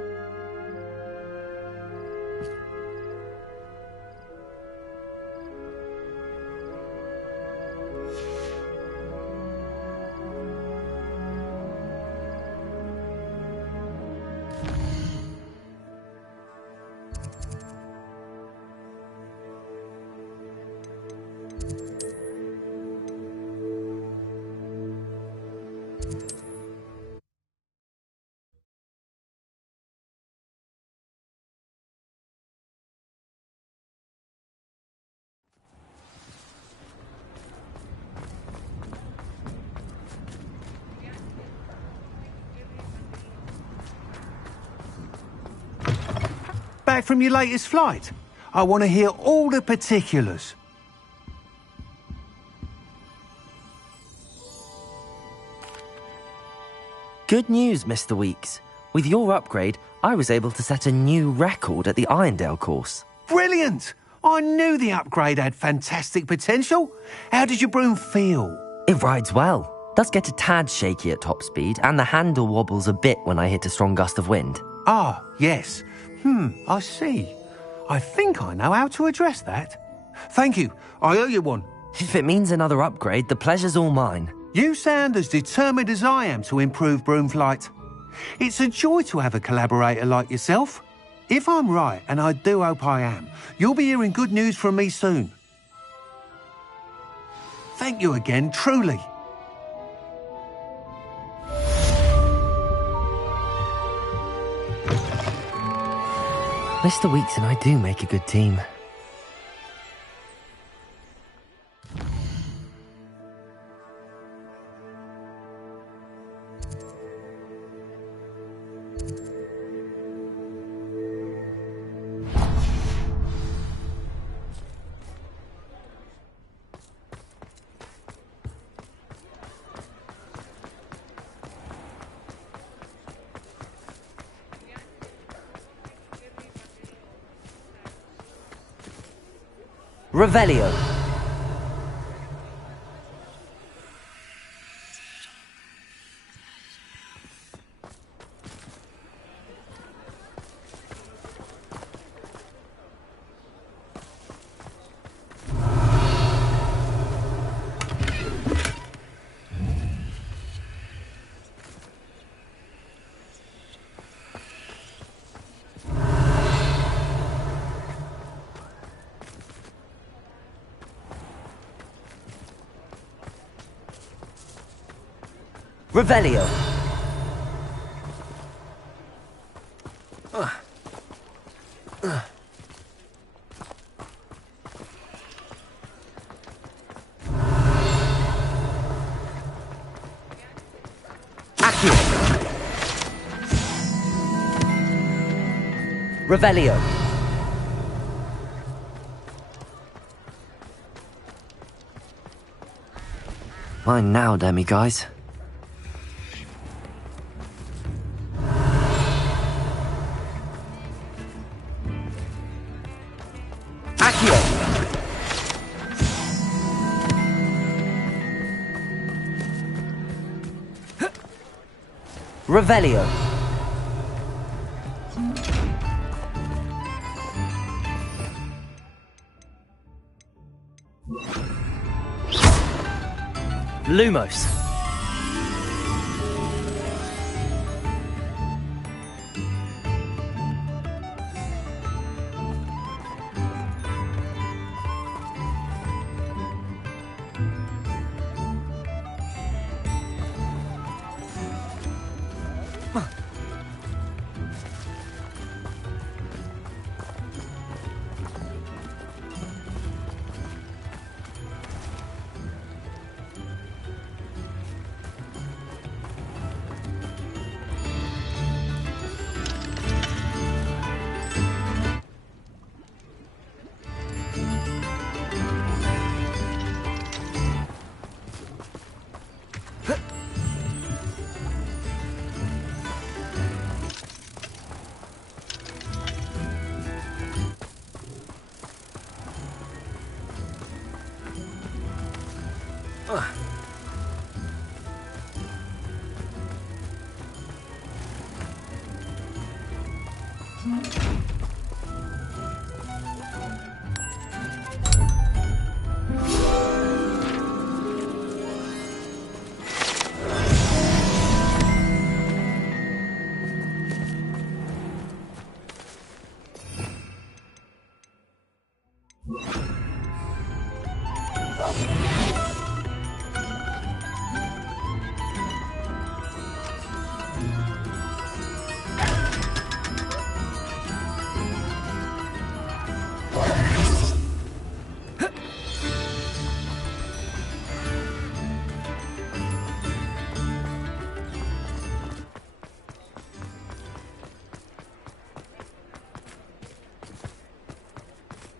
Back from your latest flight? I want to hear all the particulars. Good news, Mr. Weeks. With your upgrade, I was able to set a new record at the Irondale course. Brilliant! I knew the upgrade had fantastic potential. How did your broom feel? It rides well. Does get a tad shaky at top speed, and the handle wobbles a bit when I hit a strong gust of wind. Ah, yes. I see. I think I know how to address that. Thank you. I owe you one. If it means another upgrade, the pleasure's all mine. You sound as determined as I am to improve broom flight. It's a joy to have a collaborator like yourself. If I'm right, and I do hope I am, you'll be hearing good news from me soon. Thank you again, truly. Mr. Weeks and I do make a good team. Revelio. Revelio. Accio. Revelio. Mine now, demiguise. Accio. Revelio. Lumos.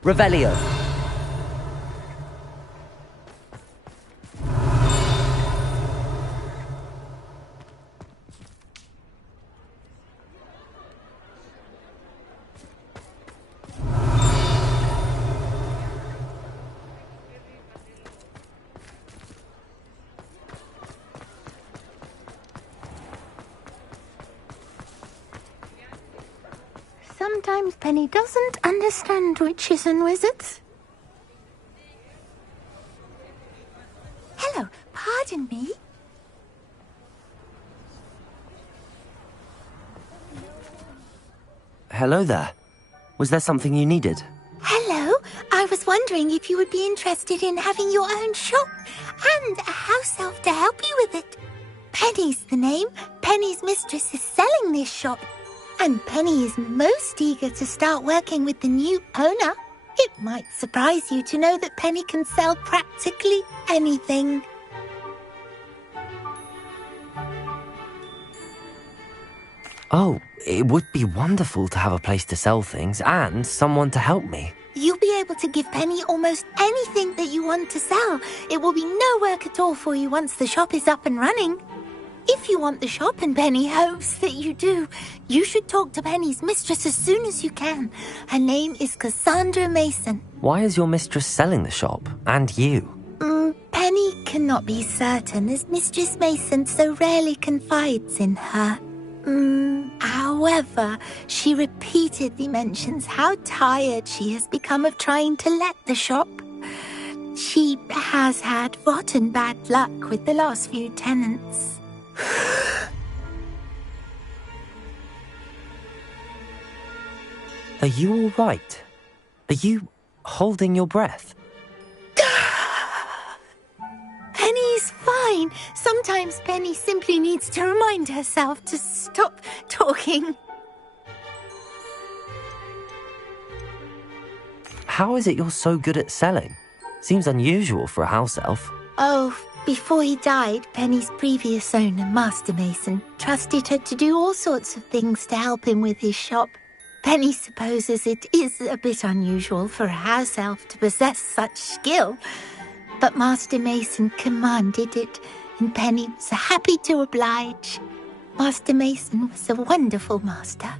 Revelio. Sometimes Penny doesn't understand witches and wizards. Hello, pardon me. Hello there. Was there something you needed? Hello, I was wondering if you would be interested in having your own shop and a house elf to help you with it. Penny's the name. Penny's mistress is selling this shop. And Penny is most eager to start working with the new owner. It might surprise you to know that Penny can sell practically anything. Oh, it would be wonderful to have a place to sell things and someone to help me. You'll be able to give Penny almost anything that you want to sell. It will be no work at all for you once the shop is up and running. If you want the shop, and Penny hopes that you do, you should talk to Penny's mistress as soon as you can. Her name is Cassandra Mason. Why is your mistress selling the shop? And you? Penny cannot be certain, as Mistress Mason so rarely confides in her. However, she repeatedly mentions how tired she has become of trying to let the shop. She has had rotten bad luck with the last few tenants. Are you all right? Are you holding your breath? Penny's fine. fine. Sometimes Penny simply needs to remind herself to stop talking. How is it you're so good at selling? Seems unusual for a house elf. Oh, before he died, Penny's previous owner, Master Mason, trusted her to do all sorts of things to help him with his shop. Penny supposes it is a bit unusual for a house elf to possess such skill, but Master Mason commanded it, and Penny was happy to oblige. Master Mason was a wonderful master.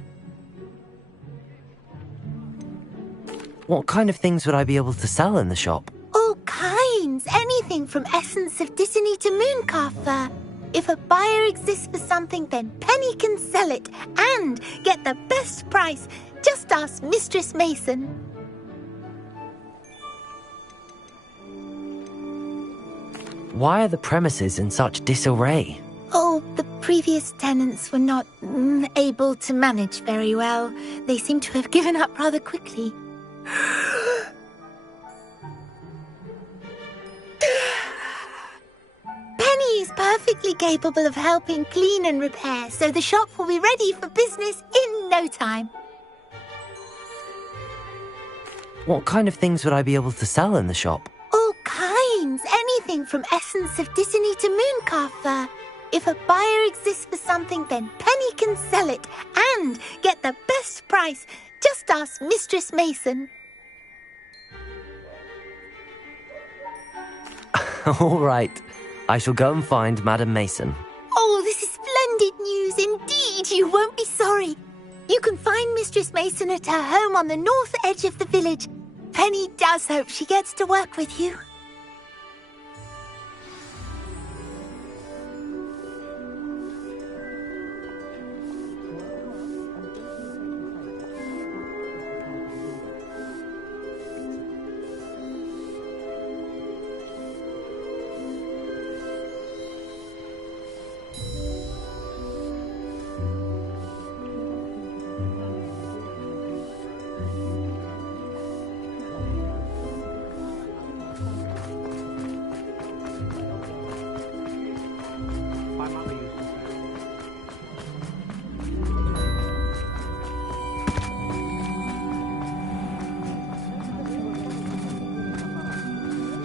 What kind of things would I be able to sell in the shop? All kinds. Anything from essence of Disney to mooncalf fur. If a buyer exists for something, then Penny can sell it and get the best price. Just ask Mistress Mason. Why are the premises in such disarray? Oh, the previous tenants were not able to manage very well. They seem to have given up rather quickly. Penny is perfectly capable of helping clean and repair, so the shop will be ready for business in no time. What kind of things would I be able to sell in the shop? All kinds. Anything from essence of Disney to mooncalf fur. If a buyer exists for something, then Penny can sell it and get the best price. Just ask Mistress Mason. All right. I shall go and find Madam Mason. Oh, this is splendid news indeed. You won't be sorry. You can find Mistress Mason at her home on the north edge of the village. Penny does hope she gets to work with you.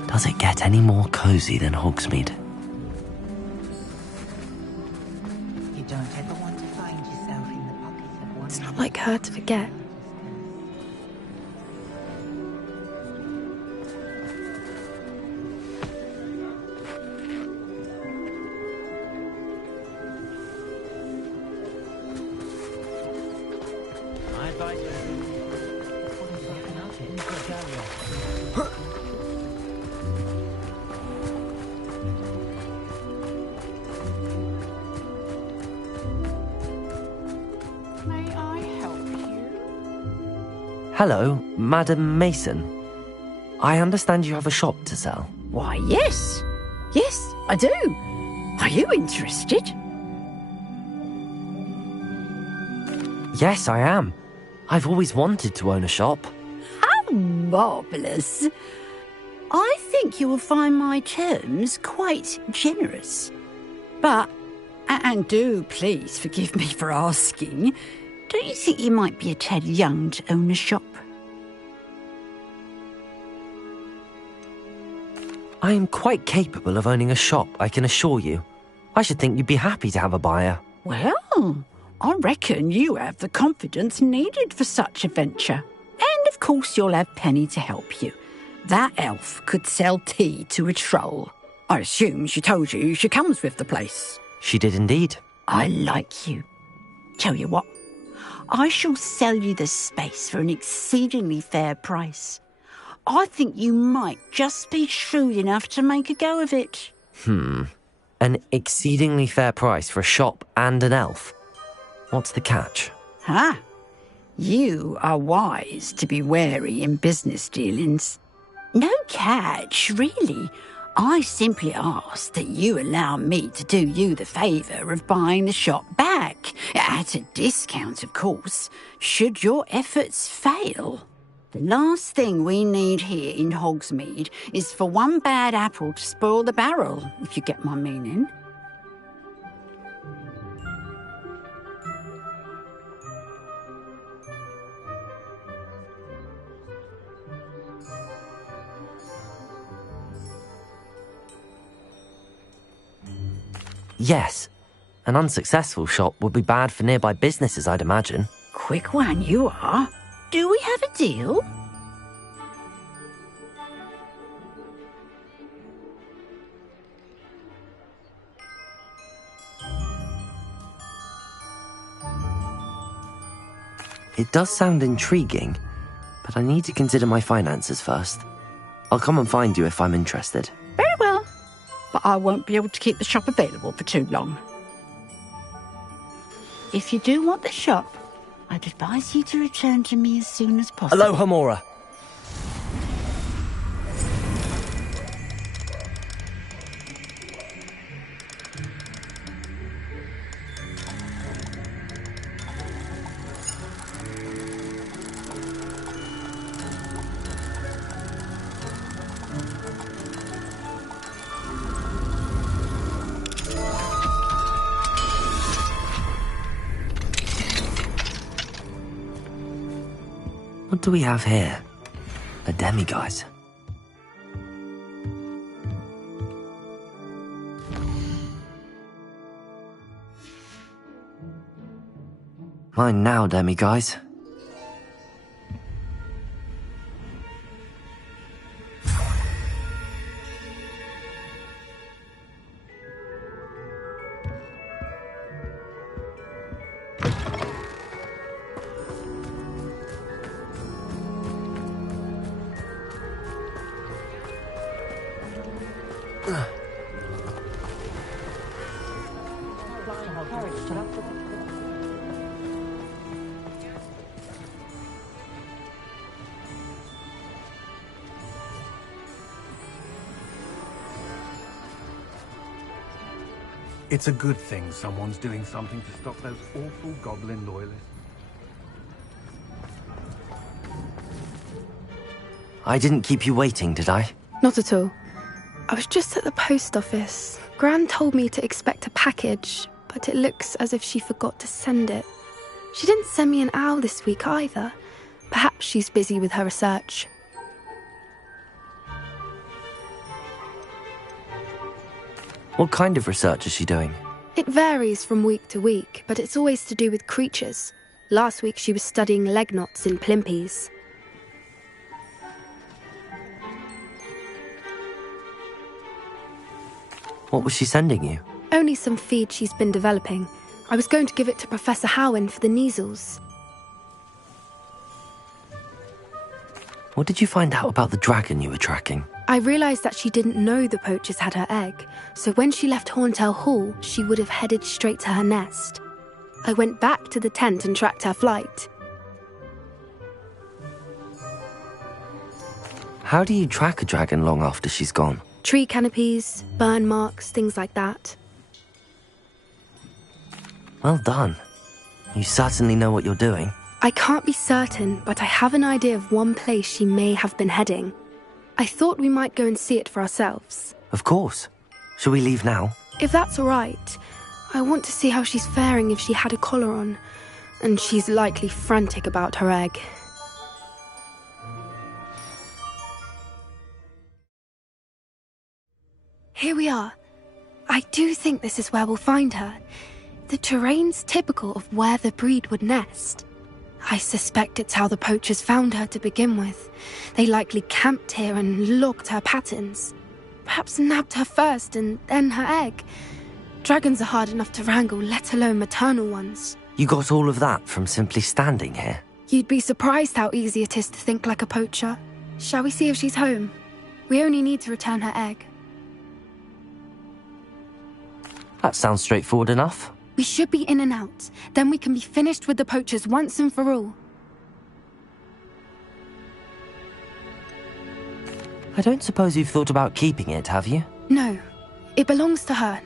Does it get any more cosy than Hogsmeade? You don't ever want to find yourself in the pocket of one. It's not like her to forget. Hello, Madam Mason. I understand you have a shop to sell. Why, yes. Yes, I do. Are you interested? Yes, I am. I've always wanted to own a shop. How marvellous. I think you will find my terms quite generous. But, and do please forgive me for asking, don't you think you might be a tad young to own a shop? I am quite capable of owning a shop, I can assure you. I should think you'd be happy to have a buyer. Well, I reckon you have the confidence needed for such a venture. And of course you'll have Penny to help you. That elf could sell tea to a troll. I assume she told you she comes with the place. She did indeed. I like you. Tell you what, I shall sell you the space for an exceedingly fair price. I think you might just be shrewd enough to make a go of it. An exceedingly fair price for a shop and an elf. What's the catch? You are wise to be wary in business dealings. No catch, really. I simply ask that you allow me to do you the favour of buying the shop back, at a discount, of course, should your efforts fail. The last thing we need here in Hogsmeade is for one bad apple to spoil the barrel, if you get my meaning. Yes. An unsuccessful shop would be bad for nearby businesses, I'd imagine. Quick one you are. Do we have a deal? It does sound intriguing, but I need to consider my finances first. I'll come and find you if I'm interested. Very well. But I won't be able to keep the shop available for too long. If you do want the shop, I'd advise you to return to me as soon as possible. Aloha, Mora. What do we have here? A demiguise. Mine now, demiguise. It's a good thing someone's doing something to stop those awful goblin loyalists. I didn't keep you waiting, did I? Not at all. I was just at the post office. Gran told me to expect a package, but it looks as if she forgot to send it. She didn't send me an owl this week either. Perhaps she's busy with her research. What kind of research is she doing? It varies from week to week, but it's always to do with creatures. Last week she was studying leg knots in plimpies. What was she sending you? Only some feed she's been developing. I was going to give it to Professor Howen for the measles. What did you find out about the dragon you were tracking? I realised that she didn't know the poachers had her egg, so when she left Horntail Hall, she would have headed straight to her nest. I went back to the tent and tracked her flight. How do you track a dragon long after she's gone? Tree canopies, burn marks, things like that. Well done. You certainly know what you're doing. I can't be certain, but I have an idea of one place she may have been heading. I thought we might go and see it for ourselves. Of course. Shall we leave now? If that's all right. I want to see how she's faring if she had a collar on. And she's likely frantic about her egg. Here we are. I do think this is where we'll find her. The terrain's typical of where the breed would nest. I suspect it's how the poachers found her to begin with. They likely camped here and logged her patterns. Perhaps nabbed her first and then her egg. Dragons are hard enough to wrangle, let alone maternal ones. You got all of that from simply standing here? You'd be surprised how easy it is to think like a poacher. Shall we see if she's home? We only need to return her egg. That sounds straightforward enough. We should be in and out. Then we can be finished with the poachers once and for all. I don't suppose you've thought about keeping it, have you? No. It belongs to her.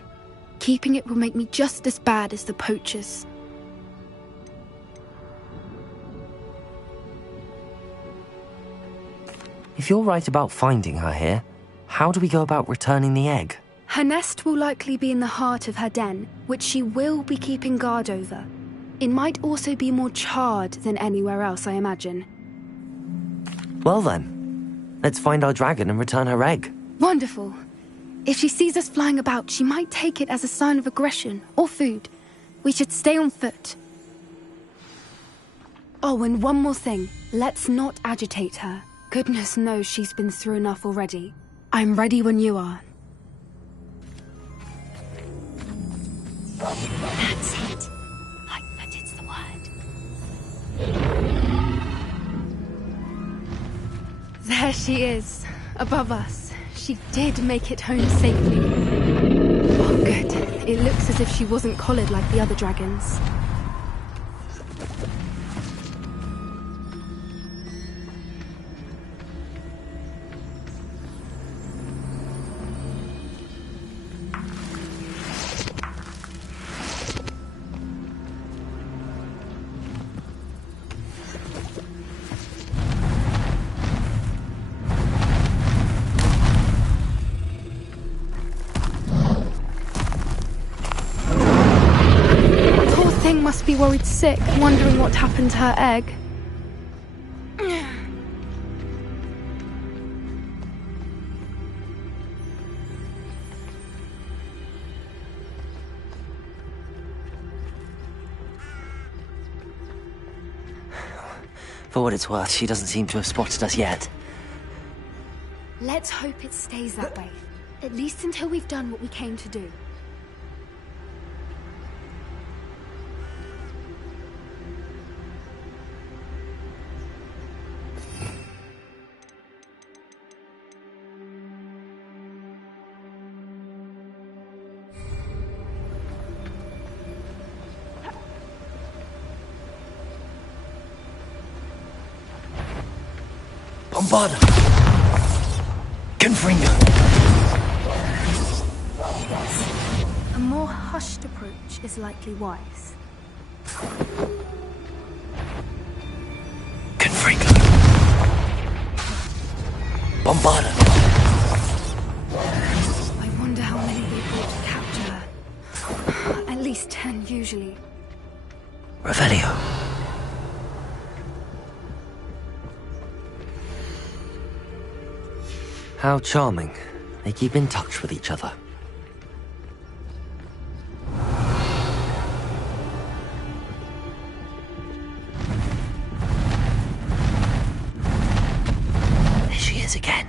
Keeping it will make me just as bad as the poachers. If you're right about finding her here, how do we go about returning the egg? Her nest will likely be in the heart of her den, which she will be keeping guard over. It might also be more charred than anywhere else, I imagine. Well then, let's find our dragon and return her egg. Wonderful. If she sees us flying about, she might take it as a sign of aggression or food. We should stay on foot. Oh, and one more thing. Let's not agitate her. Goodness knows she's been through enough already. I'm ready when you are. That's it. I bet it's the word. There she is, above us. She did make it home safely. Oh, good. It looks as if she wasn't collared like the other dragons. Must be worried sick, wondering what happened to her egg. For what it's worth, she doesn't seem to have spotted us yet. Let's hope it stays that way. At least until we've done what we came to do. Bombarda! Confringo! A more hushed approach is likely wise. Confringo! Bombarda! I wonder how many they brought to capture her. At least 10 usually. Revelio. How charming. They keep in touch with each other. There she is again.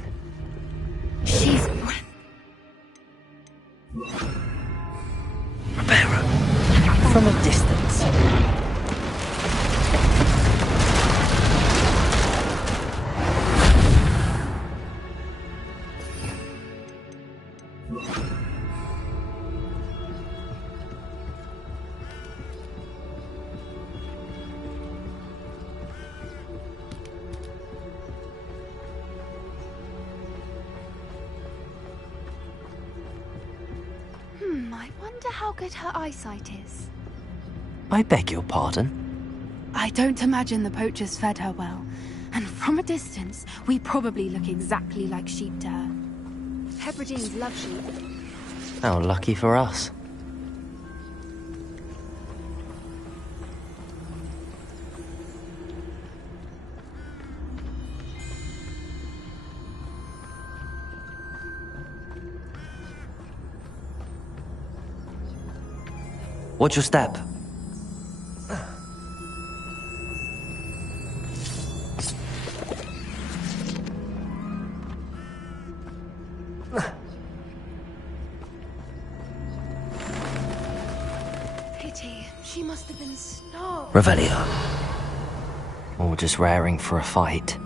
She's... Ribera. From a distance. I wonder how good her eyesight is. I beg your pardon? I don't imagine the poachers fed her well. And from a distance, we probably look exactly like sheep to her. Hebrideans love sheep. How lucky for us. Watch your step. Pity, she must have been starved. Revelio. Or just raring for a fight.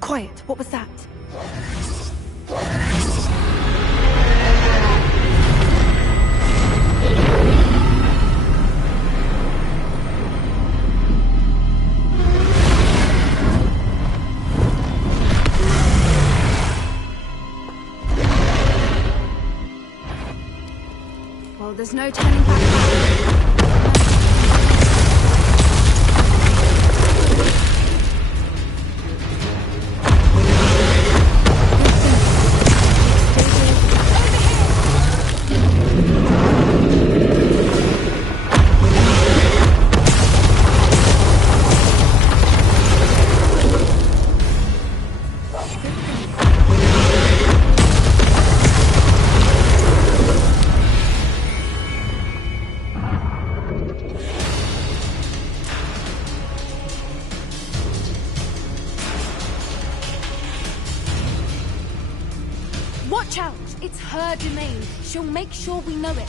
Quiet, what was that? there's no turning back now. Watch out! It's her domain. She'll make sure we know it.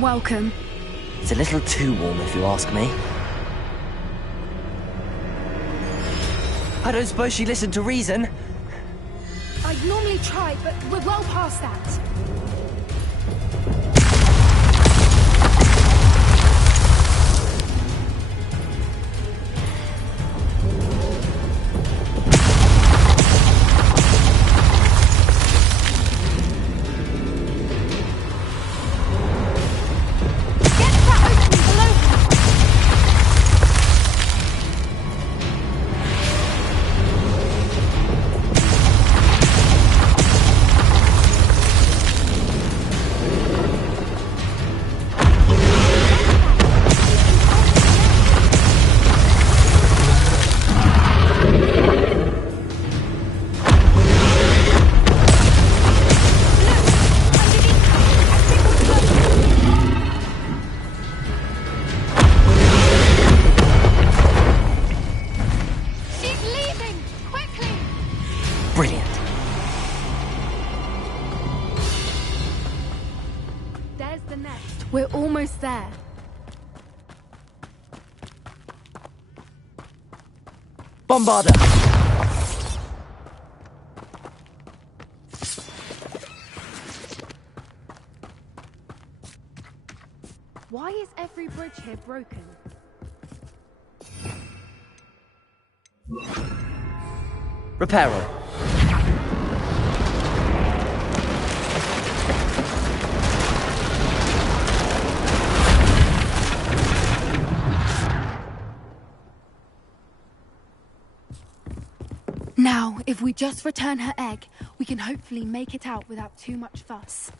Welcome. It's a little too warm, if you ask me. I don't suppose she listened to reason. I'd normally try, but we're well past that. We're almost there. Bombarder! Why is every bridge here broken? Reparo. Now, if we just return her egg, we can hopefully make it out without too much fuss.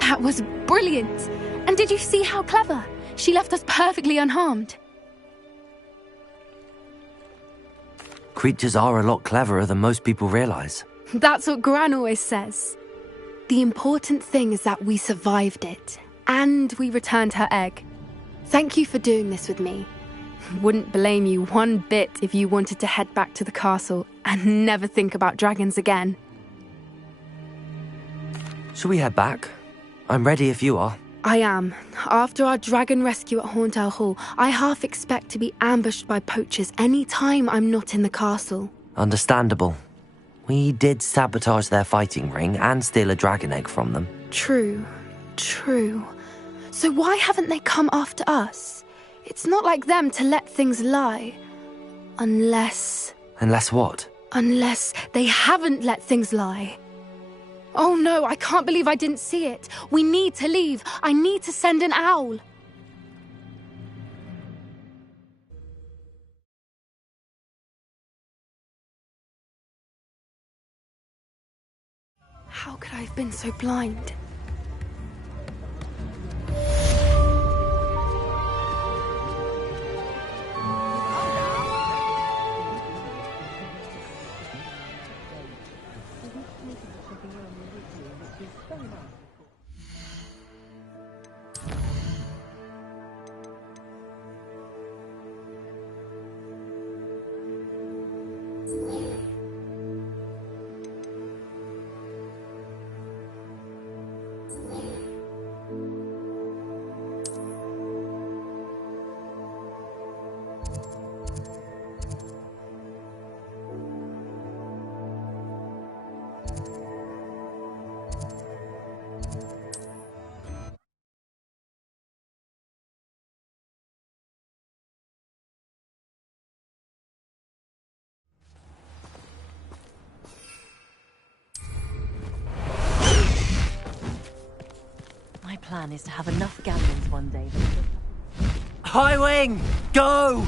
That was brilliant! And did you see how clever? She left us perfectly unharmed. Creatures are a lot cleverer than most people realize. That's what Gran always says. The important thing is that we survived it, and we returned her egg. Thank you for doing this with me. Wouldn't blame you one bit if you wanted to head back to the castle and never think about dragons again. Shall we head back? I'm ready if you are. I am. After our dragon rescue at Hauntel Hall, I half expect to be ambushed by poachers any time I'm not in the castle. Understandable. We did sabotage their fighting ring and steal a dragon egg from them. True. So why haven't they come after us? It's not like them to let things lie. Unless what? Unless they haven't let things lie. Oh no, I can't believe I didn't see it. We need to leave. I need to send an owl. How could I have been so blind? My plan is to have enough galleons one day that... High Wing! Go!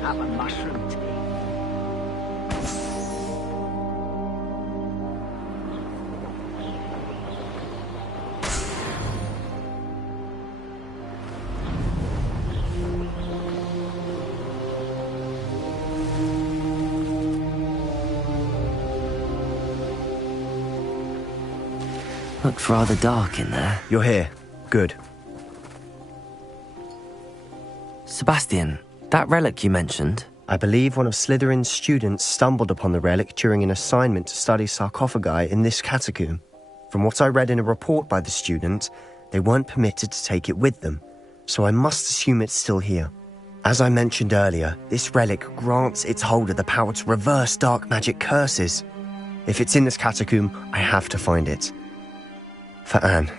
Cup of mushroom tea. Looks rather dark in there. You're here. Good. Sebastian, that relic you mentioned? I believe one of Slytherin's students stumbled upon the relic during an assignment to study sarcophagi in this catacomb. From what I read in a report by the student, they weren't permitted to take it with them, so I must assume it's still here. As I mentioned earlier, this relic grants its holder the power to reverse dark magic curses. If it's in this catacomb, I have to find it. For Anne.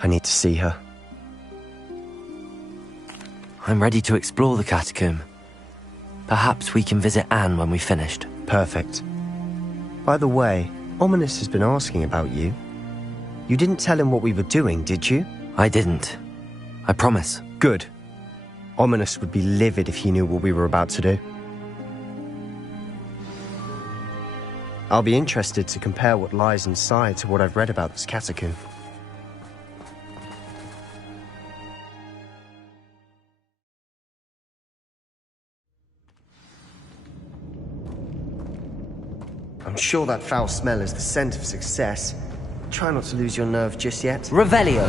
I need to see her. I'm ready to explore the catacomb. Perhaps we can visit Anne when we've finished. Perfect. By the way, Ominous has been asking about you. You didn't tell him what we were doing, did you? I didn't. I promise. Good. Ominous would be livid if he knew what we were about to do. I'll be interested to compare what lies inside to what I've read about this catacomb. I'm sure that foul smell is the scent of success. Try not to lose your nerve just yet. Revelio!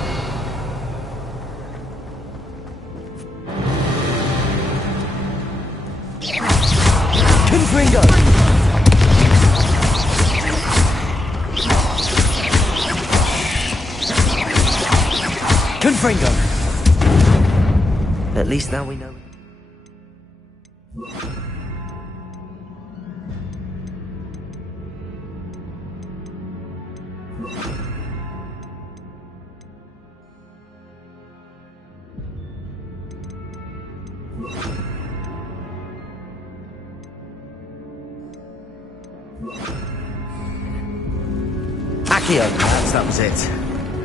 Confringo! Confringo! At least now we know. Accio! Perhaps that was it.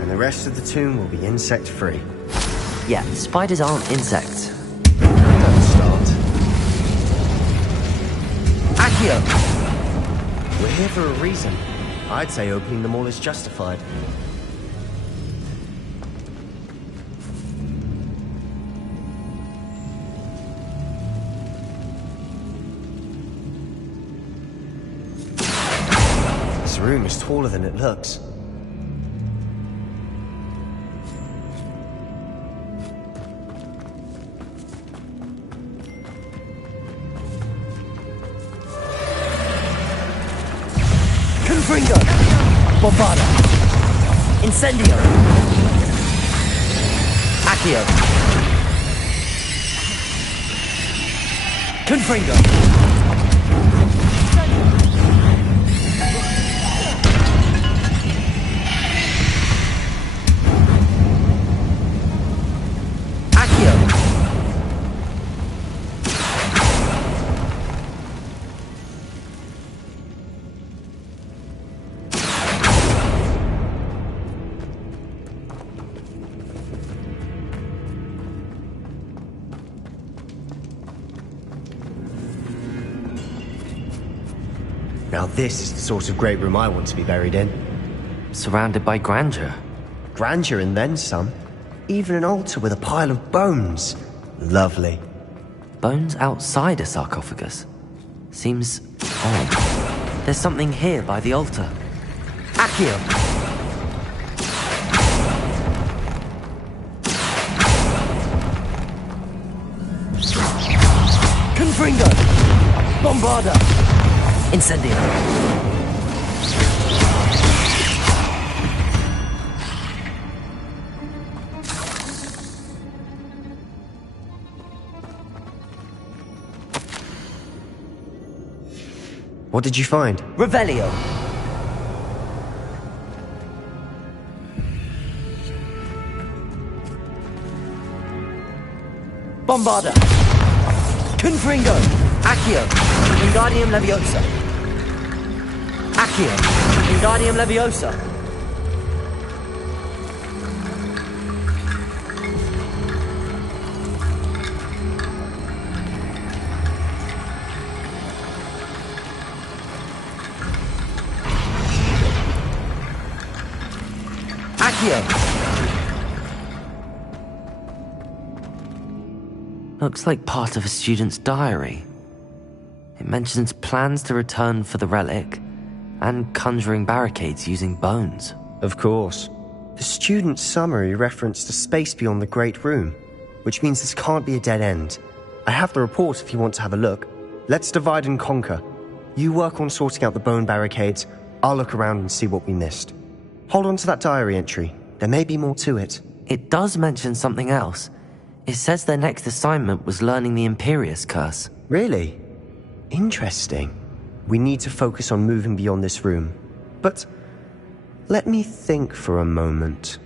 And the rest of the tomb will be insect-free. Yeah, spiders aren't insects. Don't start. Accio! We're here for a reason. I'd say opening them all is justified. This room is taller than it looks. Confringo! Bombada! Incendio! Accio! Confringo! Now this is the sort of great room I want to be buried in. Surrounded by grandeur. Grandeur and then some. Even an altar with a pile of bones. Lovely. Bones outside a sarcophagus? Seems odd. There's something here by the altar. Accio! Confringo! Bombarda! Incendio! What did you find? Revelio! Bombarda! Confringo! Accio! Wingardium Leviosa! Accio! Wingardium Leviosa! Accio! Looks like part of a student's diary. It mentions plans to return for the relic and conjuring barricades using bones. Of course. The student's summary referenced a space beyond the Great Room, which means this can't be a dead end. I have the report if you want to have a look. Let's divide and conquer. You work on sorting out the bone barricades, I'll look around and see what we missed. Hold on to that diary entry. There may be more to it. It does mention something else. It says their next assignment was learning the Imperius Curse. Really? Interesting. We need to focus on moving beyond this room. But let me think for a moment.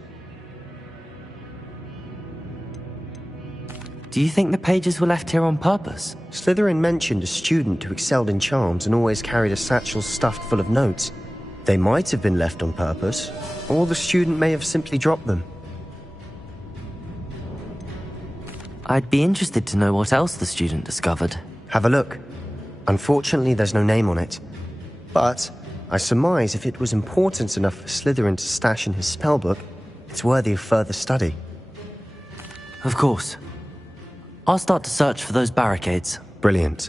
Do you think the pages were left here on purpose? Slytherin mentioned a student who excelled in charms and always carried a satchel stuffed full of notes. They might have been left on purpose, or the student may have simply dropped them. I'd be interested to know what else the student discovered. Have a look. Unfortunately, there's no name on it. But I surmise if it was important enough for Slytherin to stash in his spellbook, it's worthy of further study. Of course. I'll start to search for those barricades. Brilliant.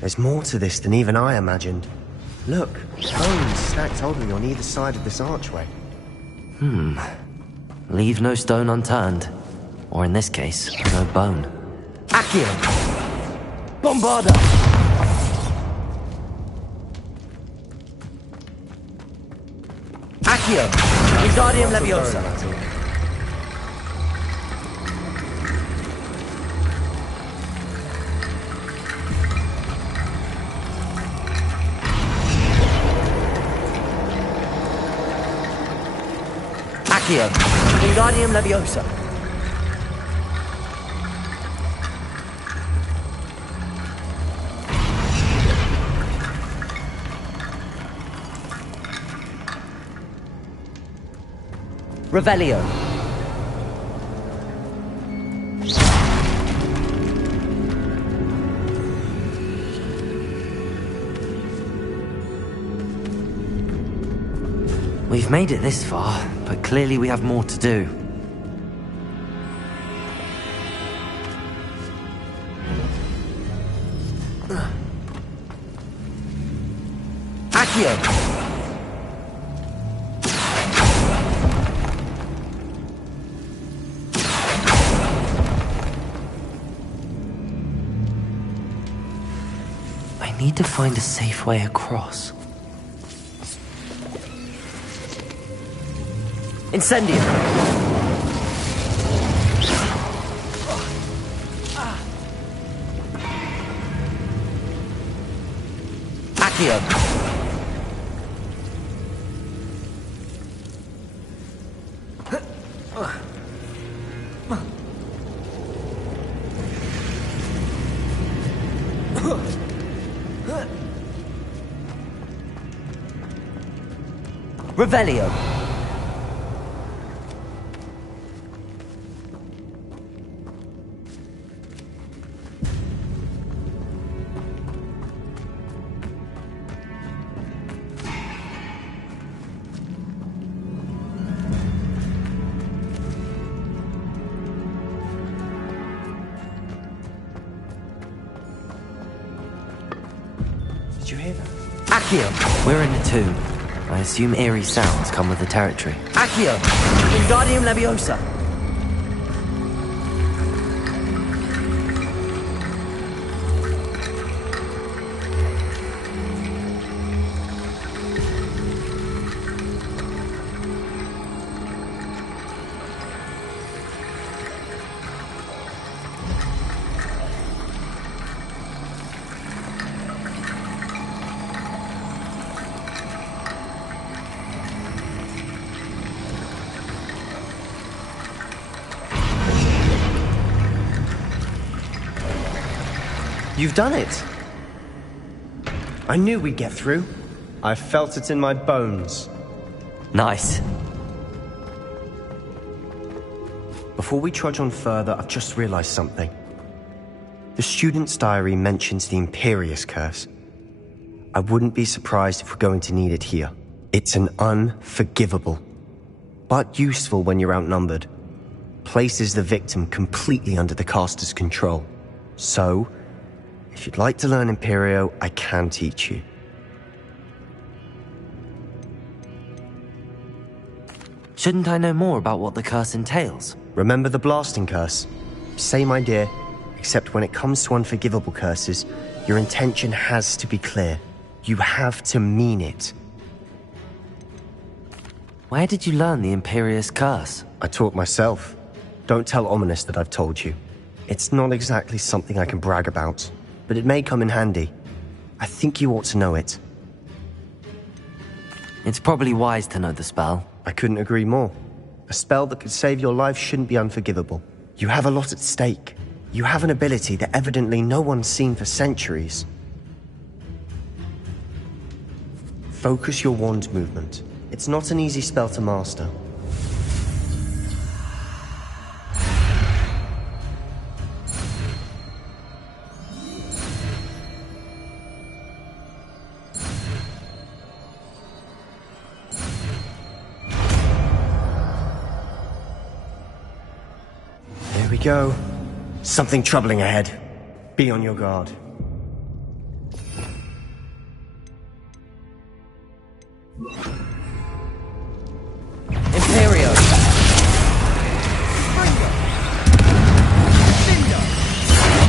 There's more to this than even I imagined. Look, bones stacked oddly on either side of this archway. Leave no stone unturned. Or in this case, no bone. Accio! Bombarda! Accio! Wingardium Leviosa! Accio, Wingardium Leviosa. Revelio. We've made it this far, but clearly we have more to do. Accio! I need to find a safe way across. Incendio! Accio! Revelio! Did you hear that? Accio! We're in the tomb. I assume eerie sounds come with the territory. Accio! Wingardium Leviosa! You've done it! I knew we'd get through. I felt it in my bones. Nice. Before we trudge on further, I've just realized something. The student's diary mentions the Imperious Curse. I wouldn't be surprised if we're going to need it here. It's an unforgivable, but useful when you're outnumbered. Places the victim completely under the caster's control. So, if you'd like to learn Imperio, I can teach you. Shouldn't I know more about what the curse entails? Remember the blasting curse? Same idea, except when it comes to unforgivable curses, your intention has to be clear. You have to mean it. Where did you learn the Imperious Curse? I taught myself. Don't tell Ominous that I've told you. It's not exactly something I can brag about, but it may come in handy. I think you ought to know it. It's probably wise to know the spell. I couldn't agree more. A spell that could save your life shouldn't be unforgivable. You have a lot at stake. You have an ability that evidently no one's seen for centuries. Focus your wand movement. It's not an easy spell to master. There we go. Something troubling ahead. Be on your guard. Imperio!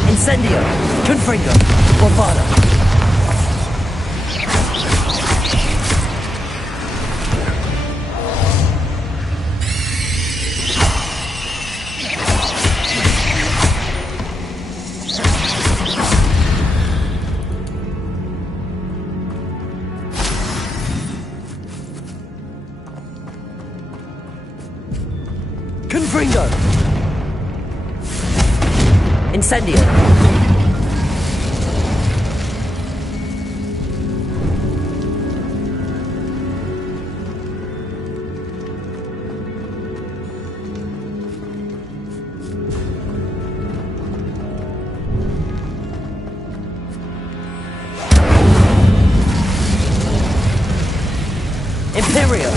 Incendio! Confringo! Bovada! Confringo! Incendio! Imperio!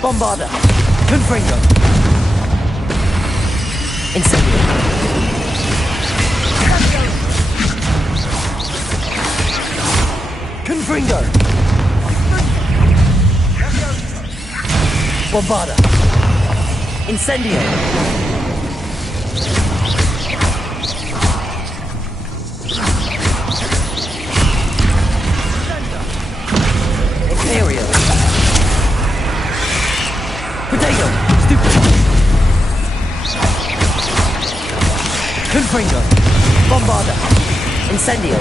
Bombarda! Confringo! Incendio! Confringo! Bombarda! Incendio! Imperio! Potato! Stupid! Confringo! Bombarda! Incendio!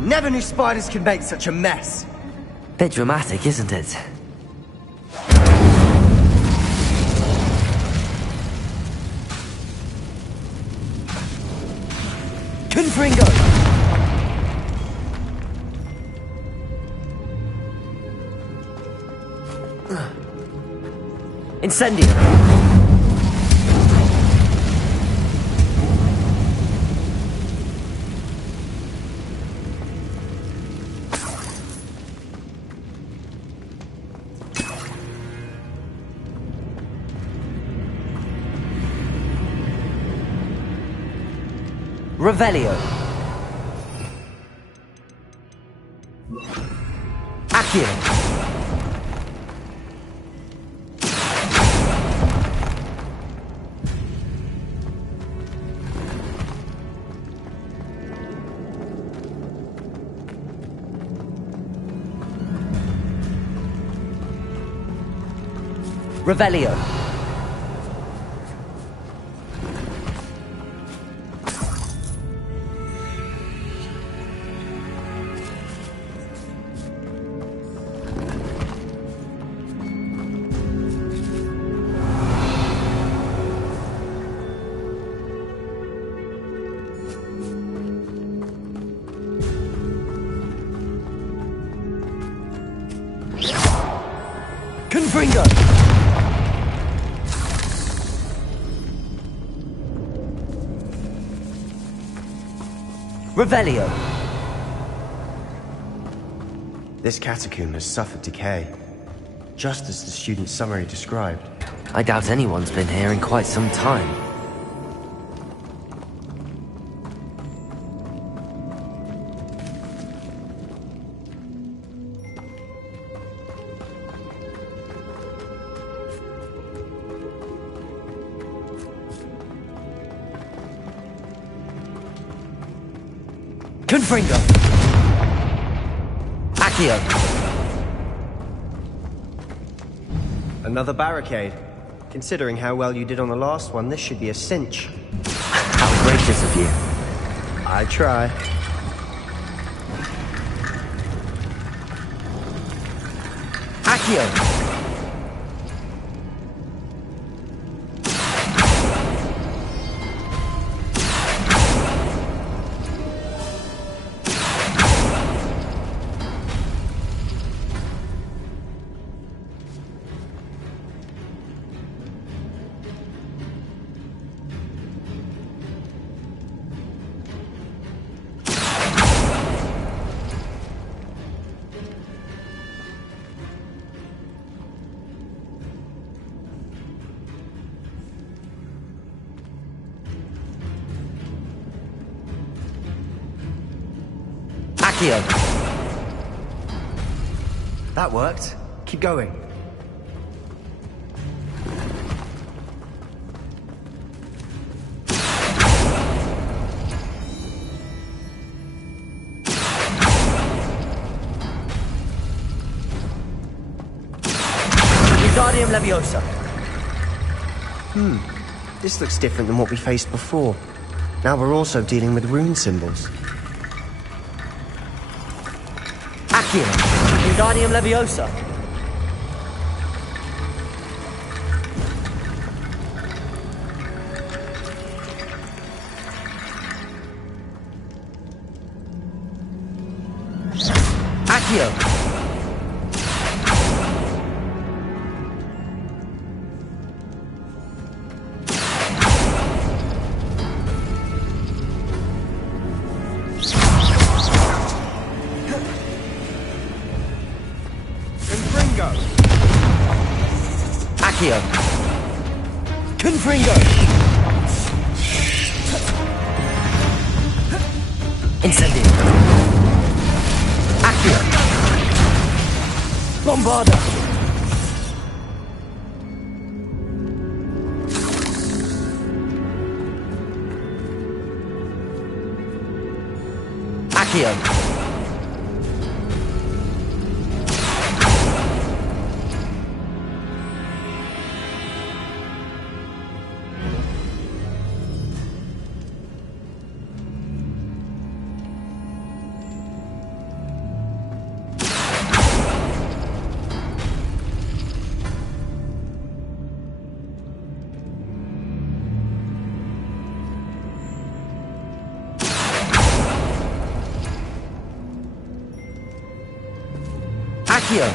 Never knew spiders could make such a mess. Bit dramatic, isn't it? Confringo! Incendio! Revelio. Accio. Revelio. Confringo! Revelio. This catacomb has suffered decay, just as the student's summary described. I doubt anyone's been here in quite some time. Confringo! Accio! Another barricade. Considering how well you did on the last one, this should be a cinch. How gracious of you. I try. Accio! Accio! That worked. Keep going. Wingardium Leviosa. This looks different than what we faced before. Now we're also dealing with rune symbols. Accio. Wingardium Leviosa. Accio. Accio. Confringo. Incendio. Accio. Bombarda. Accio. Accio.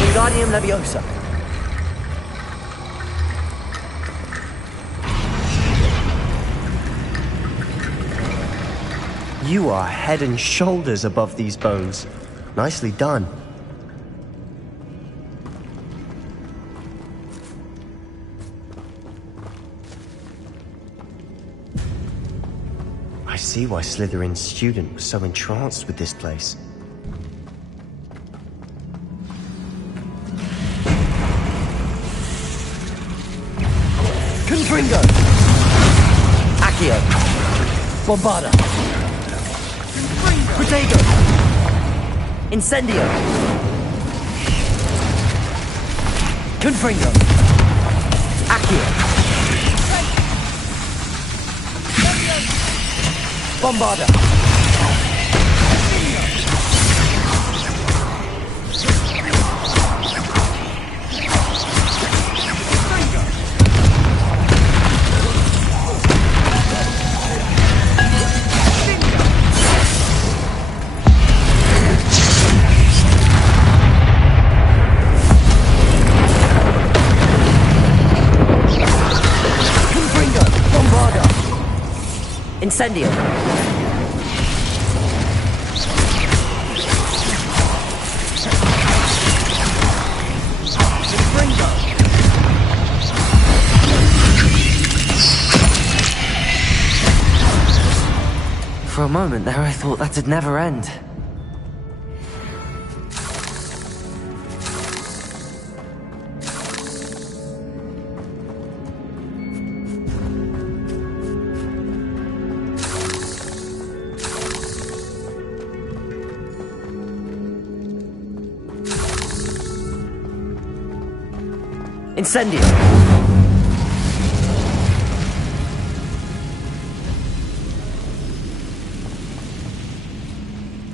Wingardium Leviosa. You are head and shoulders above these bones. Nicely done. I see why Slytherin's student was so entranced with this place. Confringo. Accio. Bombarda. Protego. Incendio. Confringo. Accio. Bombarda. Confringo. Bombarda. Incendio. For a moment there, I thought that'd never end. Incendio!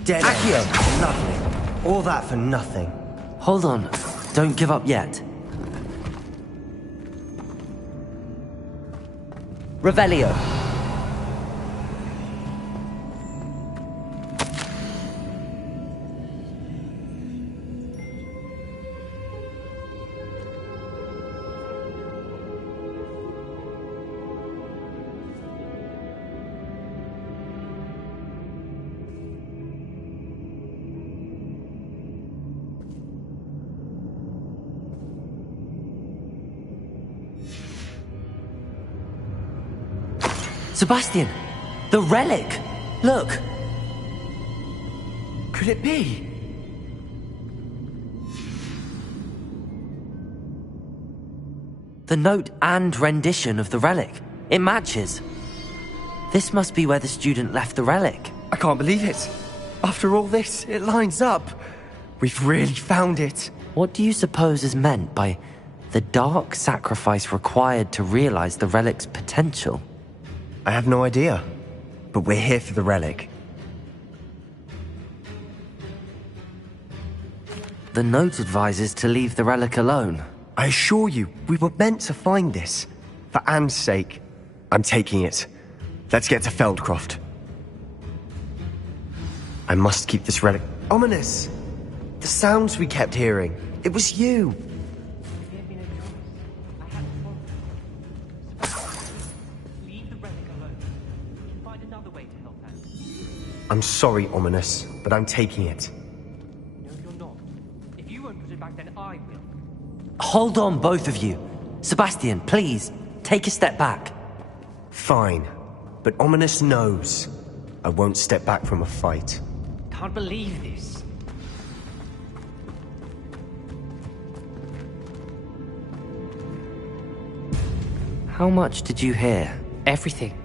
Dead Accio! end. Lovely. All that for nothing. Hold on. Don't give up yet. Revelio. Sebastian! The relic! Look! Could it be? The note and rendition of the relic. It matches. This must be where the student left the relic. I can't believe it. After all this, it lines up. We've really found it. What do you suppose is meant by the dark sacrifice required to realize the relic's potential? I have no idea, but we're here for the relic. The note advises to leave the relic alone. I assure you, we were meant to find this. For Anne's sake, I'm taking it. Let's get to Feldcroft. I must keep this relic... Ominous! The sounds we kept hearing. It was you. I'm sorry, Ominous, but I'm taking it. No, you're not. If you won't put it back, then I will. Hold on, both of you. Sebastian, please, take a step back. Fine, but Ominous knows I won't step back from a fight. Can't believe this. How much did you hear? Everything.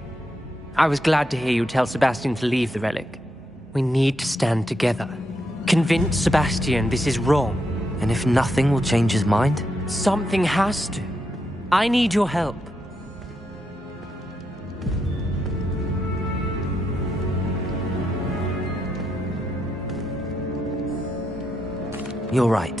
I was glad to hear you tell Sebastian to leave the relic. We need to stand together. Convince Sebastian this is wrong. And if nothing will change his mind? Something has to. I need your help. You're right.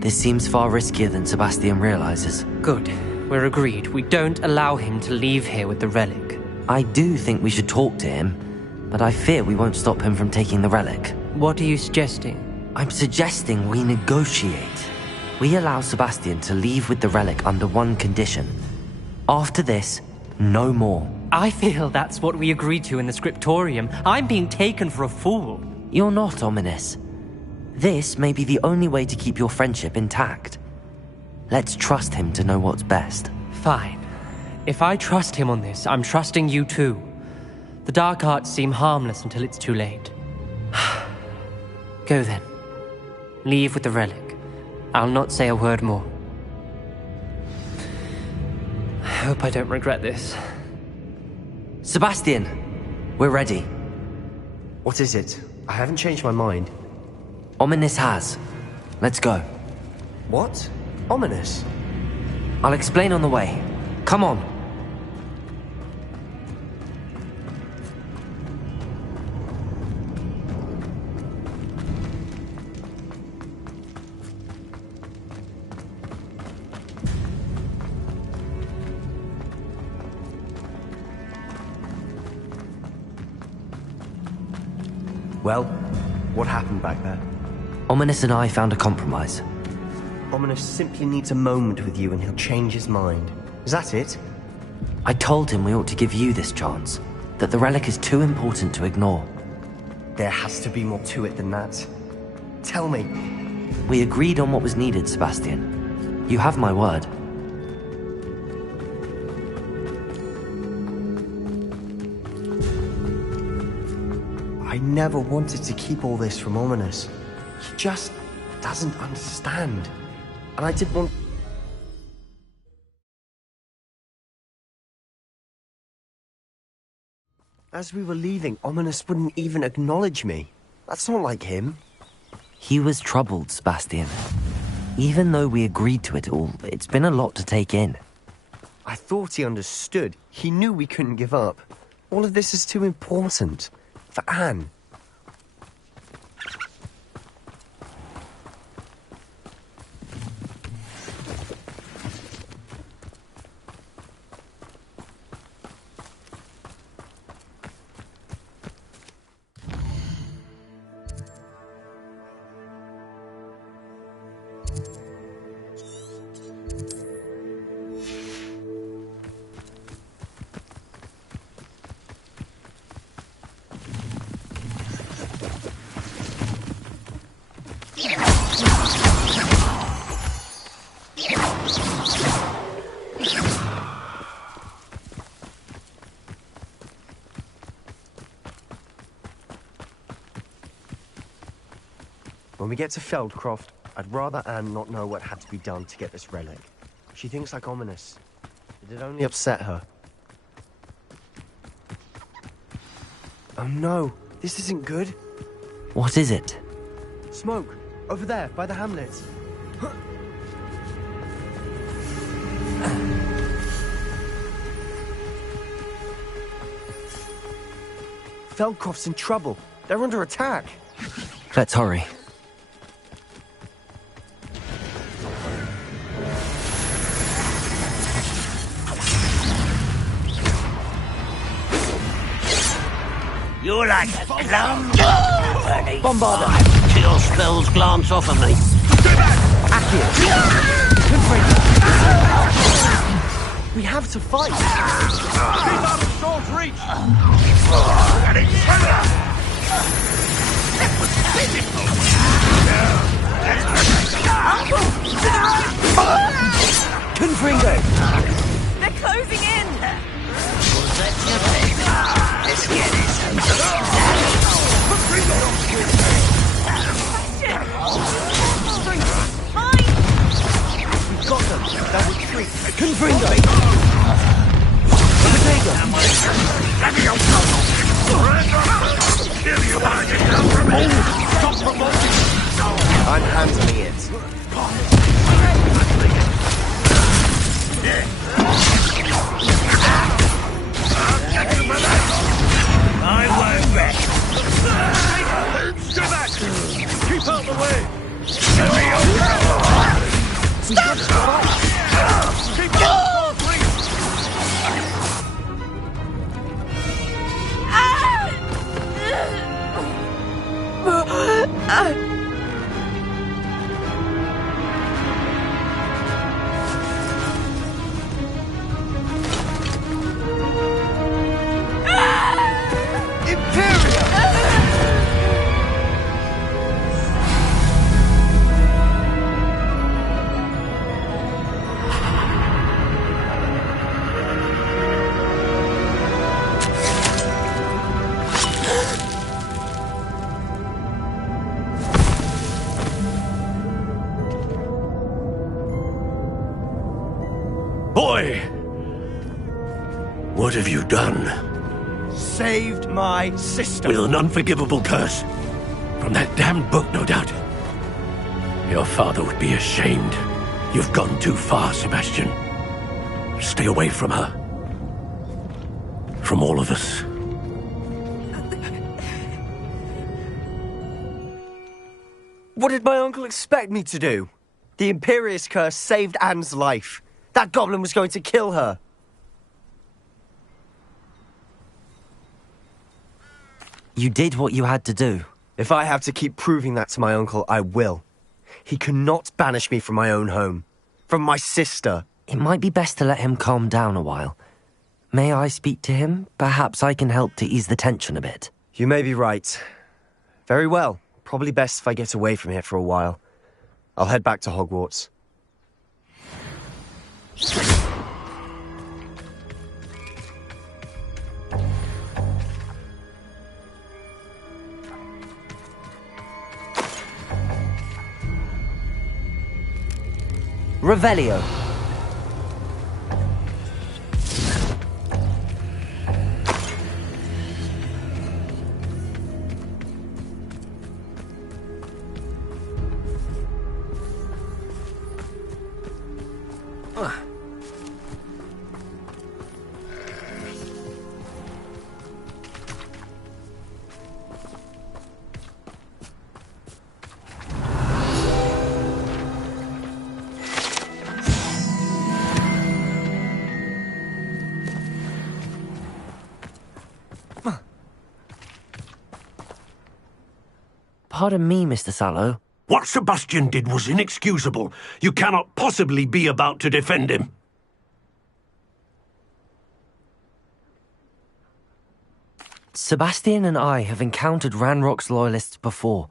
This seems far riskier than Sebastian realizes. Good. We're agreed. We don't allow him to leave here with the relic. I do think we should talk to him, but I fear we won't stop him from taking the relic. What are you suggesting? I'm suggesting we negotiate. We allow Sebastian to leave with the relic under one condition. After this, no more. I feel that's what we agreed to in the scriptorium. I'm being taken for a fool. You're not, Ominous. This may be the only way to keep your friendship intact. Let's trust him to know what's best. Fine. If I trust him on this, I'm trusting you too. The dark arts seem harmless until it's too late. Go then. Leave with the relic. I'll not say a word more. I hope I don't regret this. Sebastian! We're ready. What is it? I haven't changed my mind. Ominous has. Let's go. What? Ominous? I'll explain on the way. Come on. Well, what happened back there? Ominous and I found a compromise. Ominous simply needs a moment with you and he'll change his mind. Is that it? I told him we ought to give you this chance, that the relic is too important to ignore. There has to be more to it than that. Tell me. We agreed on what was needed, Sebastian. You have my word. I never wanted to keep all this from Ominous. He just doesn't understand. And I did want... As we were leaving, Ominous wouldn't even acknowledge me. That's not like him. He was troubled, Sebastian. Even though we agreed to it all, it's been a lot to take in. I thought he understood. He knew we couldn't give up. All of this is too important. For Anne. When we get to Feldcroft, I'd rather Anne not know what had to be done to get this relic. She thinks like ominous. It'd only upset her. Oh no, this isn't good. What is it? Smoke, over there, by the hamlet. Feldcroft's in trouble. They're under attack. Let's hurry. You're like a clown. Bombarder! Kill spells glance off of me. We have to fight. Keep out of sword's reach. Confringo! They're closing in. Let's get it. We've got them. That retreat. Confringo! I'm handling it. I won't rest. Stay back! Keep out the way! Stop! Keep out, please! Boy! What have you done? Saved my sister. With an unforgivable curse. From that damned book, no doubt. Your father would be ashamed. You've gone too far, Sebastian. Stay away from her. From all of us. What did my uncle expect me to do? The Imperius curse saved Anne's life. That goblin was going to kill her. You did what you had to do. If I have to keep proving that to my uncle, I will. He cannot banish me from my own home. From my sister. It might be best to let him calm down a while. May I speak to him? Perhaps I can help to ease the tension a bit. You may be right. Very well. Probably best if I get away from here for a while. I'll head back to Hogwarts. Revelio. Pardon me, Mr. Sallow. What Sebastian did was inexcusable. You cannot possibly be about to defend him. Sebastian and I have encountered Ranrock's loyalists before.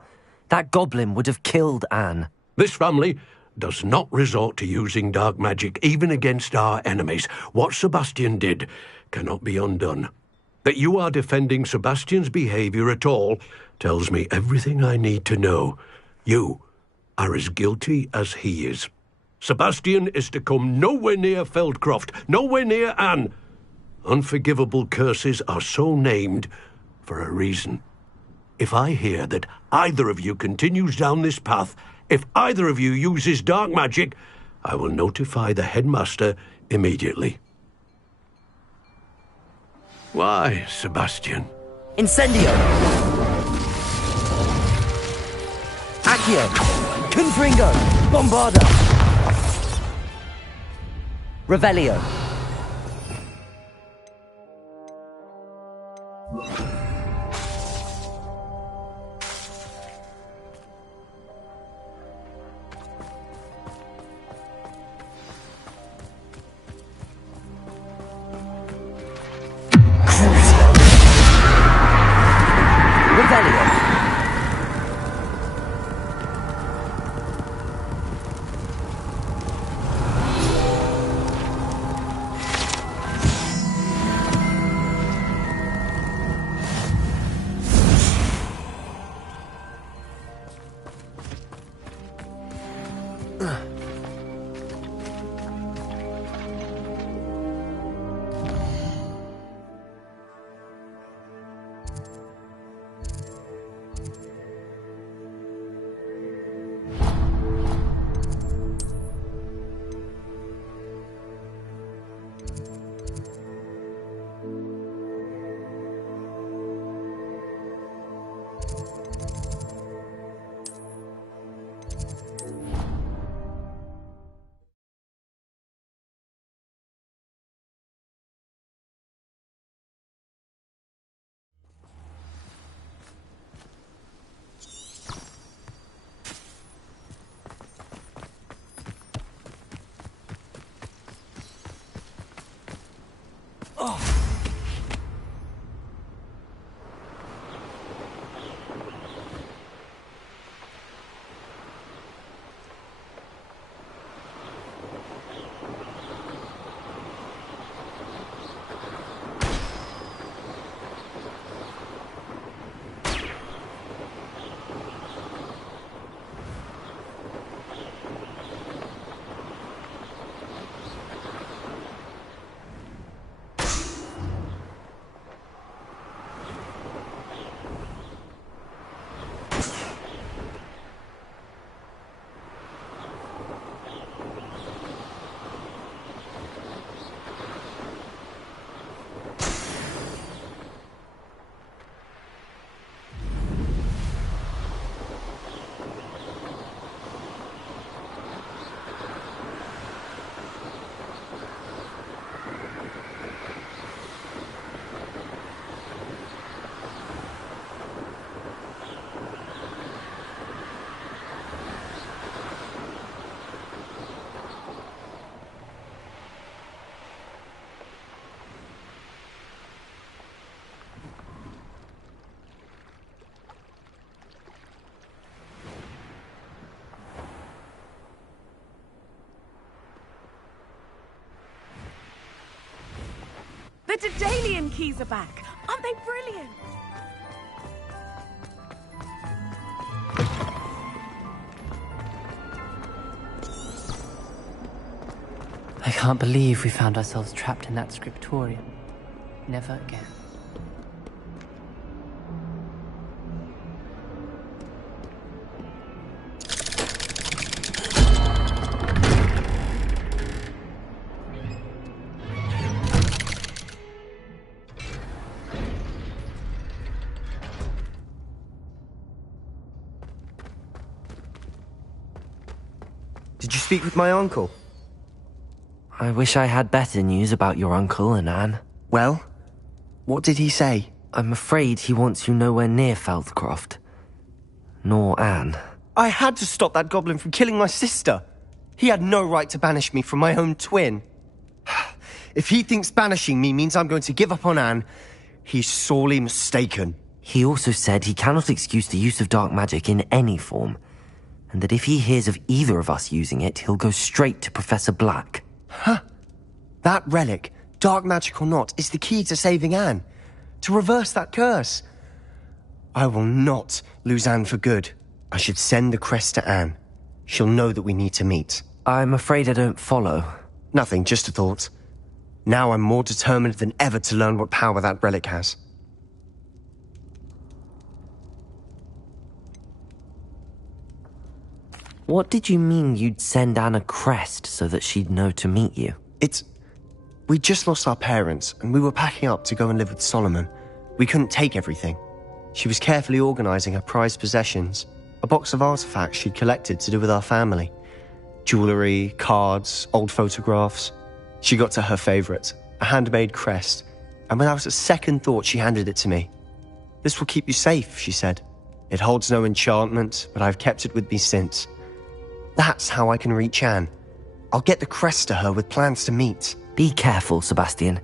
That goblin would have killed Anne. This family does not resort to using dark magic even against our enemies. What Sebastian did cannot be undone. That you are defending Sebastian's behavior at all tells me everything I need to know. You are as guilty as he is. Sebastian is to come nowhere near Feldcroft, nowhere near Anne. Unforgivable curses are so named for a reason. If I hear that either of you continues down this path, if either of you uses dark magic, I will notify the headmaster immediately. Why, Sebastian? Incendio! Accio! Confringo! Bombarda! Revelio! The Daedalian keys are back. Aren't they brilliant? I can't believe we found ourselves trapped in that scriptorium. Never again. Did you speak with my uncle? I wish I had better news about your uncle and Anne. Well, what did he say? I'm afraid he wants you nowhere near Feldcroft. Nor Anne. I had to stop that goblin from killing my sister. He had no right to banish me from my own twin. If he thinks banishing me means I'm going to give up on Anne, he's sorely mistaken. He also said he cannot excuse the use of dark magic in any form, and that if he hears of either of us using it, he'll go straight to Professor Black. Huh. That relic, dark magic or not, is the key to saving Anne. To reverse that curse. I will not lose Anne for good. I should send the crest to Anne. She'll know that we need to meet. I'm afraid I don't follow. Nothing, just a thought. Now I'm more determined than ever to learn what power that relic has. What did you mean you'd send Anne a crest so that she'd know to meet you? We just lost our parents, and we were packing up to go and live with Solomon. We couldn't take everything. She was carefully organising her prized possessions, a box of artifacts she'd collected to do with our family. Jewellery, cards, old photographs. She got to her favourite, a handmade crest, and without a second thought she handed it to me. "This will keep you safe," she said. "It holds no enchantment, but I've kept it with me since. That's how I can reach Anne. I'll get the crest to her with plans to meet." Be careful, Sebastian.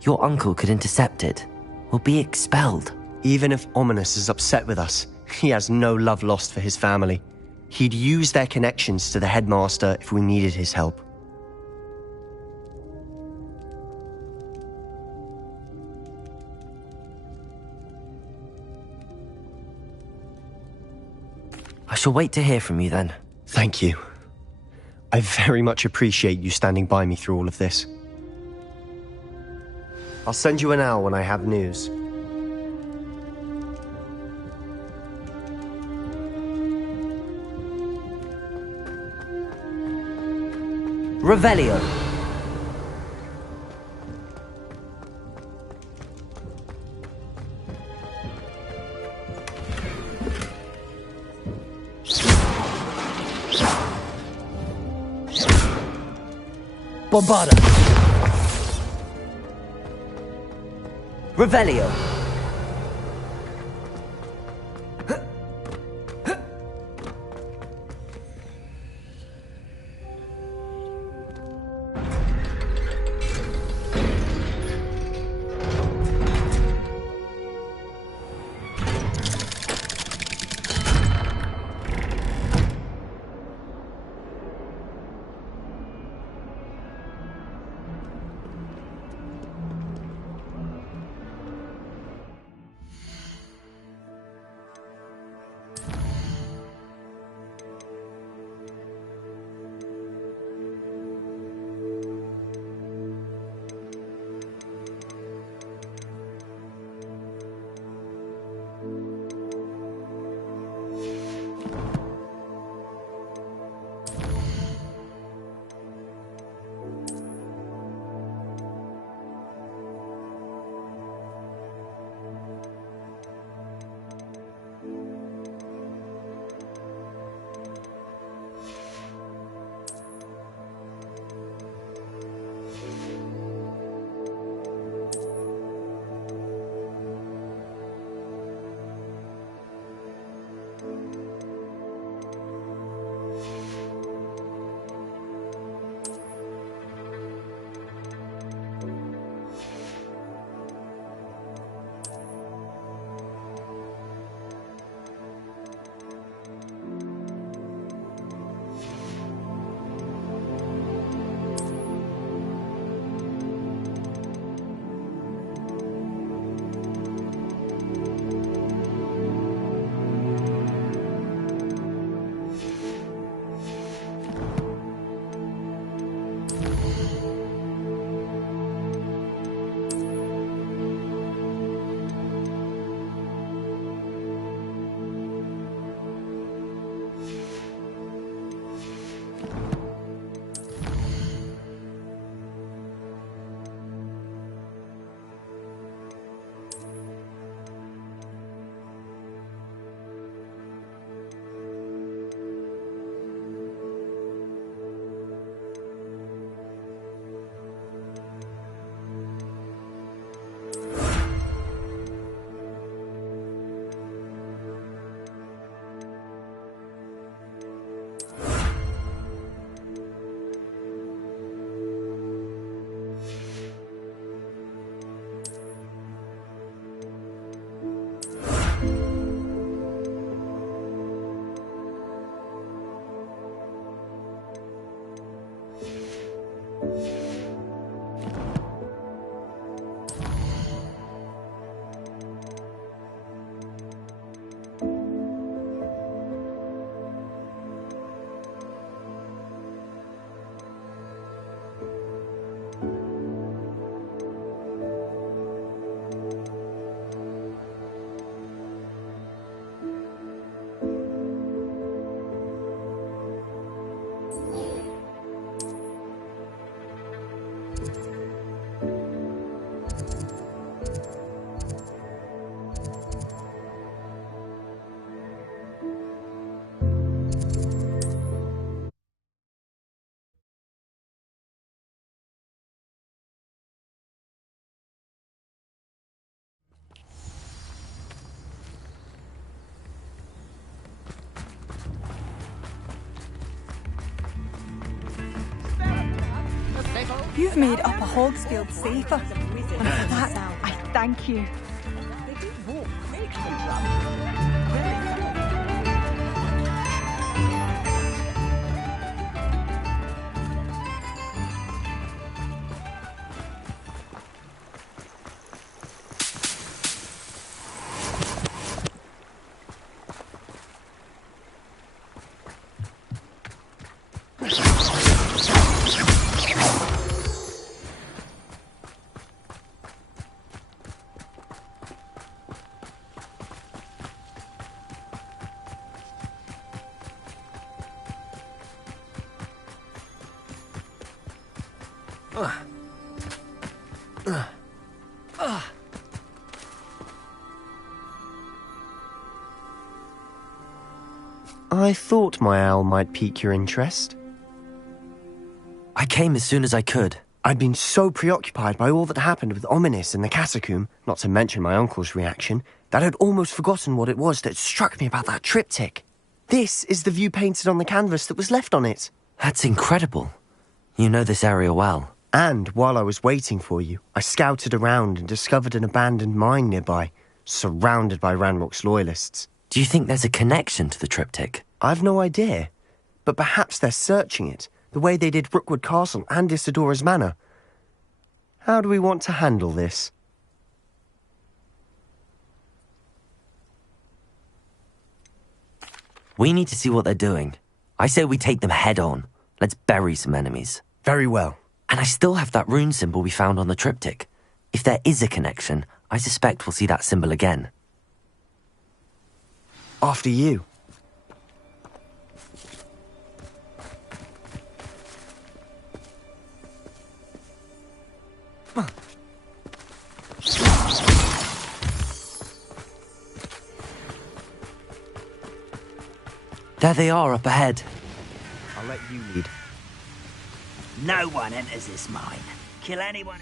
Your uncle could intercept it. We'll be expelled. Even if Ominous is upset with us, he has no love lost for his family. He'd use their connections to the headmaster if we needed his help. I shall wait to hear from you then. Thank you. I very much appreciate you standing by me through all of this. I'll send you an owl when I have news. Revelio. Bombarda. Revelio. You've made Upper Hogsfield safer. And for that, I thank you. I thought my owl might pique your interest. I came as soon as I could. I'd been so preoccupied by all that happened with Ominis and the catacomb, not to mention my uncle's reaction, that I'd almost forgotten what it was that struck me about that triptych. This is the view painted on the canvas that was left on it. That's incredible. You know this area well. And while I was waiting for you, I scouted around and discovered an abandoned mine nearby, surrounded by Ranrock's loyalists. Do you think there's a connection to the triptych? I've no idea, but perhaps they're searching it, the way they did Rookwood Castle and Isidora's Manor. How do we want to handle this? We need to see what they're doing. I say we take them head on. Let's bury some enemies. Very well. And I still have that rune symbol we found on the triptych. If there is a connection, I suspect we'll see that symbol again. After you. There they are up ahead. I'll let you lead. No one enters this mine. Kill anyone.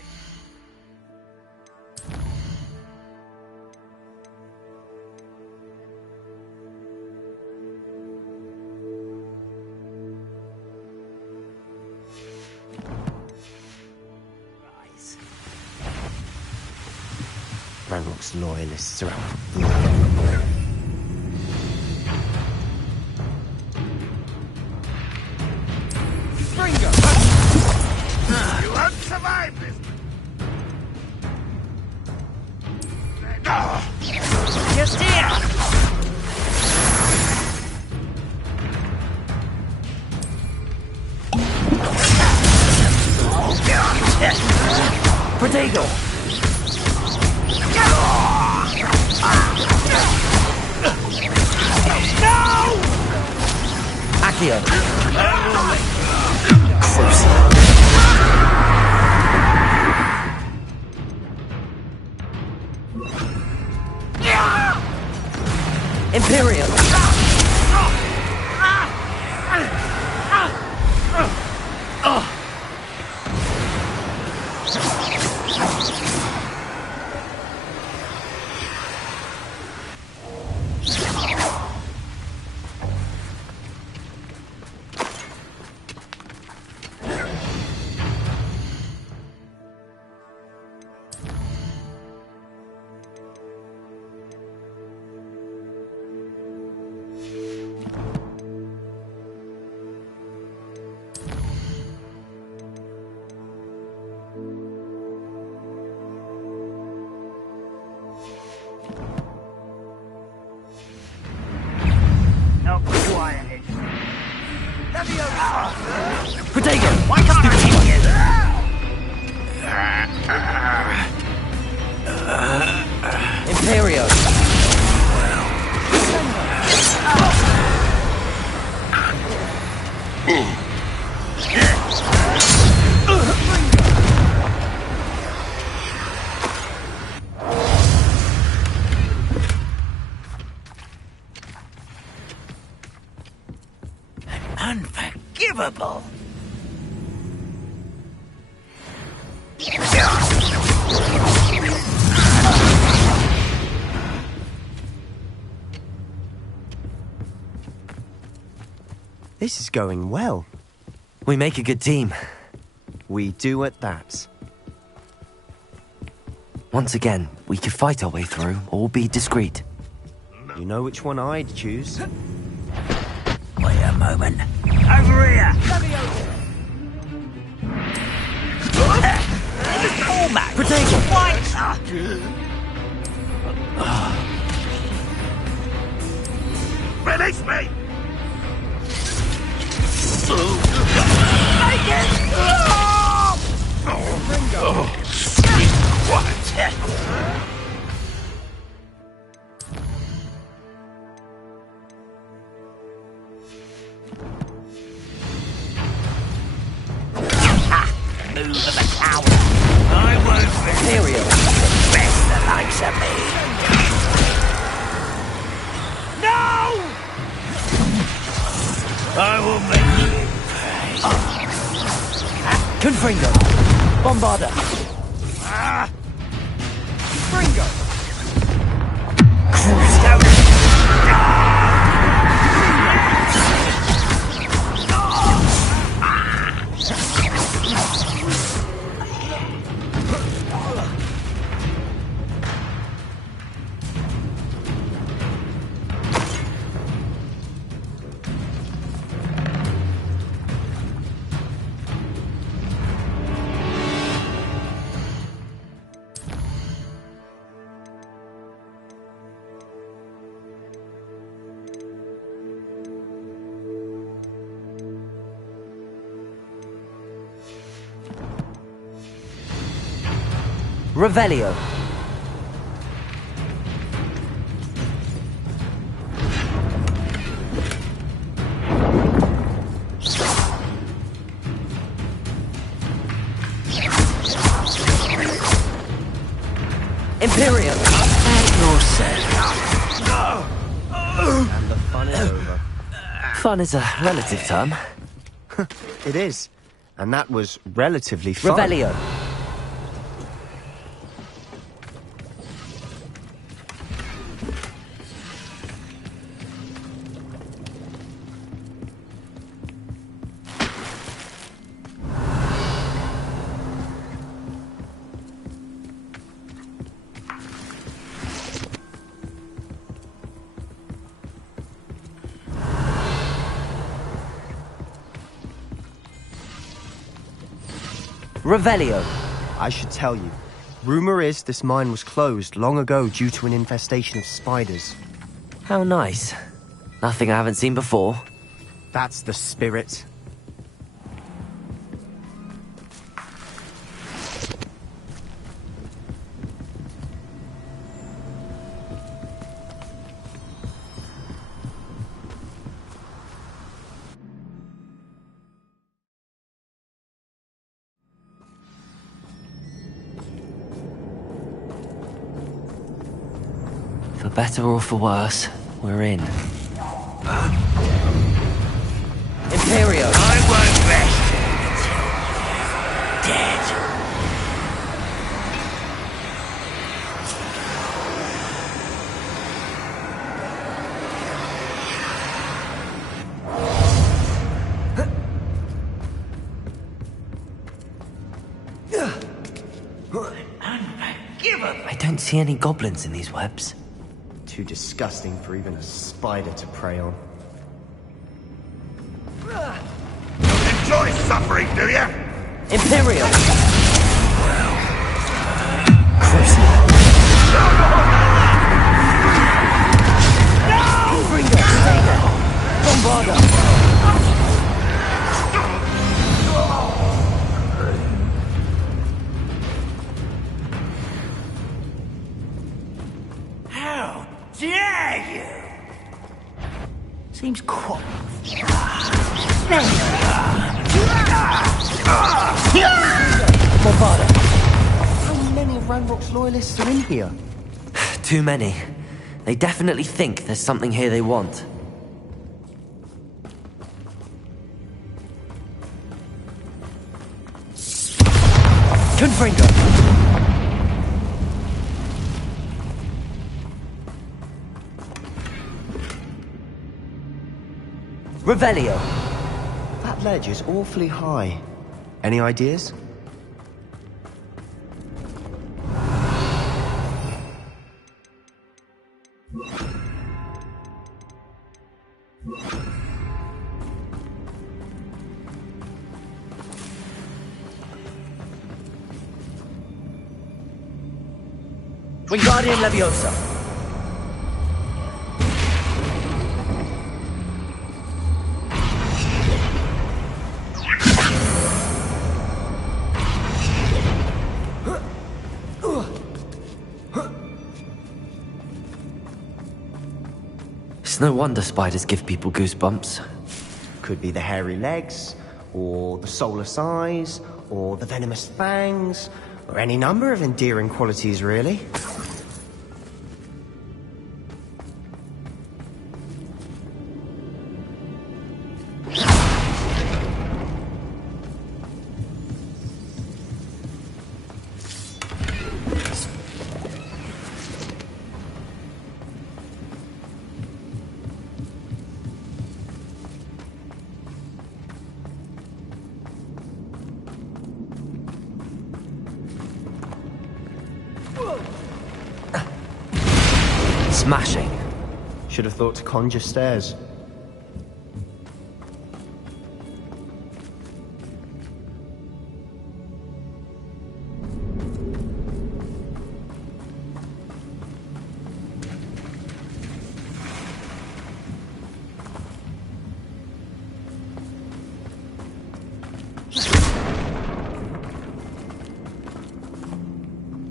Ranrock's loyalists are out. You won't survive this! Just here! Protego! No! Accio! Imperial! Protego! Why can't I keep Imperio! unforgivable. This is going well. We make a good team. We do at that. Once again, we could fight our way through or be discreet. You know which one I'd choose. Wait a moment. Over here! Cormac! Potato! Fight! Release me! Take it! Quiet! Move of a coward. I won't Imperial. best the likes of me. No! I will make you pay. Confringo. Bombarda. Fringo! Revelio. Imperial. At your service. And the fun is over. Fun is a relative term. It is. And that was relatively fun. Revelio. Revelio. I should tell you. Rumor is this mine was closed long ago due to an infestation of spiders. How nice. Nothing I haven't seen before. That's the spirit. For better or for worse, we're in. Imperio! I won't rest dead. Unforgivable. I don't see any goblins in these webs. Too disgusting for even a spider to prey on. Enjoy suffering, do you? Imperial! Bombarda! How dare you? Seems quite... Bombarda! How many of Ranrock's loyalists are in here? Too many. They definitely think there's something here they want. Confringo! Revelio! That ledge is awfully high. Any ideas? Wingardium Leviosa! It's no wonder spiders give people goosebumps. Could be the hairy legs, or the soulless eyes, or the venomous fangs, or any number of endearing qualities, really. Smashing. Should have thought to conjure stairs.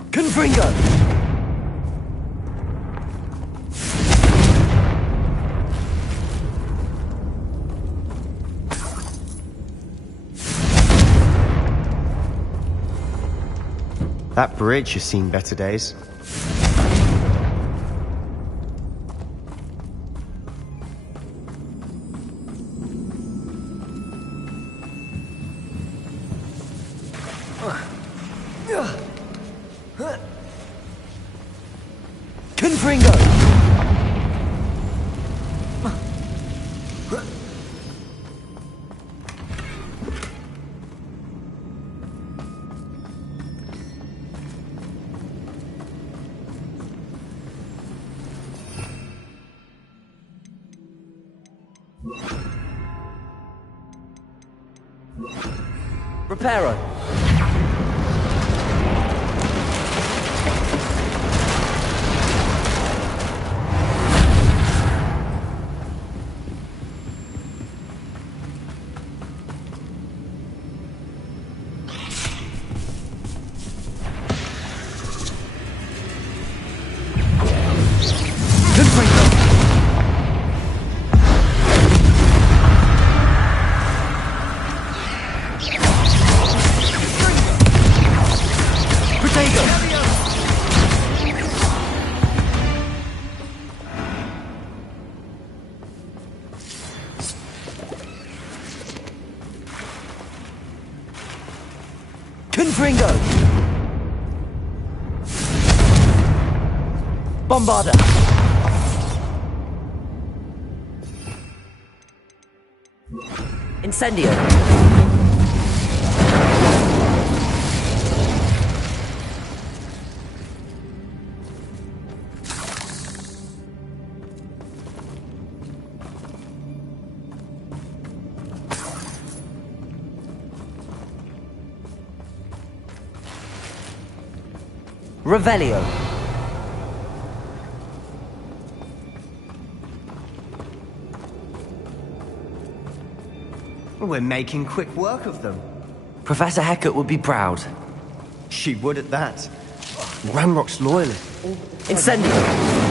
Confringo! That bridge has seen better days. Confringo! Reparo! Confringo! Bombarda! Incendio! Revelio. We're making quick work of them. Professor Hecat would be proud. She would at that. Ranrock's loyalist. Incendio.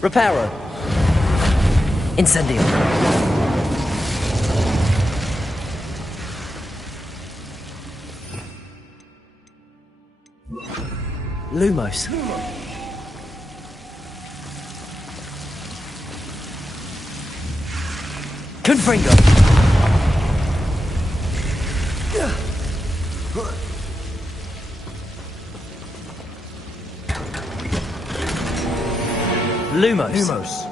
Reparo. Incendio. Lumos. Confringo. Lumos.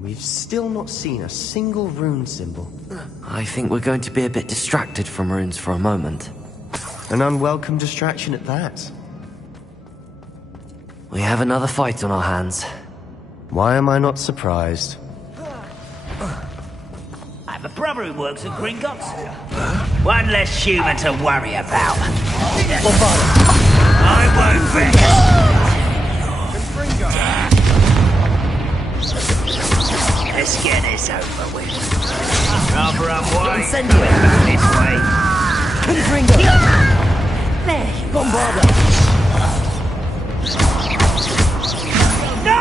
We've still not seen a single rune symbol. I think we're going to be a bit distracted from runes for a moment. An unwelcome distraction at that. We have another fight on our hands. Why am I not surprised? I have a brother who works at Gringotts. One less human to worry about. I won't bet. Let's get this over with. Rather unwise. Incendio. This way. Confringo. There you Bombarda. No!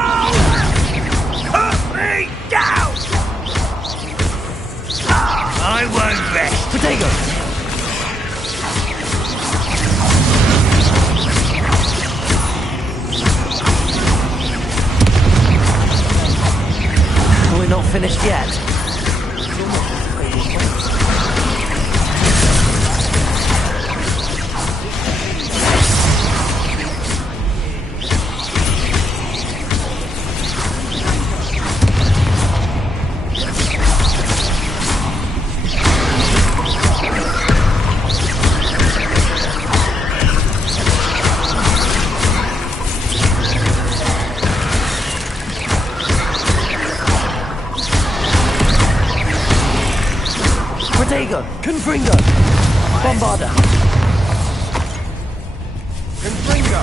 Put me down! I won't rest. Protego. We're not finished yet. Confringo! Bombarda! Confringo!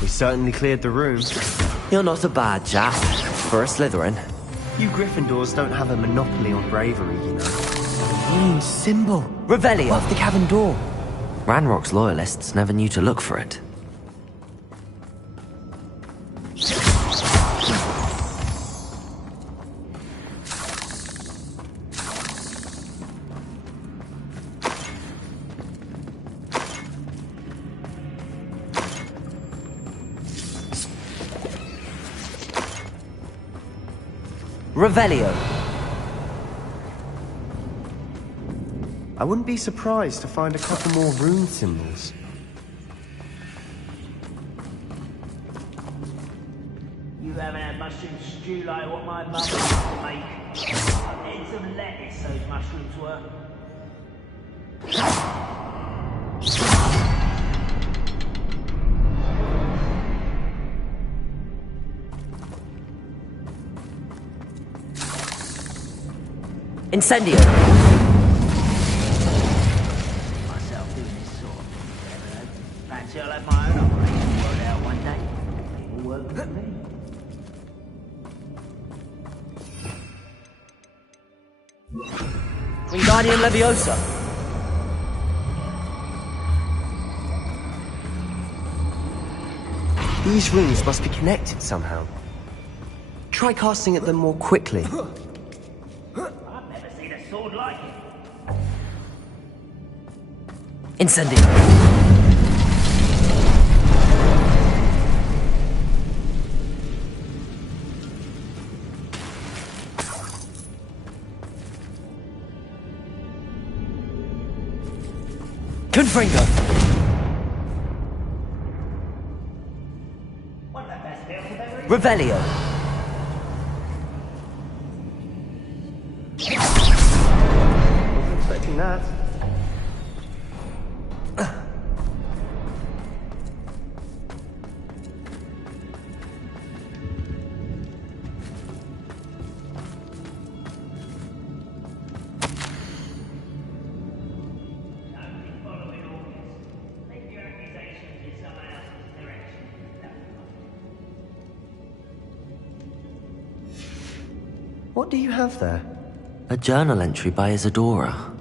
We certainly cleared the room. You're not a bad chap. For a Slytherin. You Gryffindors don't have a monopoly on bravery, you know. The rune symbol. Revelio. Above the cavern door. Ranrock's loyalists never knew to look for it. Revelio. I wouldn't be surprised to find a couple more rune symbols. You haven't had mushroom stew like what my mum used to make. Heads of lettuce those mushrooms were. Incendio! Myself doing this sort of thing forever, though. Fancy I'll have my own operation worked out one day. It will work for me. Wingardium Leviosa! These runes must be connected somehow. Try casting at them more quickly. I've never seen a sword like it. Incendio! Confringo! Revelio! Wasn't expecting that. What do you have there? A journal entry by Isadora.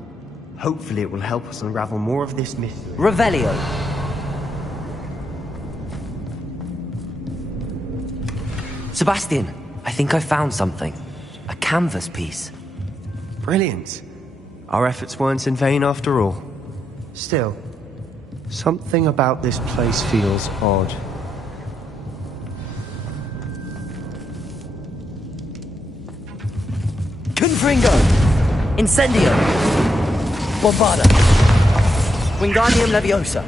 Hopefully it will help us unravel more of this mystery. Revelio! Sebastian, I think I found something. A canvas piece. Brilliant. Our efforts weren't in vain after all. Still, something about this place feels odd. Confringo! Incendio! Bombarda! Wingardium Leviosa!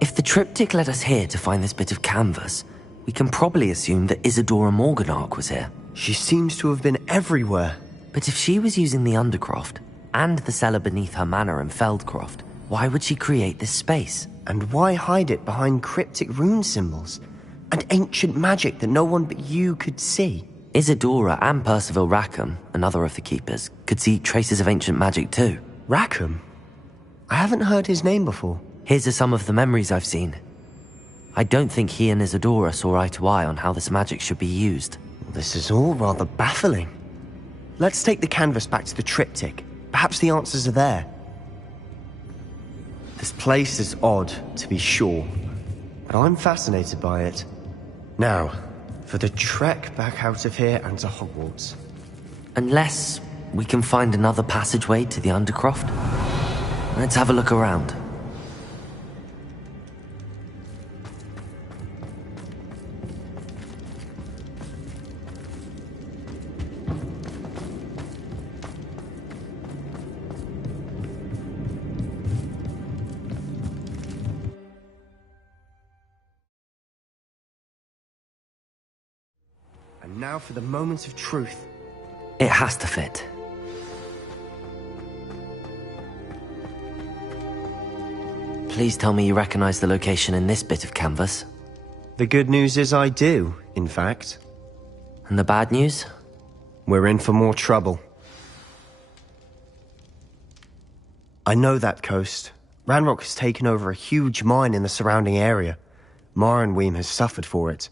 If the triptych led us here to find this bit of canvas, we can probably assume that Isadora Morganach was here. She seems to have been everywhere. But if she was using the Undercroft, and the cellar beneath her manor in Feldcroft, why would she create this space? And why hide it behind cryptic rune symbols? And ancient magic that no one but you could see? Isadora and Percival Rackham, another of the keepers, could see traces of ancient magic too. Rackham? I haven't heard his name before. Here's are some of the memories I've seen. I don't think he and Isadora saw eye to eye on how this magic should be used. This is all rather baffling. Let's take the canvas back to the triptych. Perhaps the answers are there. This place is odd, to be sure, but I'm fascinated by it. Now, for the trek back out of here and to Hogwarts. Unless we can find another passageway to the Undercroft. Let's have a look around. And now for the moment of truth. It has to fit. Please tell me you recognize the location in this bit of canvas. The good news is I do, in fact. And the bad news? We're in for more trouble. I know that coast. Ranrock has taken over a huge mine in the surrounding area. Marrenweem has suffered for it.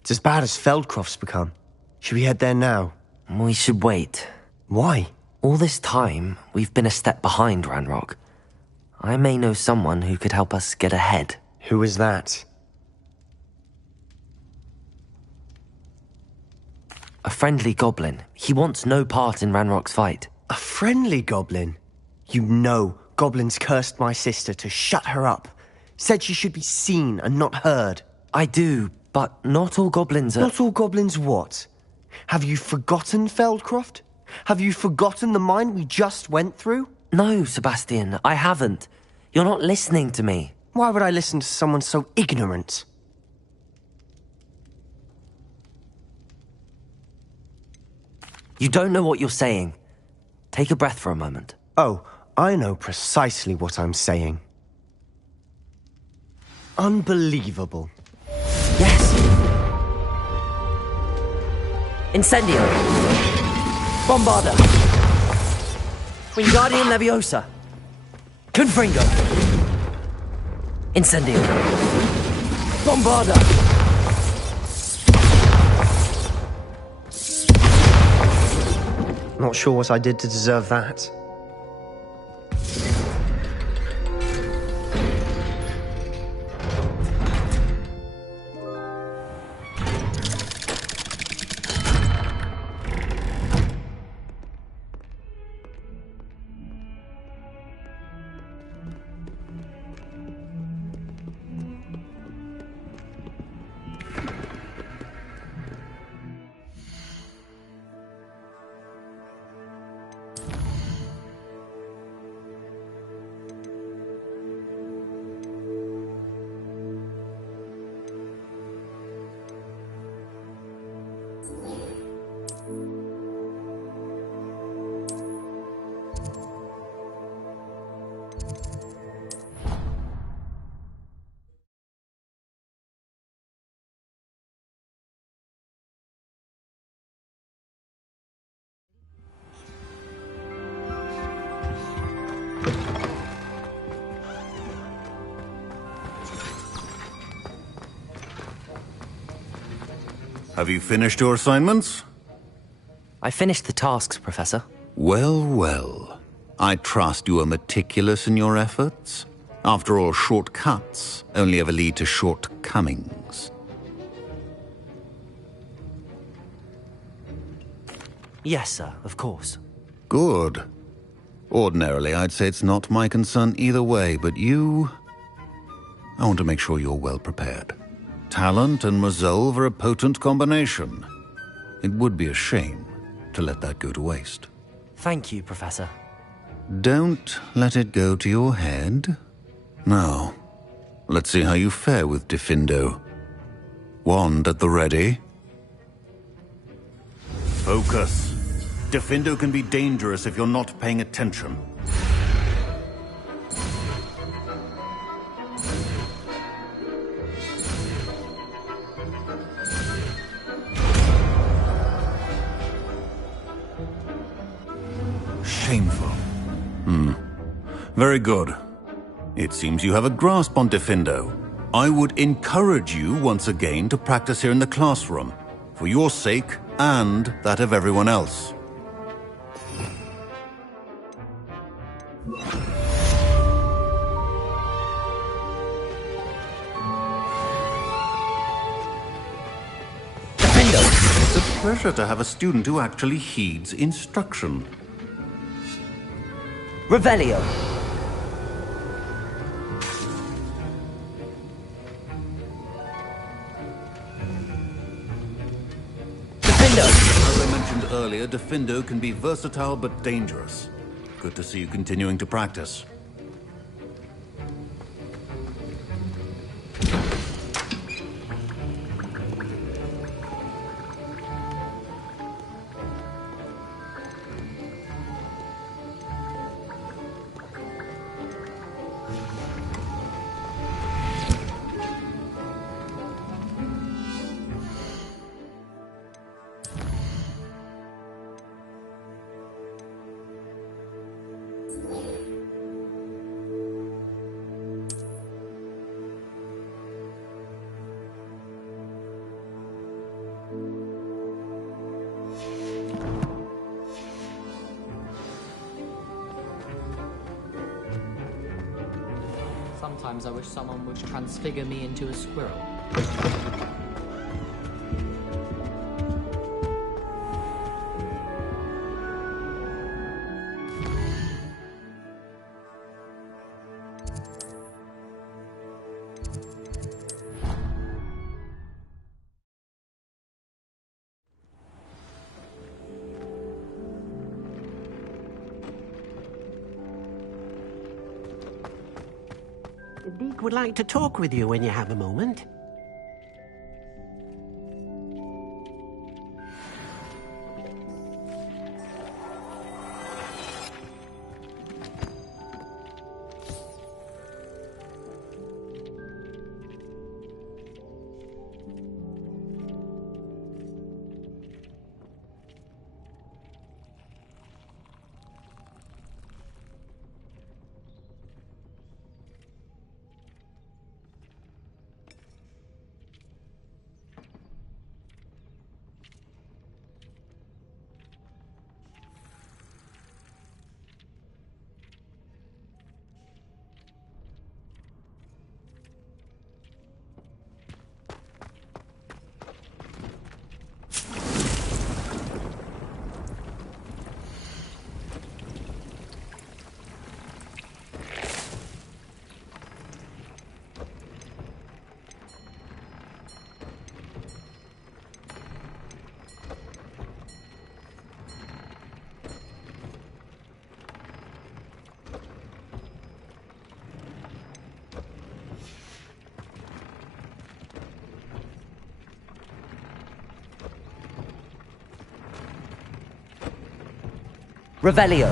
It's as bad as Feldcroft's become. Should we head there now? We should wait. Why? All this time, we've been a step behind Ranrock. I may know someone who could help us get ahead. Who is that? A friendly goblin. He wants no part in Ranrock's fight. A friendly goblin? You know, goblins cursed my sister to shut her up. Said she should be seen and not heard. I do, but not all goblins are... Not all goblins what? Have you forgotten Feldcroft? Have you forgotten the mine we just went through? No, Sebastian, I haven't. You're not listening to me. Why would I listen to someone so ignorant? You don't know what you're saying. Take a breath for a moment. Oh, I know precisely what I'm saying. Unbelievable. Yes. Incendio. Bombarda. Wingardium Leviosa. Confringo. Incendio. Bombarda. Not sure what I did to deserve that. Have you finished your assignments? I finished the tasks, Professor. Well, well. I trust you are meticulous in your efforts. After all, shortcuts only ever lead to shortcomings. Yes, sir, of course. Good. Ordinarily, I'd say it's not my concern either way, but you... I want to make sure you're well prepared. Talent and resolve are a potent combination. It would be a shame to let that go to waste. Thank you, Professor. Don't let it go to your head. Now, let's see how you fare with Diffindo. Wand at the ready. Focus. Diffindo can be dangerous if you're not paying attention. Shameful. Very good. It seems you have a grasp on Diffindo. I would encourage you once again to practice here in the classroom, for your sake and that of everyone else. It's a pleasure to have a student who actually heeds instruction. Revelio. As I mentioned earlier, Diffindo can be versatile but dangerous. Good to see you continuing to practice. Sometimes I wish someone would transfigure me into a squirrel. Deek would like to talk with you when you have a moment. Revelio.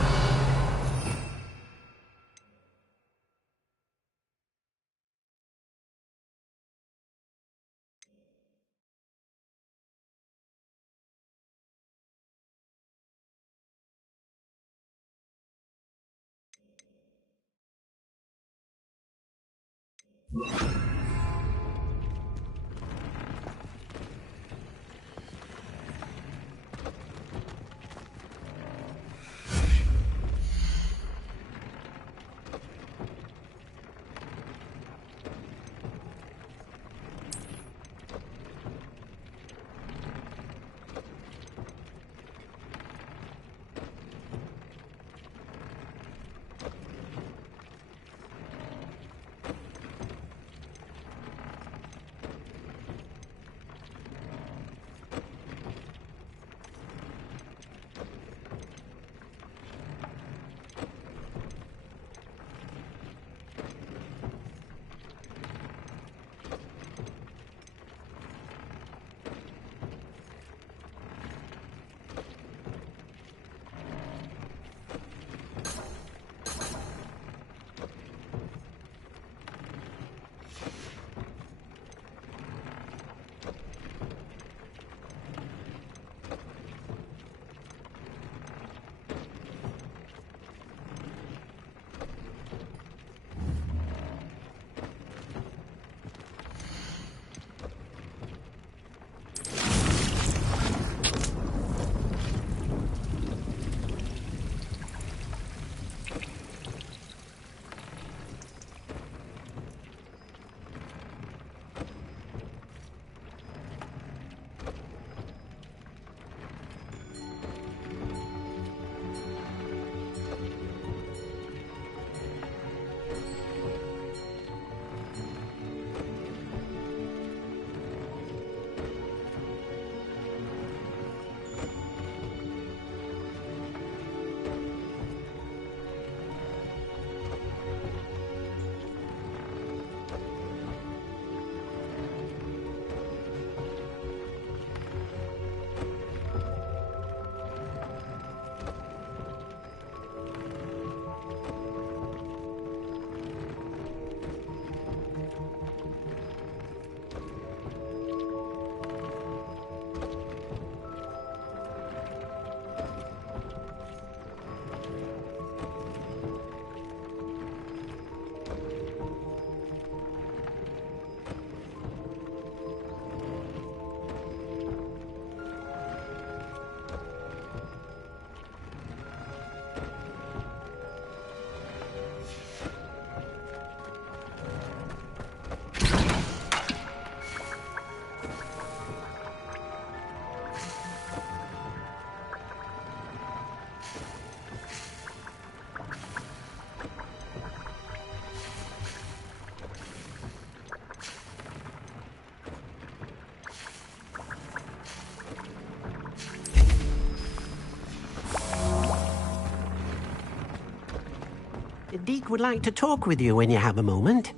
Deke would like to talk with you when you have a moment.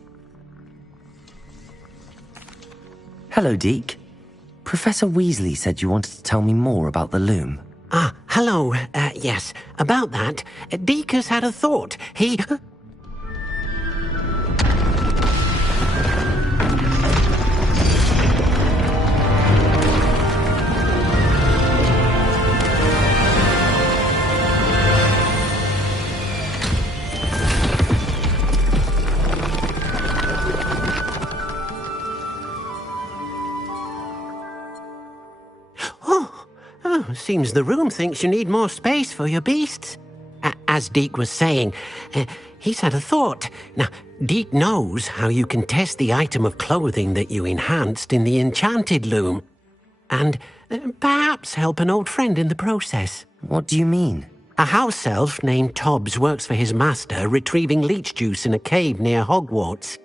Hello, Deke. Professor Weasley said you wanted to tell me more about the loom. Ah, hello. Yes, about that. Deke has had a thought. He... Seems the room thinks you need more space for your beasts. As Deke was saying, he's had a thought. Now, Deke knows how you can test the item of clothing that you enhanced in the enchanted loom. And perhaps help an old friend in the process. What do you mean? A house elf named Tobbs works for his master, retrieving leech juice in a cave near Hogwarts.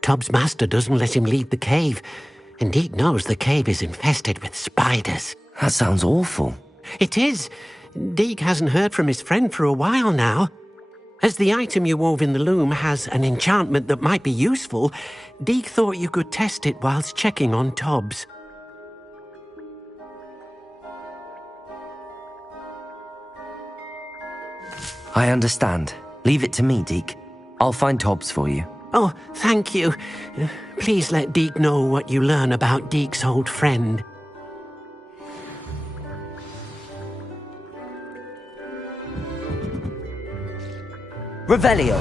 Tobbs' master doesn't let him leave the cave, and Deke knows the cave is infested with spiders. That sounds awful. It is. Deke hasn't heard from his friend for a while now. As the item you wove in the loom has an enchantment that might be useful, Deke thought you could test it whilst checking on Tobbs. I understand. Leave it to me, Deke. I'll find Tobbs for you. Oh, thank you. Please let Deke know what you learn about Deke's old friend. Revelio.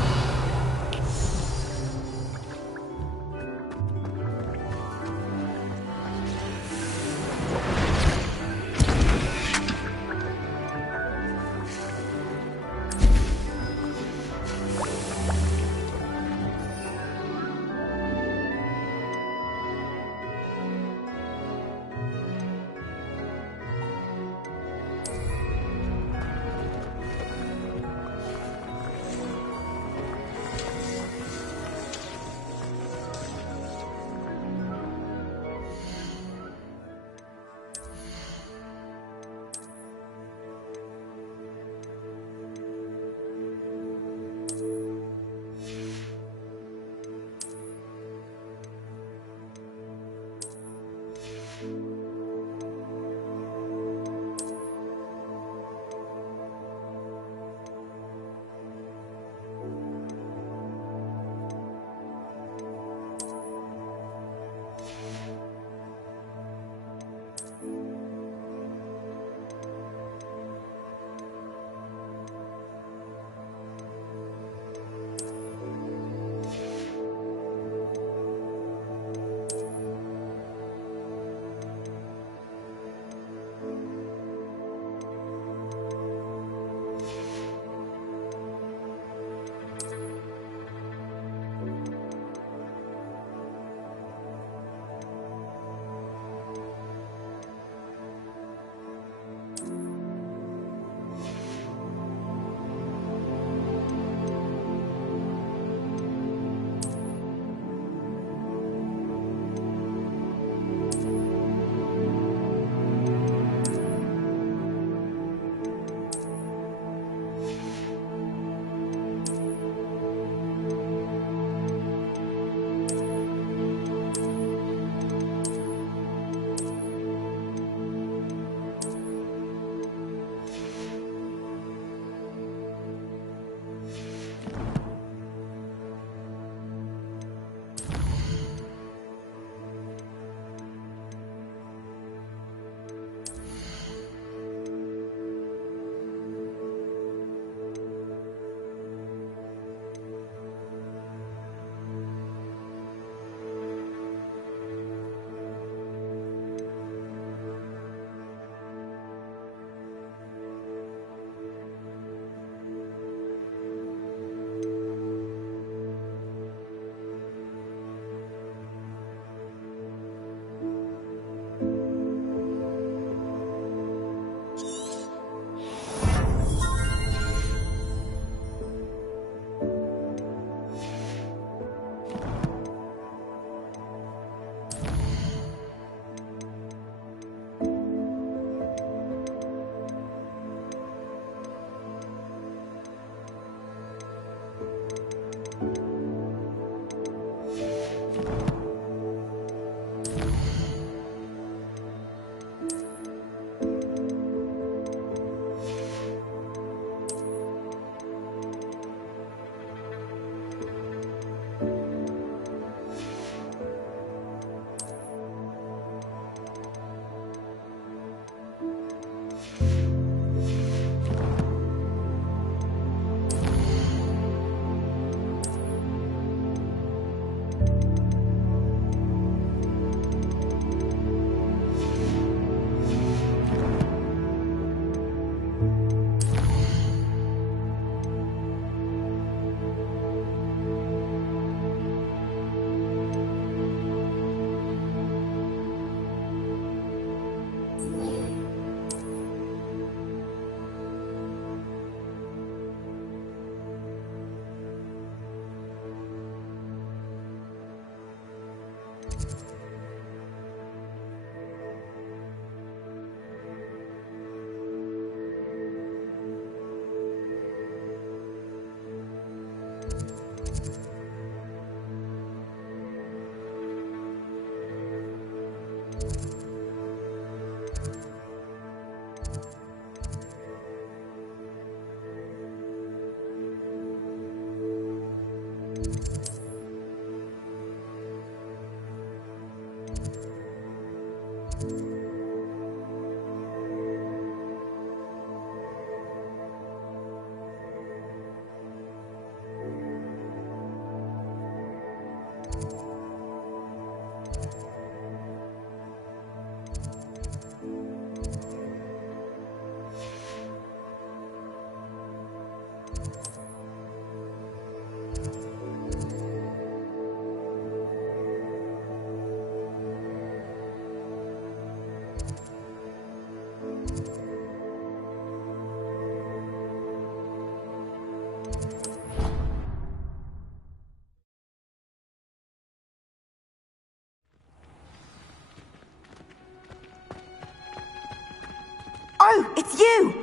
Oh, it's you!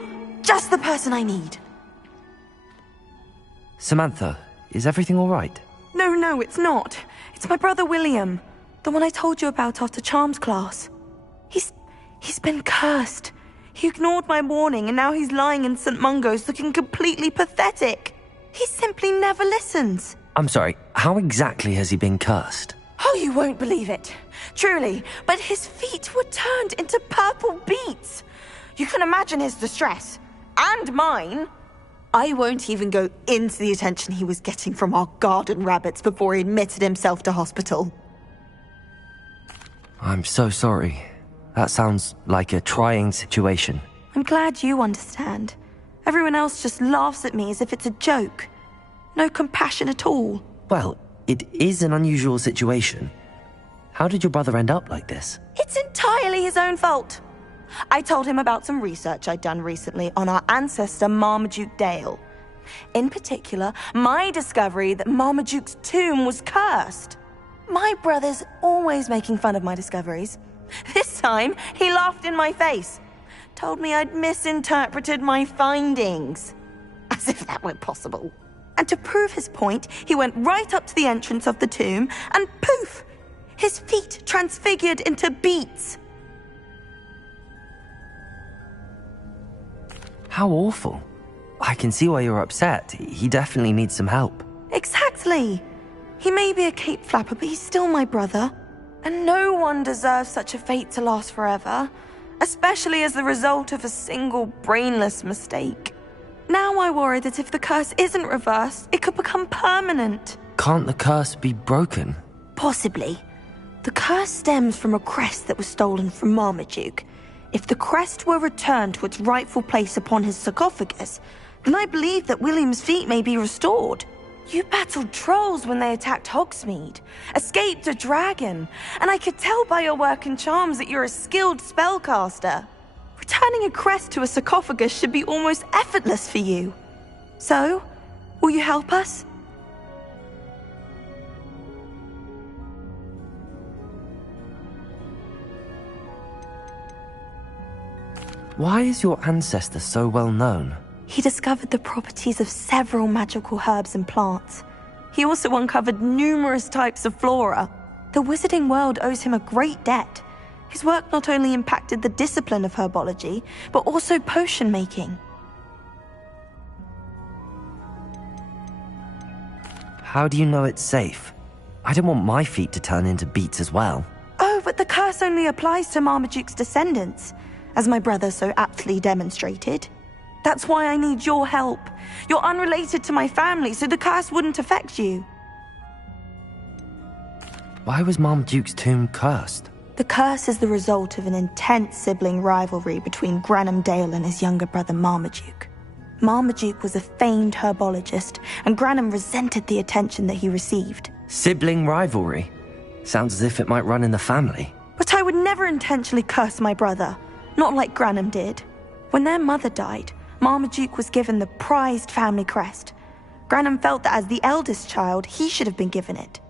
Just the person I need. Samantha, is everything all right? No, it's not. It's my brother William. The one I told you about after Charms class. He's been cursed. He ignored my warning and now he's lying in St. Mungo's looking completely pathetic. He simply never listens. I'm sorry, how exactly has he been cursed? Oh, you won't believe it. Truly, but his feet were turned into purple beets. You can imagine his distress. And mine. I won't even go into the attention he was getting from our garden rabbits before he admitted himself to hospital. I'm so sorry. That sounds like a trying situation. I'm glad you understand. Everyone else just laughs at me as if it's a joke. No compassion at all. Well, it is an unusual situation. How did your brother end up like this? It's entirely his own fault. I told him about some research I'd done recently on our ancestor Marmaduke Dale. In particular, my discovery that Marmaduke's tomb was cursed. My brother's always making fun of my discoveries. This time, he laughed in my face. Told me I'd misinterpreted my findings. As if that were possible. And to prove his point, he went right up to the entrance of the tomb and poof! His feet transfigured into beets. How awful. I can see why you're upset. He definitely needs some help. Exactly. He may be a cape flapper, but he's still my brother. And no one deserves such a fate to last forever, especially as the result of a single brainless mistake. Now I worry that if the curse isn't reversed, it could become permanent. Can't the curse be broken? Possibly. The curse stems from a crest that was stolen from Marmaduke. If the crest were returned to its rightful place upon his sarcophagus, then I believe that William's feet may be restored. You battled trolls when they attacked Hogsmeade, escaped a dragon, and I could tell by your work and charms that you're a skilled spellcaster. Returning a crest to a sarcophagus should be almost effortless for you. So, will you help us? Why is your ancestor so well known? He discovered the properties of several magical herbs and plants. He also uncovered numerous types of flora. The wizarding world owes him a great debt. His work not only impacted the discipline of herbology, but also potion making. How do you know it's safe? I don't want my feet to turn into beets as well. Oh, but the curse only applies to Marmaduke's descendants, as my brother so aptly demonstrated. That's why I need your help. You're unrelated to my family, so the curse wouldn't affect you. Why was Marmaduke's tomb cursed? The curse is the result of an intense sibling rivalry between Granham Dale and his younger brother Marmaduke. Marmaduke was a famed herbologist, and Granham resented the attention that he received. Sibling rivalry? Sounds as if it might run in the family. But I would never intentionally curse my brother, not like Granham did. When their mother died, Marmaduke was given the prized family crest. Granham felt that as the eldest child, he should have been given it.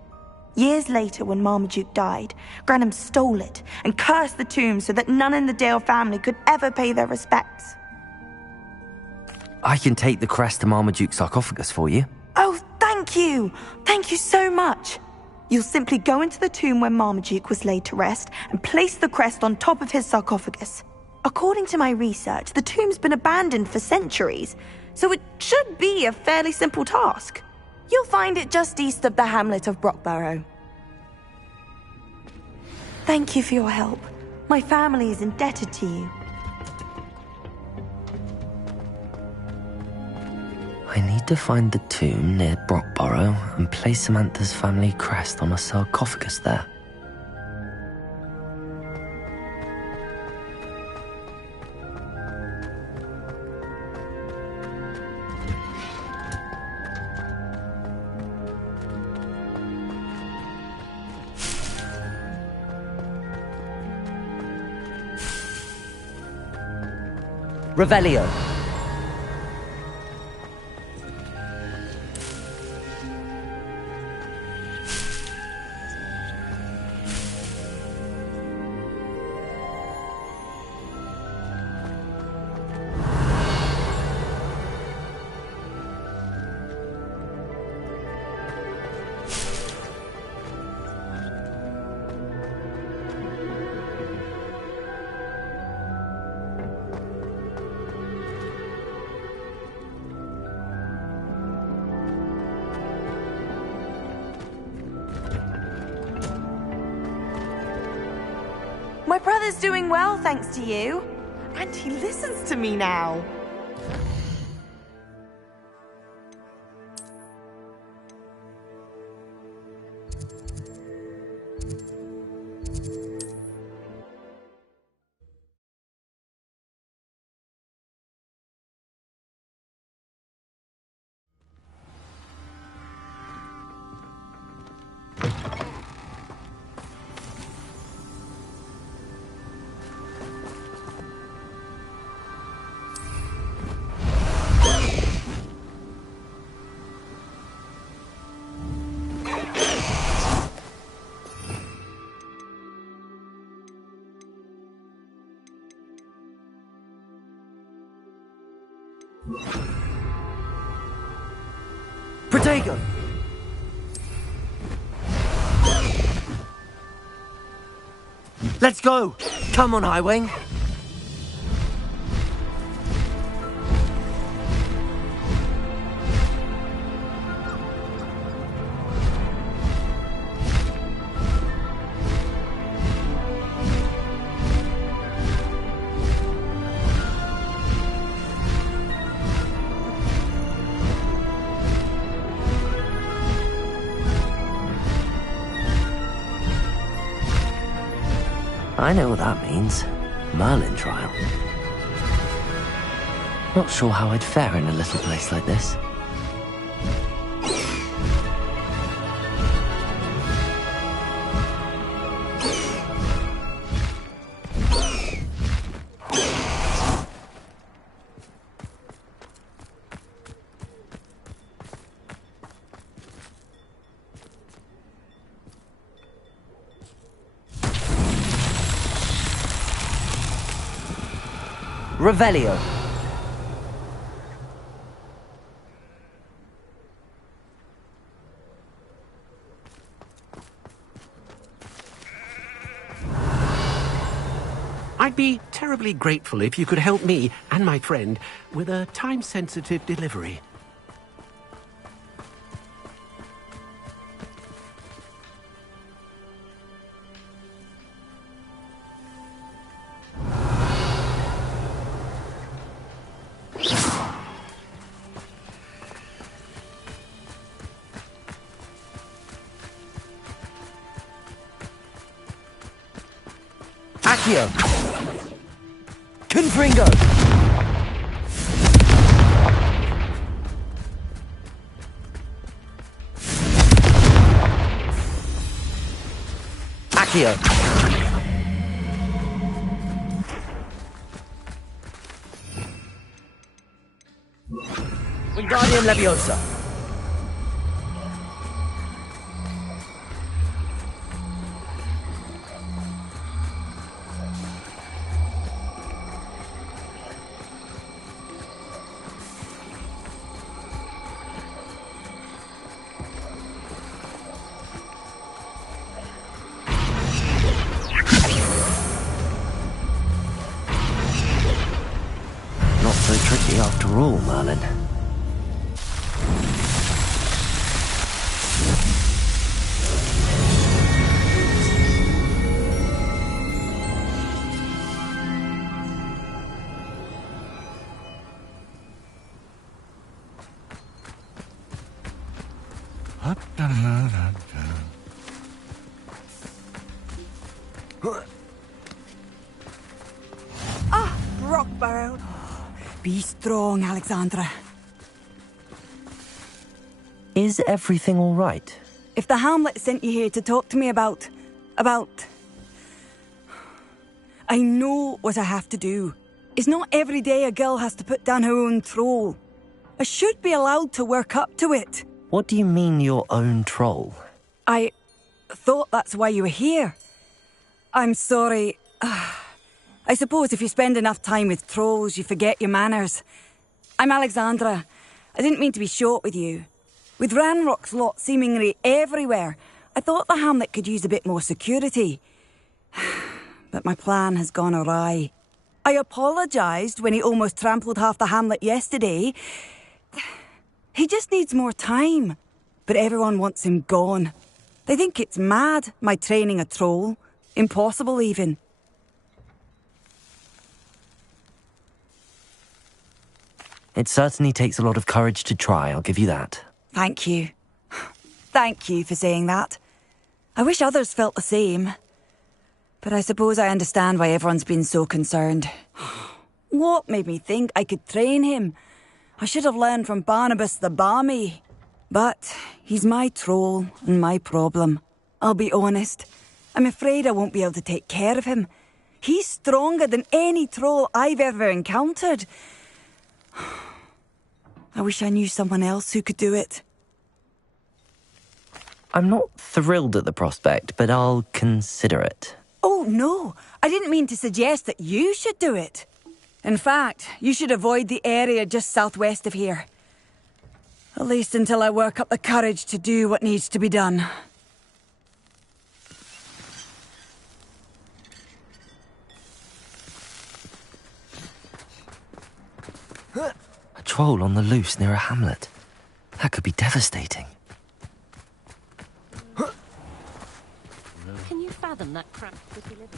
Years later, when Marmaduke died, Granum stole it and cursed the tomb so that none in the Dale family could ever pay their respects. I can take the crest to Marmaduke's sarcophagus for you. Oh, thank you! Thank you so much! You'll simply go into the tomb where Marmaduke was laid to rest and place the crest on top of his sarcophagus. According to my research, the tomb's been abandoned for centuries, so it should be a fairly simple task. You'll find it just east of the hamlet of Brockborough. Thank you for your help. My family is indebted to you. I need to find the tomb near Brockborough and place Samantha's family crest on a sarcophagus there. Revelio. My brother's doing well, thanks to you. And he listens to me now. Protego! Let's go! Come on, Highwing! I know what that means. Merlin trial. Not sure how I'd fare in a little place like this. Revelio. I'd be terribly grateful if you could help me and my friend with a time-sensitive delivery. Accio! Confringo! Accio! Wingardium Leviosa! after all, Merlin. Rockbarrow. Be strong, Alexandra. Is everything all right? If the Hamlet sent you here to talk to me about... I know what I have to do. It's not every day a girl has to put down her own troll. I should be allowed to work up to it. What do you mean, your own troll? I thought that's why you were here. I'm sorry. I suppose if you spend enough time with trolls, you forget your manners. I'm Alexandra. I didn't mean to be short with you. With Ranrock's lot seemingly everywhere, I thought the hamlet could use a bit more security. But my plan has gone awry. I apologised when he almost trampled half the hamlet yesterday. He just needs more time. But everyone wants him gone. They think it's mad, my training a troll. Impossible, even. It certainly takes a lot of courage to try, I'll give you that. Thank you. Thank you for saying that. I wish others felt the same. But I suppose I understand why everyone's been so concerned. What made me think I could train him? I should have learned from Barnabas the Barmy. But he's my troll and my problem. I'll be honest. I'm afraid I won't be able to take care of him. He's stronger than any troll I've ever encountered. I wish I knew someone else who could do it. I'm not thrilled at the prospect, but I'll consider it. Oh, no. I didn't mean to suggest that you should do it. In fact, you should avoid the area just southwest of here. At least until I work up the courage to do what needs to be done. A troll on the loose near a hamlet. That could be devastating. Can you fathom that cramped city living?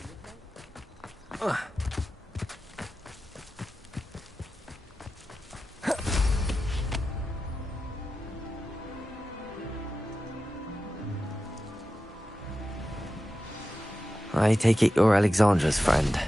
I take it you're Alexandra's friend.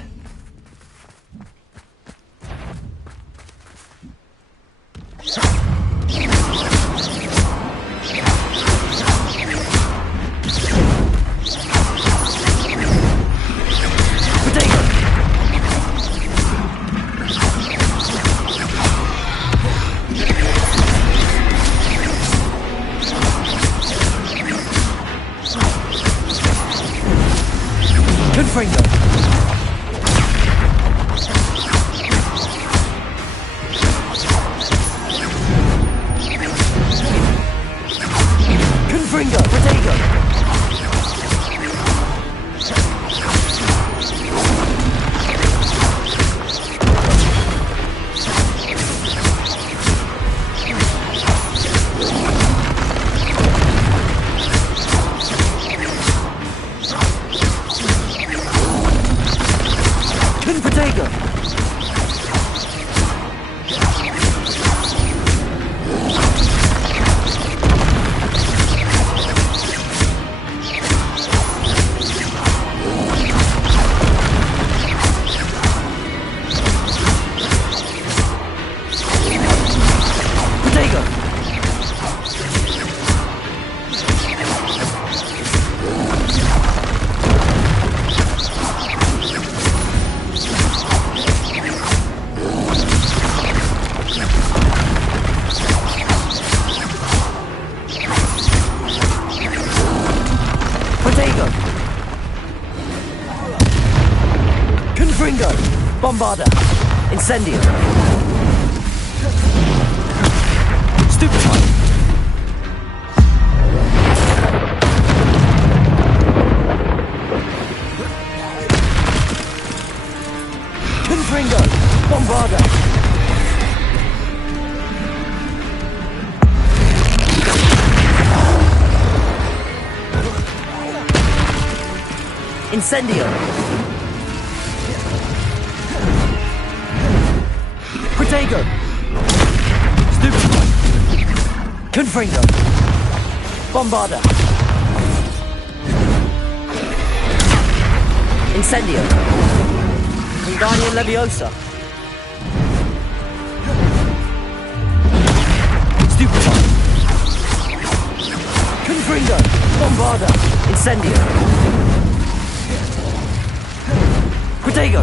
Bombarda! Incendio! Stupefy! Confringo! Bombarda! Incendio! Protego! Stupefy! Confringo! Bombarda! Incendio! Wingardium Leviosa! Stupefy! Confringo! Bombarda! Incendio! Protego!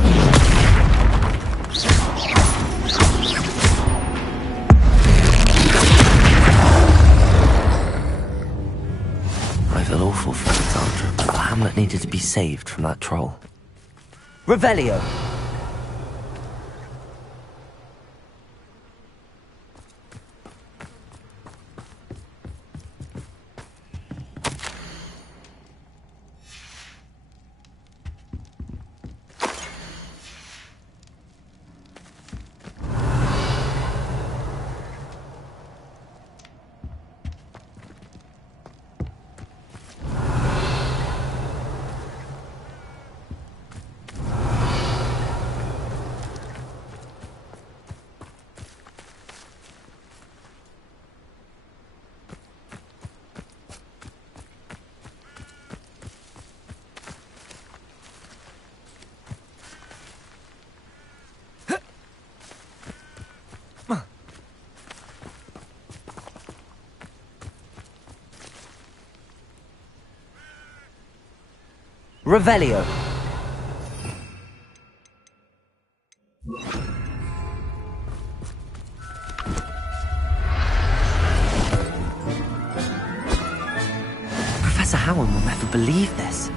I feel awful for Alexandra, but Hamlet needed to be saved from that troll. Revelio! Revelio. Professor Howard will never believe this.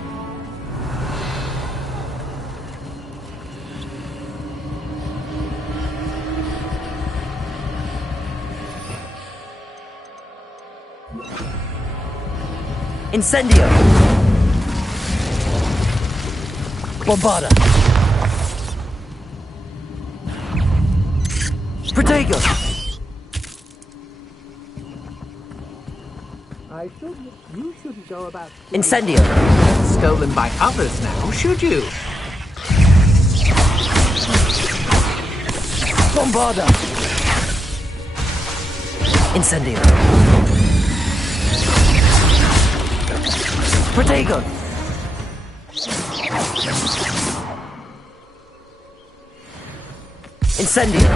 Incendio! Bombarda! Protego! You shouldn't go about... Incendio! Stolen by others now, should you? Bombarda! Incendio! Protego! Incendio!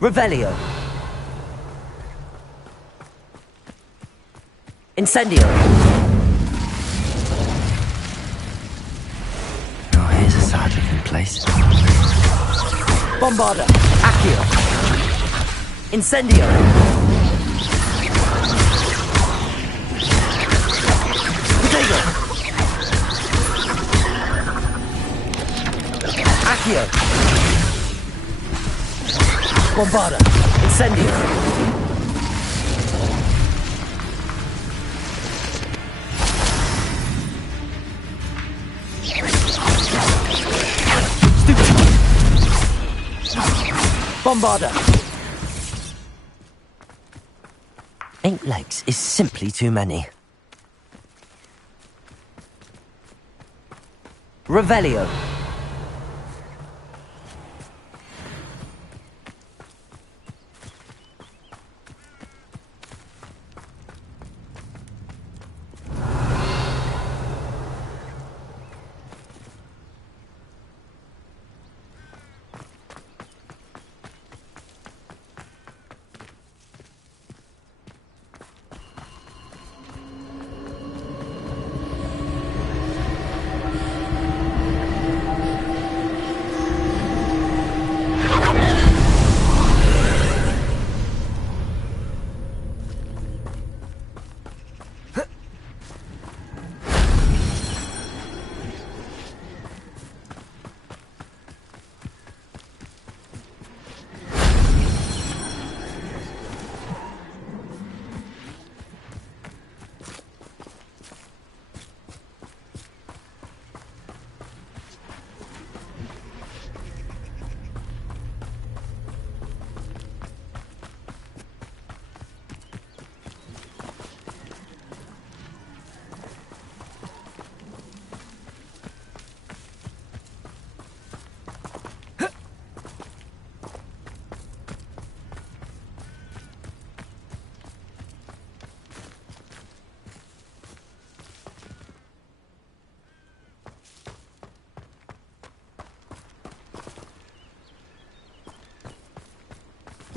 Revelio! Incendio! Oh, here's a sad-looking place. Bombarda! Accio! Incendio! Protego! Accio! Bombarda! Incendio! Bombarda! 8 legs is simply too many. Revelio.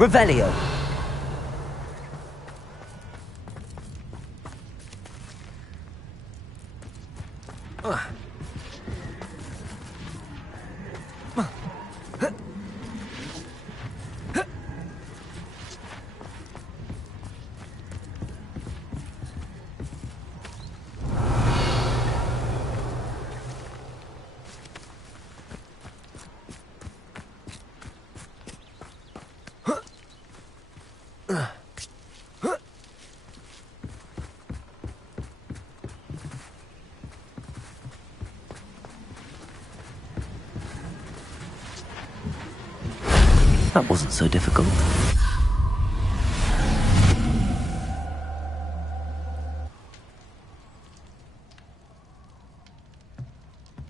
Revelio. That wasn't so difficult.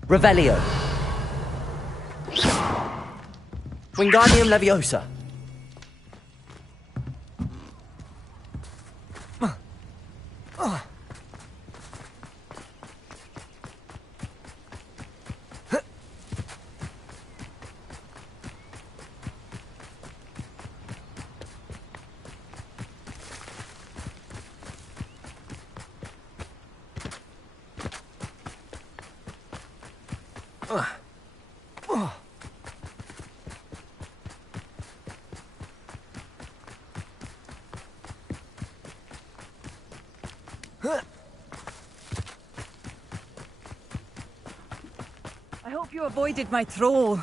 Revelio. Wingardium Leviosa. I hope you avoided my troll.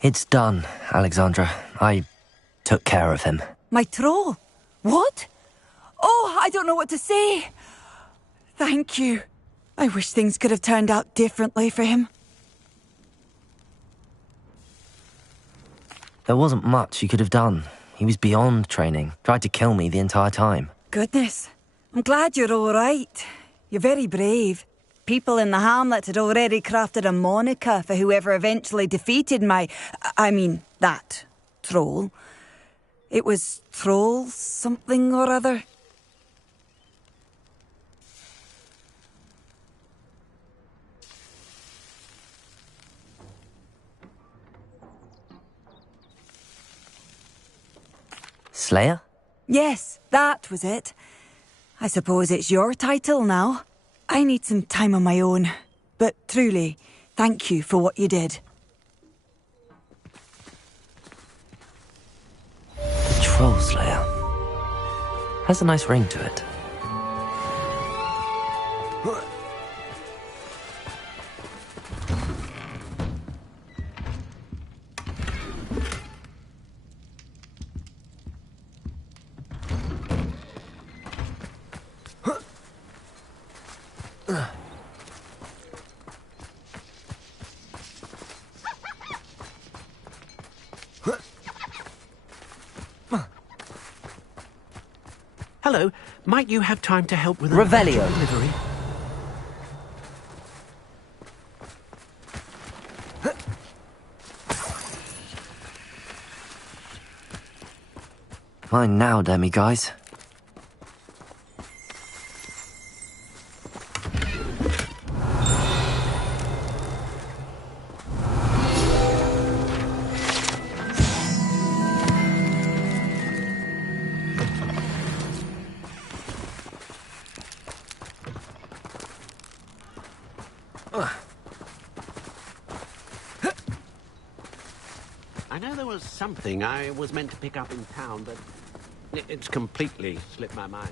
It's done, Alexandra. I took care of him. My troll? What? Oh, I don't know what to say. Thank you. I wish things could have turned out differently for him. There wasn't much you could have done. He was beyond training. Tried to kill me the entire time. Goodness. I'm glad you're all right. You're very brave. People in the hamlet had already crafted a moniker for whoever eventually defeated that troll. It was Troll something or other. Slayer? Yes, that was it. I suppose it's your title now. I need some time on my own. But truly, thank you for what you did. Troll Slayer. Has a nice ring to it. Hello, might you have time to help with a Revelio. delivery? Mine now, demiguise. I know there was something I was meant to pick up in town, but it's completely slipped my mind.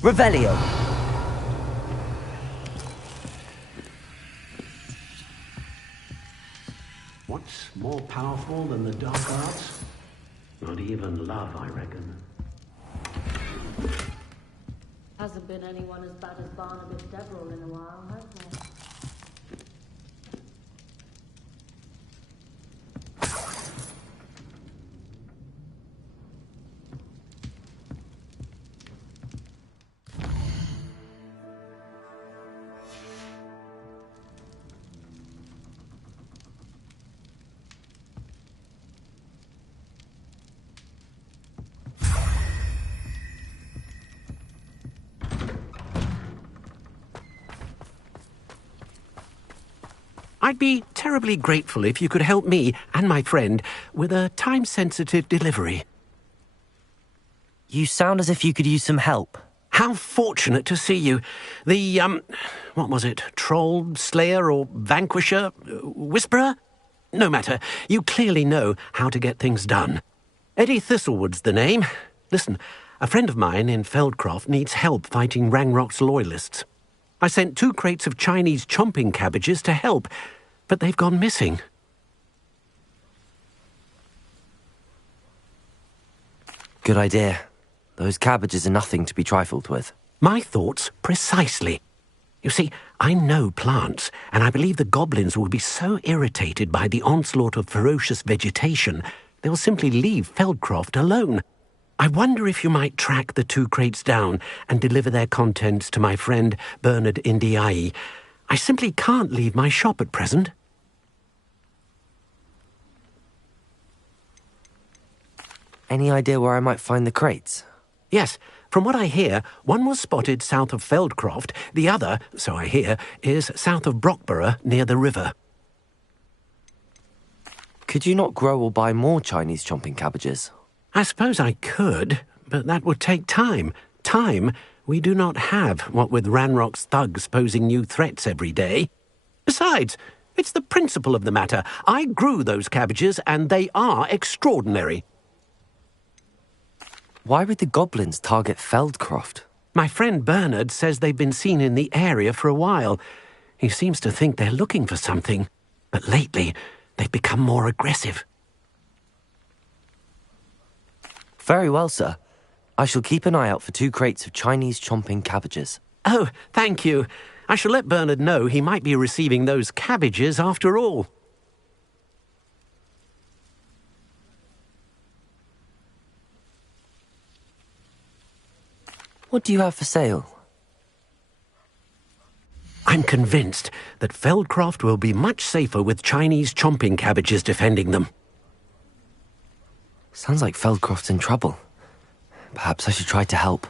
Revelio. What's more powerful than the dark arts? Not even love, I reckon. Hasn't been anyone as bad as Barnabas Deverell in a while, has there? I'd be terribly grateful if you could help me and my friend with a time-sensitive delivery. You sound as if you could use some help. How fortunate to see you. The, what was it? Troll, Slayer, or Vanquisher? Whisperer? No matter. You clearly know how to get things done. Eddie Thistlewood's the name. Listen, a friend of mine in Feldcroft needs help fighting Ranrock's loyalists. I sent 2 crates of Chinese chomping cabbages to help, but they've gone missing. Good idea. Those cabbages are nothing to be trifled with. My thoughts precisely. You see, I know plants, and I believe the goblins will be so irritated by the onslaught of ferocious vegetation, they'll simply leave Feldcroft alone. I wonder if you might track the 2 crates down and deliver their contents to my friend Bernard Indiai. I simply can't leave my shop at present. Any idea where I might find the crates? Yes, from what I hear, one was spotted south of Feldcroft, the other, so I hear, is south of Brockborough near the river. Could you not grow or buy more Chinese chomping cabbages? I suppose I could, but that would take time. Time we do not have, what with Ranrock's thugs posing new threats every day. Besides, it's the principle of the matter. I grew those cabbages, and they are extraordinary. Why would the goblins target Feldcroft? My friend Bernard says they've been seen in the area for a while. He seems to think they're looking for something, but lately they've become more aggressive. Very well, sir. I shall keep an eye out for 2 crates of Chinese chomping cabbages. Oh, thank you. I shall let Bernard know he might be receiving those cabbages after all. What do you have for sale? I'm convinced that Feldcroft will be much safer with Chinese chomping cabbages defending them. Sounds like Feldcroft's in trouble. Perhaps I should try to help.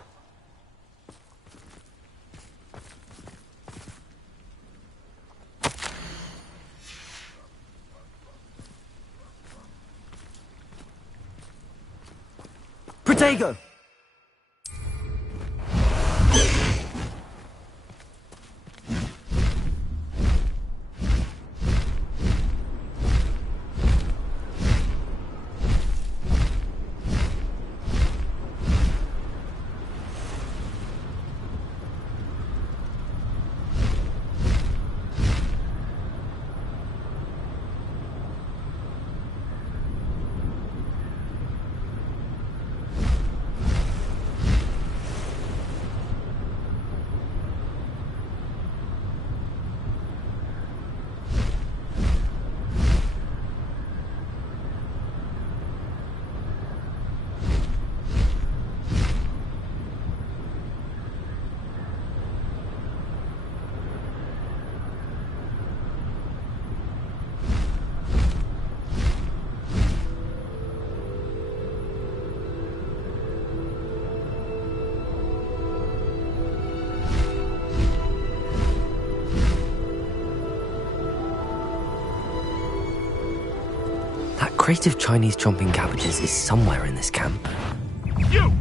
Protego! crate of Chinese chomping cabbages is somewhere in this camp. You!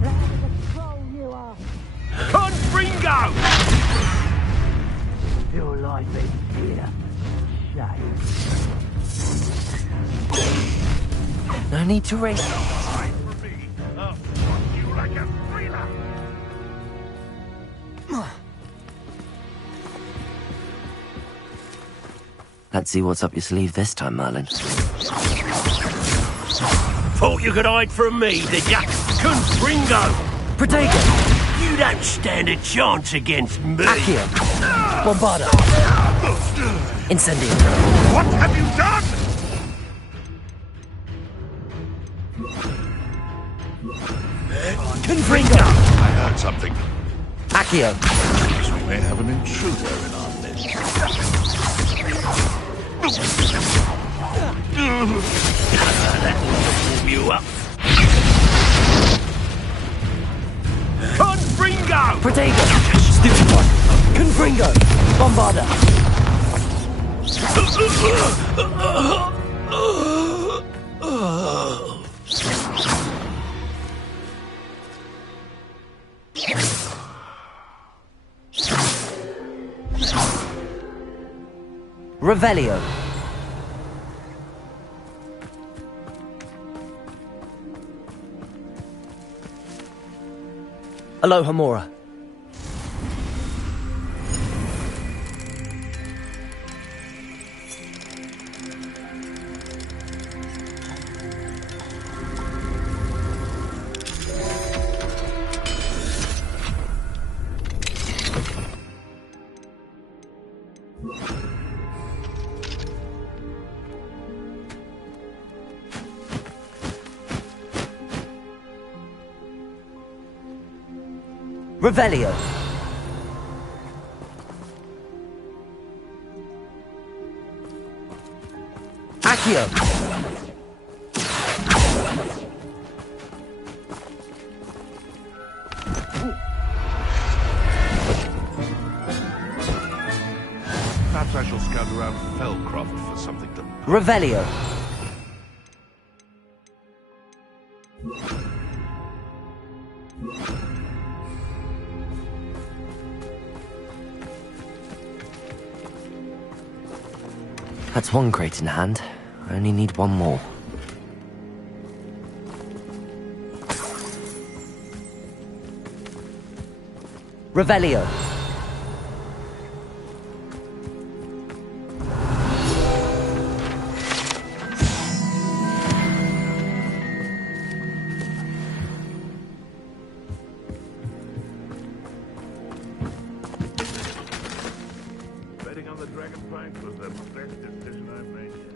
Confringo! Your life is here. Shame. No need to race. Let's see what's up your sleeve this time, Merlin. Thought you could hide from me, did ya? Confringo! Protego! You don't stand a chance against me! Accio! Bombarda! Incendio! What have you done? Confringo! I heard something. Accio! Seems we may have an intruder in our midst. That'll warm you up. Confringo! Protego! Stupid one! Confringo! Bombarda! Revelio. Aloha Mora. Revelio. Accio. Perhaps I shall scout around Fellcroft for something to... Revelio. That's one crate in hand. I only need one more. Revelio. Betting on the dragon plank was the best decision I've made yet.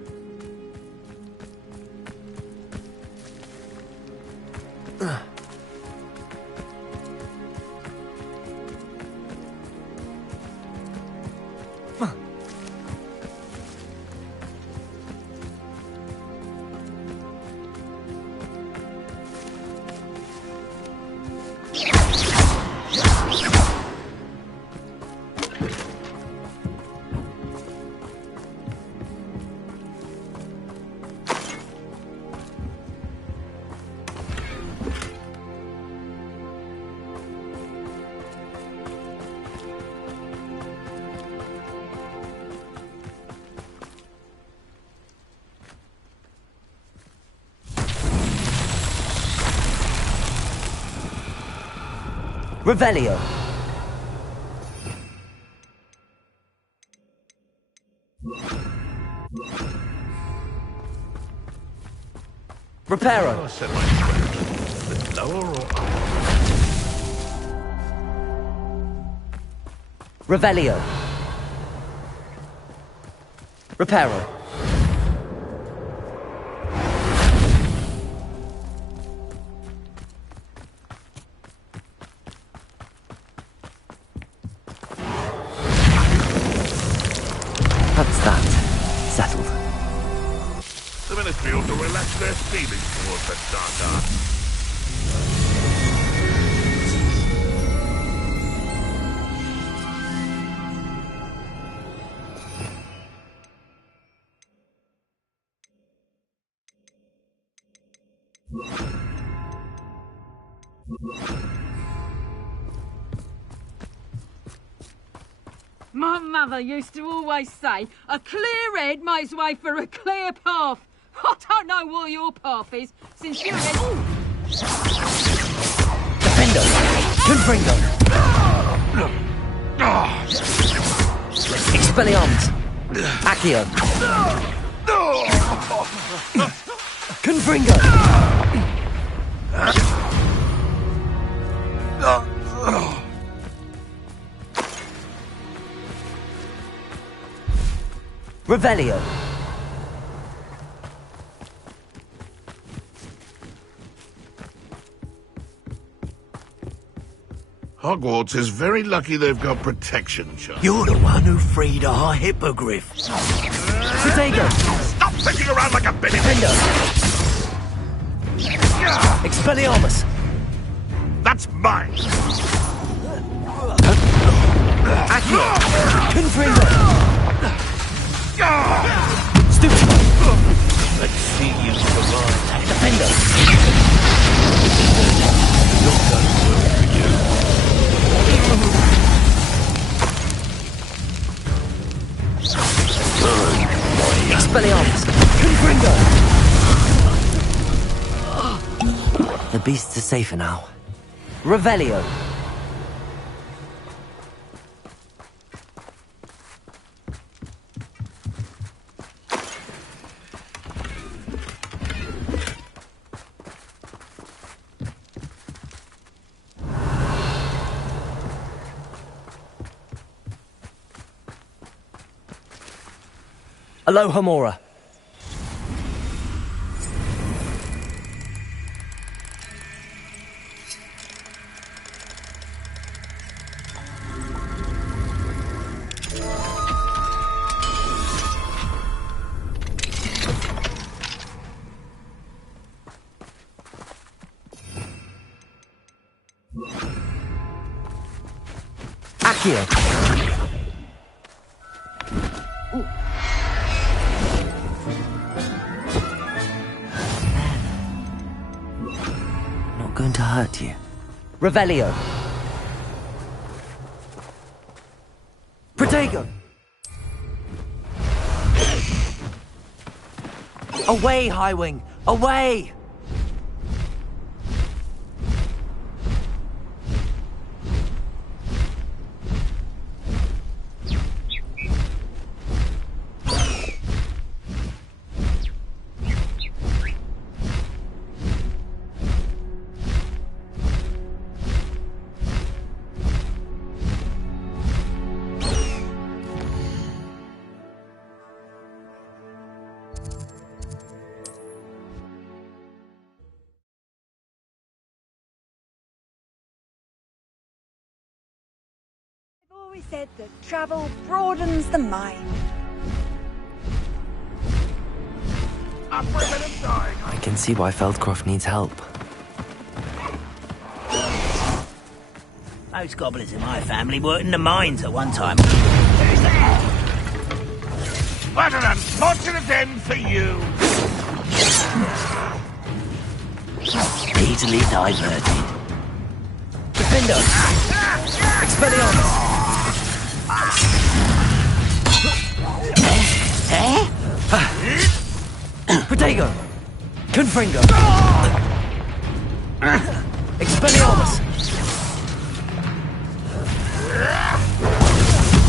Revelio. Reparo. I'll set my pressure a bit lower or up. Revelio. Reparo. That's that. Settled. The Ministry ought to relax their feelings towards that dark art. My mother used to always say, a clear head makes way for a clear path. I don't know what your path is, since you're head... Defendo! Confringo! Expelliarmus! Accio! Confringo! Revelio. Hogwarts is very lucky they've got protection, Chuck. You're the one who freed our hippogriff. Protego. Stop thinking around like a billy. Defendo. Expelliarmus. That's mine. Accio. Confringo. Stupid! Let's see you survive. Defender! Not done well for you. Expelliarmus! Confringo! The beasts are safer now. Revelio! Aloha Mora. Accio. Going to hurt you. Revelio. Protego. Away, Highwing! Away! We said that travel broadens the mind. I can see why Feldcroft needs help. Most goblins in my family worked in the mines at one time. What an unfortunate end for you! Easily diverted. Defender! Expelliarmus! Protego! Confringo! Expelliarmus!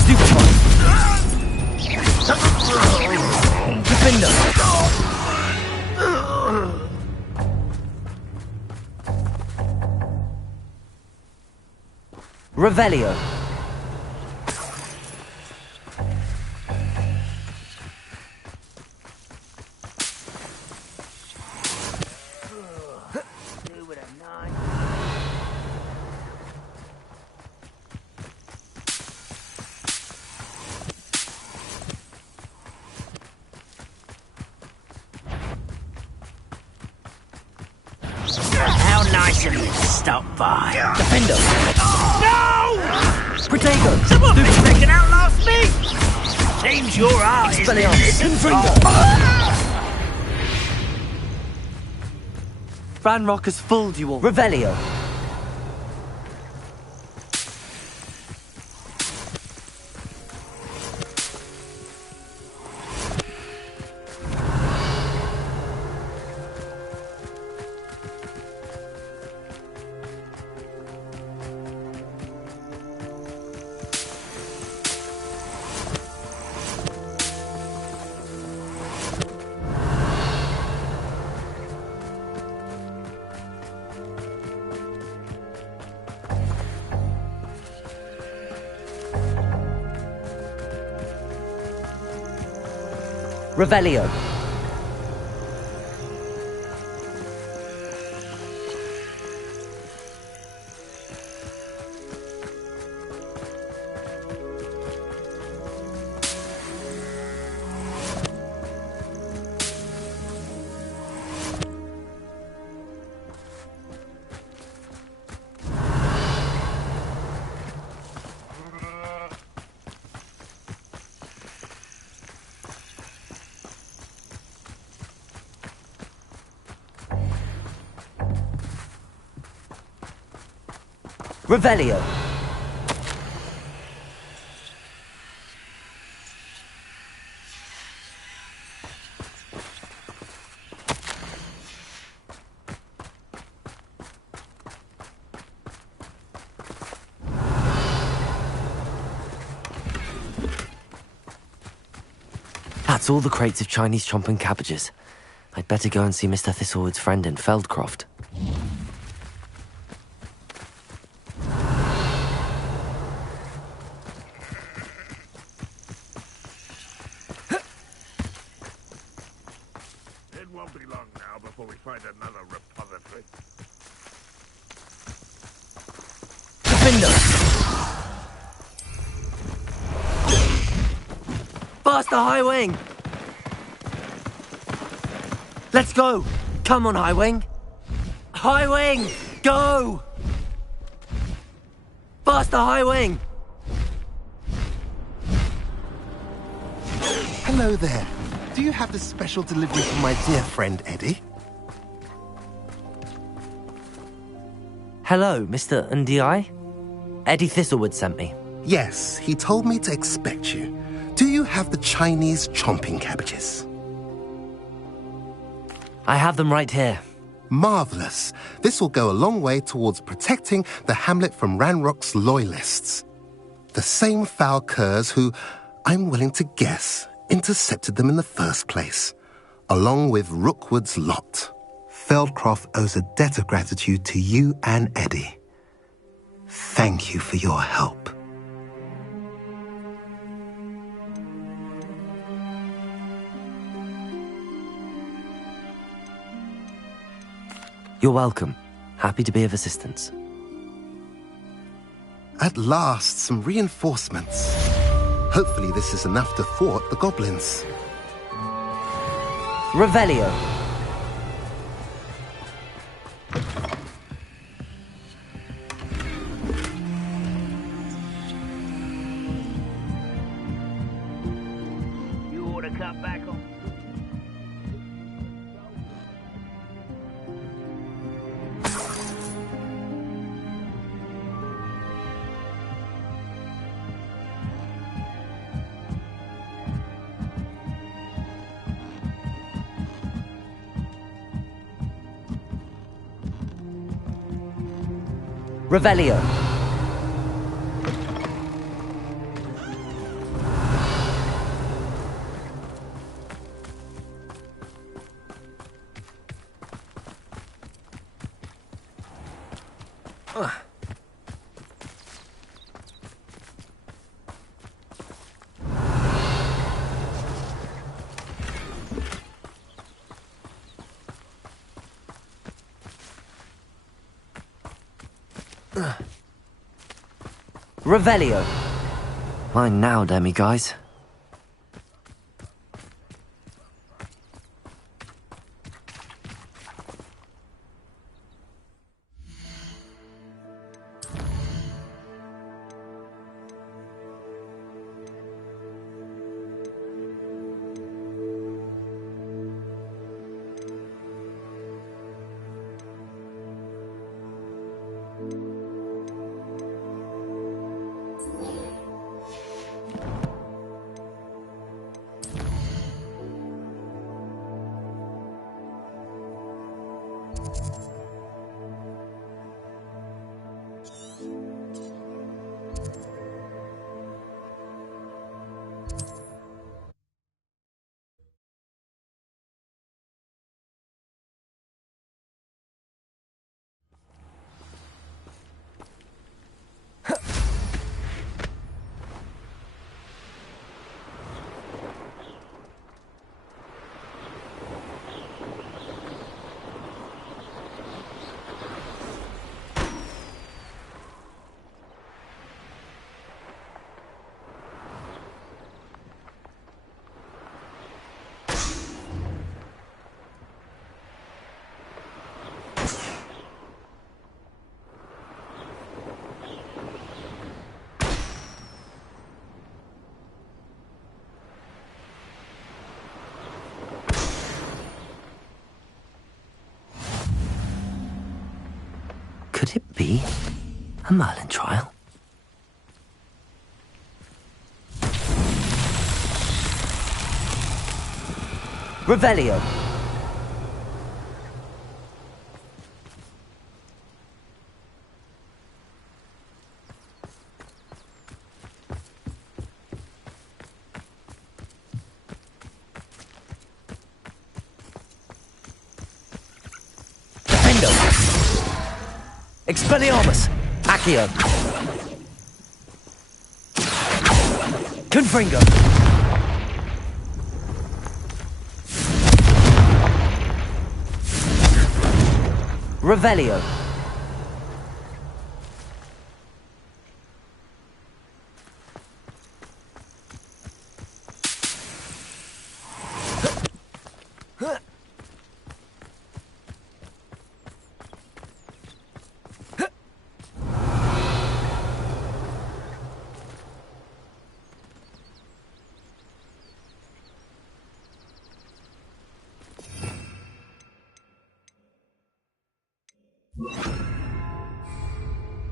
Stupefy! Defender! Revelio! How nice of you to stop by. Defender! No! Protego! Someone can outlast me! Seems your art is Ranrock has fooled you all. Revelio! Revelio. Revelio. That's all the crates of Chinese chomping cabbages. I'd better go and see Mr. Thistlewood's friend in Feldcroft. It won't be long now before we find another repository. Faster, High Wing! Let's go! Come on, High Wing! High Wing! Go! Faster, High Wing! Hello there. Do you have the special delivery for my dear friend Eddie? Hello, Mr. Ndi? Eddie Thistlewood sent me. Yes, he told me to expect you. Do you have the Chinese chomping cabbages? I have them right here. Marvellous. This will go a long way towards protecting the hamlet from Ranrock's loyalists. The same foul curs who, I'm willing to guess, intercepted them in the first place, along with Rookwood's lot. Feldcroft owes a debt of gratitude to you and Eddie. Thank you for your help. You're welcome. Happy to be of assistance. At last, some reinforcements. Hopefully this is enough to thwart the goblins. Revelio. You ought to cut back on. Revelio. Revelio. Mine now, demi-guys. Could it be? A Merlin trial? Revelio. Defendo. Expelliarmus. Accio. Confringo. Revelio.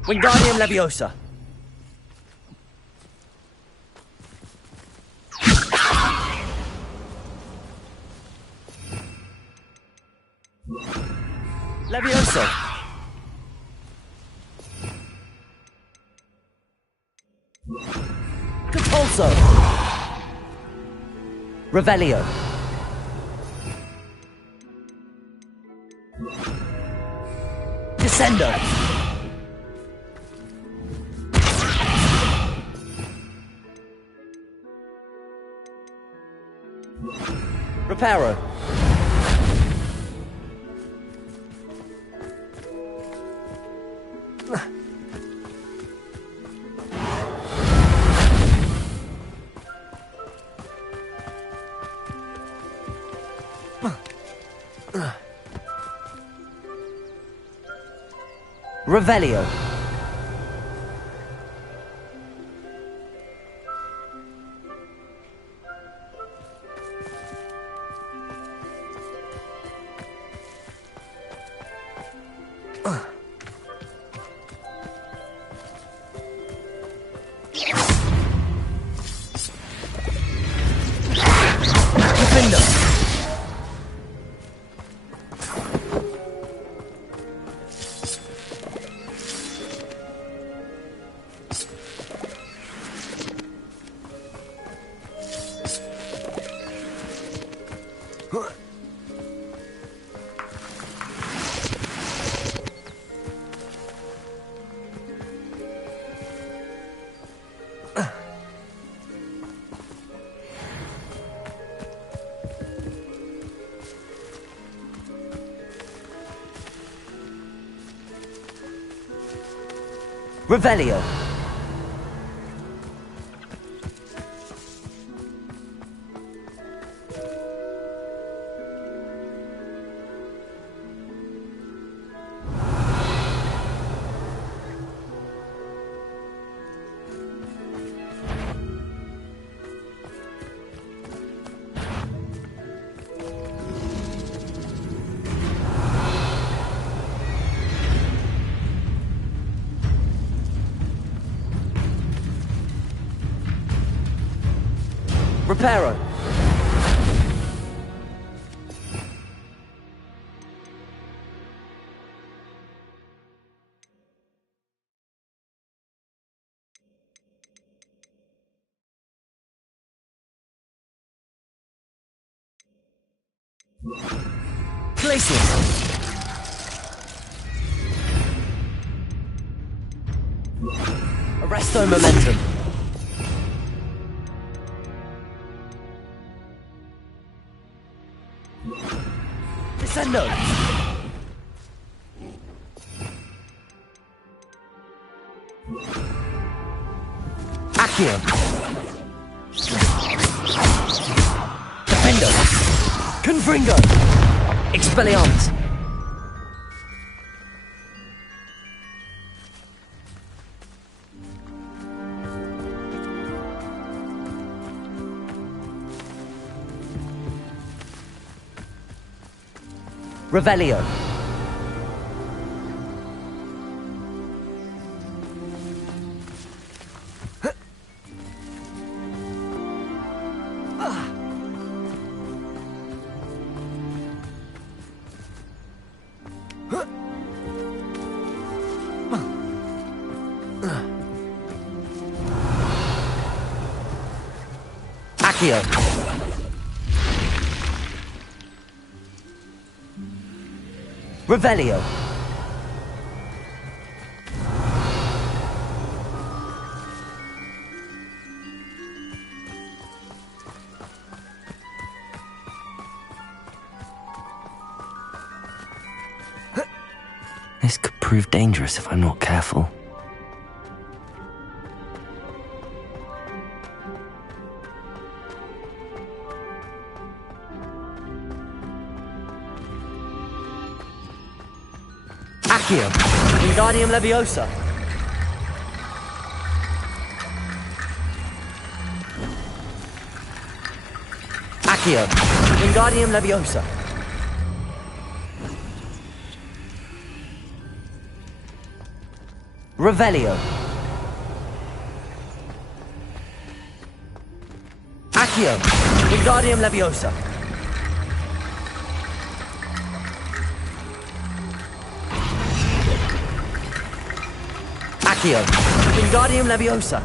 Wingardium Leviosa. Levioso. Capulso. Revelio. Descendo. Reparo. Revelio. Revelio. Reparo. Glacial. Arresto momentum. Descendo. Accio. Defendo. Confringo. Expelliarmus. Revelio. Accio. Revelio. This could prove dangerous if I'm not careful. Accio. Wingardium Leviosa. Accio. Wingardium Leviosa. Revelio. Accio. Wingardium Leviosa. Accio. Wingardium Leviosa.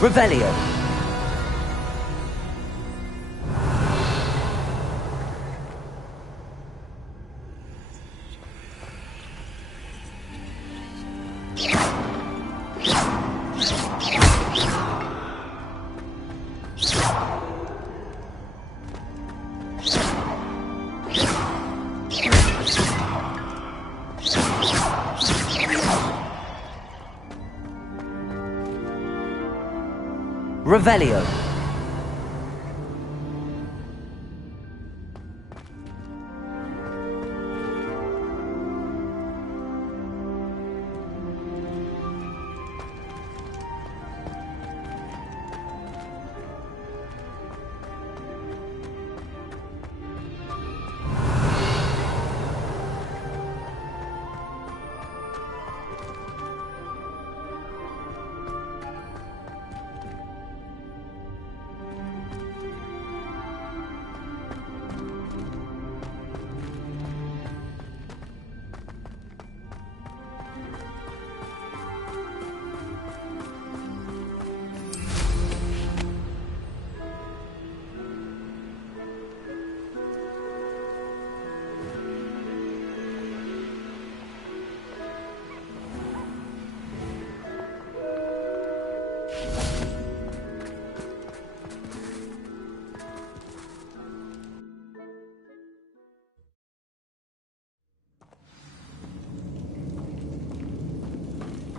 Revelio. Revelio.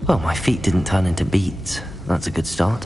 Well, my feet didn't turn into beets. That's a good start.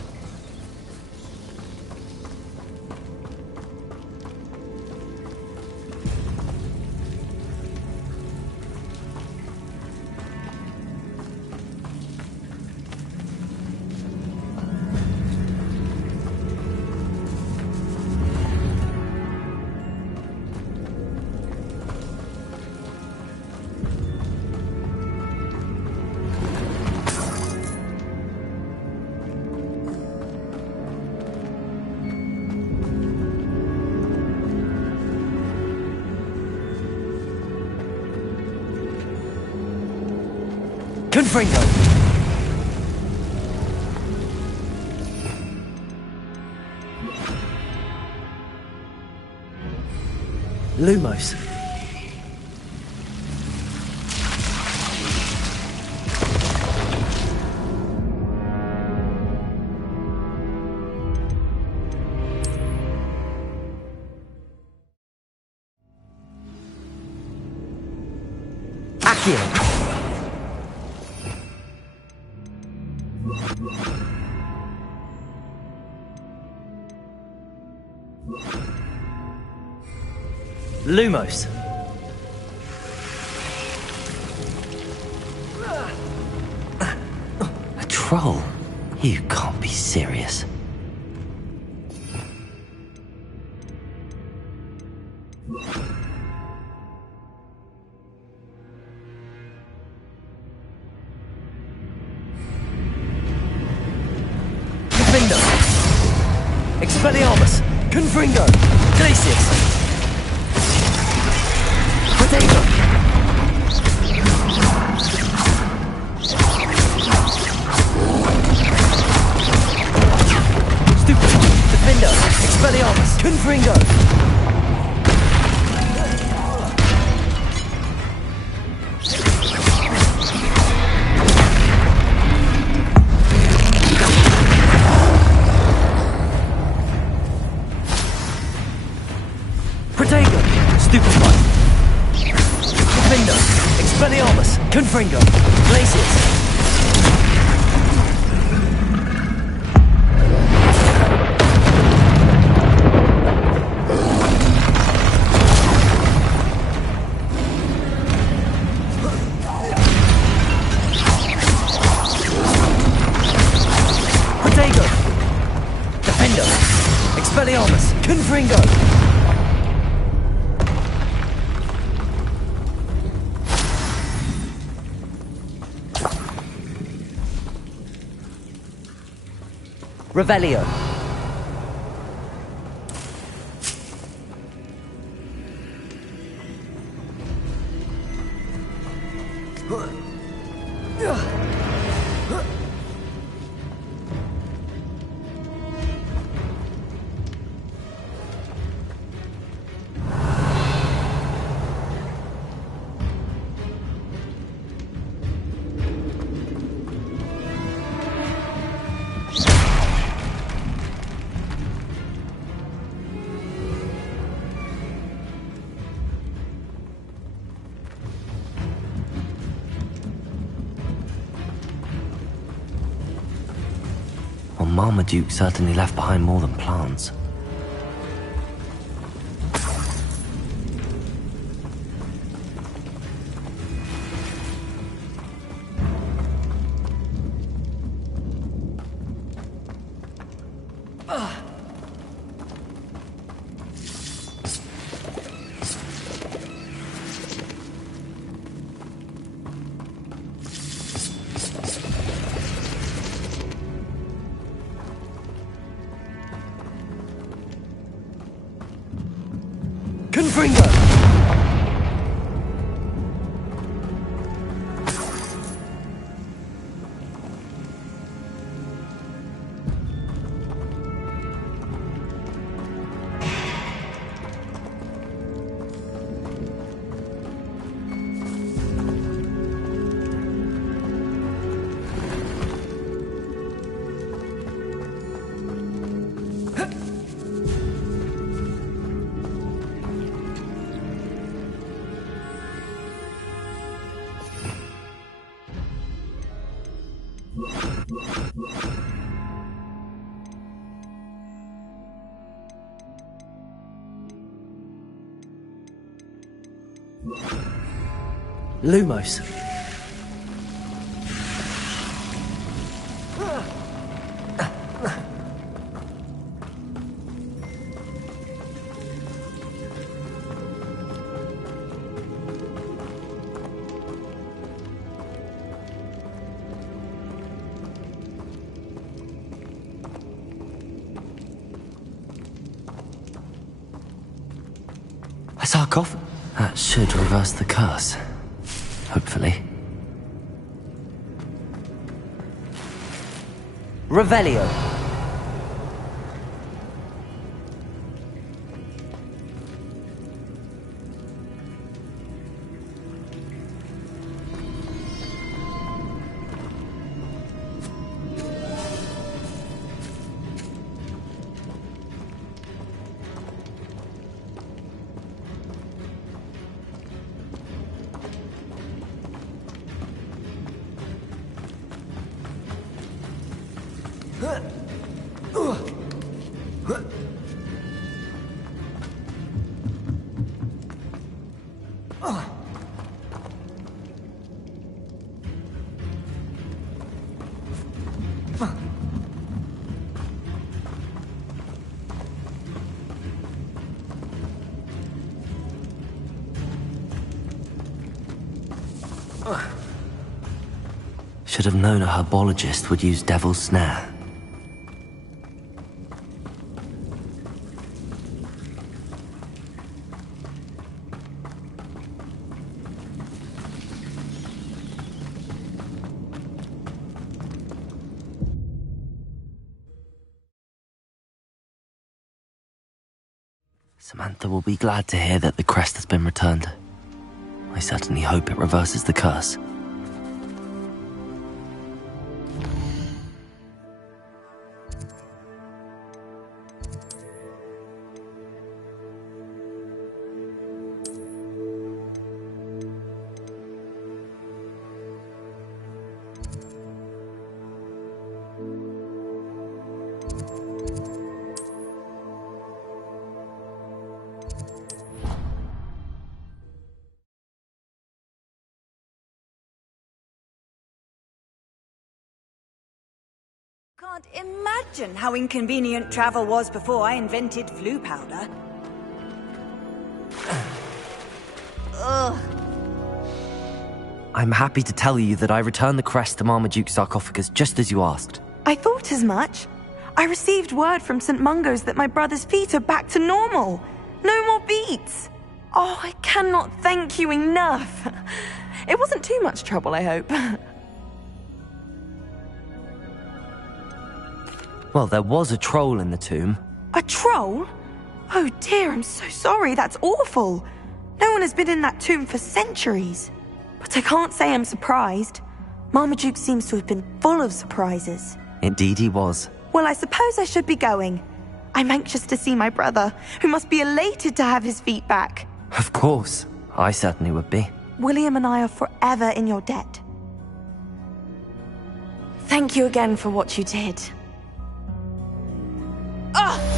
Confringo. Lumos. Accio. Lumos. A troll? You can't be serious. Confringo. Expelliarmus. Confringo. Glacius. Potato! Protego! Stupefy! Defender! Expelliarmus! Confringo! Glacius! Expelliarmus! Confringo! Revelio! Well, Marmaduke certainly left behind more than plants. Confringo! Lumos. A sarcophagus? That should reverse the curse. Hopefully. Revelio. Should have known a herbologist would use Devil's Snare. Samantha will be glad to hear that the crest has been returned. I certainly hope it reverses the curse. can't imagine how inconvenient travel was before I invented flu powder. Ugh. I'm happy to tell you that I returned the crest to Marmaduke's sarcophagus just as you asked. I thought as much. I received word from St. Mungo's that my brother's feet are back to normal. No more beats. Oh, I cannot thank you enough. It wasn't too much trouble, I hope. Well, there was a troll in the tomb. A troll? Oh dear, I'm so sorry. That's awful. No one has been in that tomb for centuries. But I can't say I'm surprised. Marmaduke seems to have been full of surprises. Indeed he was. Well, I suppose I should be going. I'm anxious to see my brother, who must be elated to have his feet back. Of course. I certainly would be. William and I are forever in your debt. Thank you again for what you did. Ugh!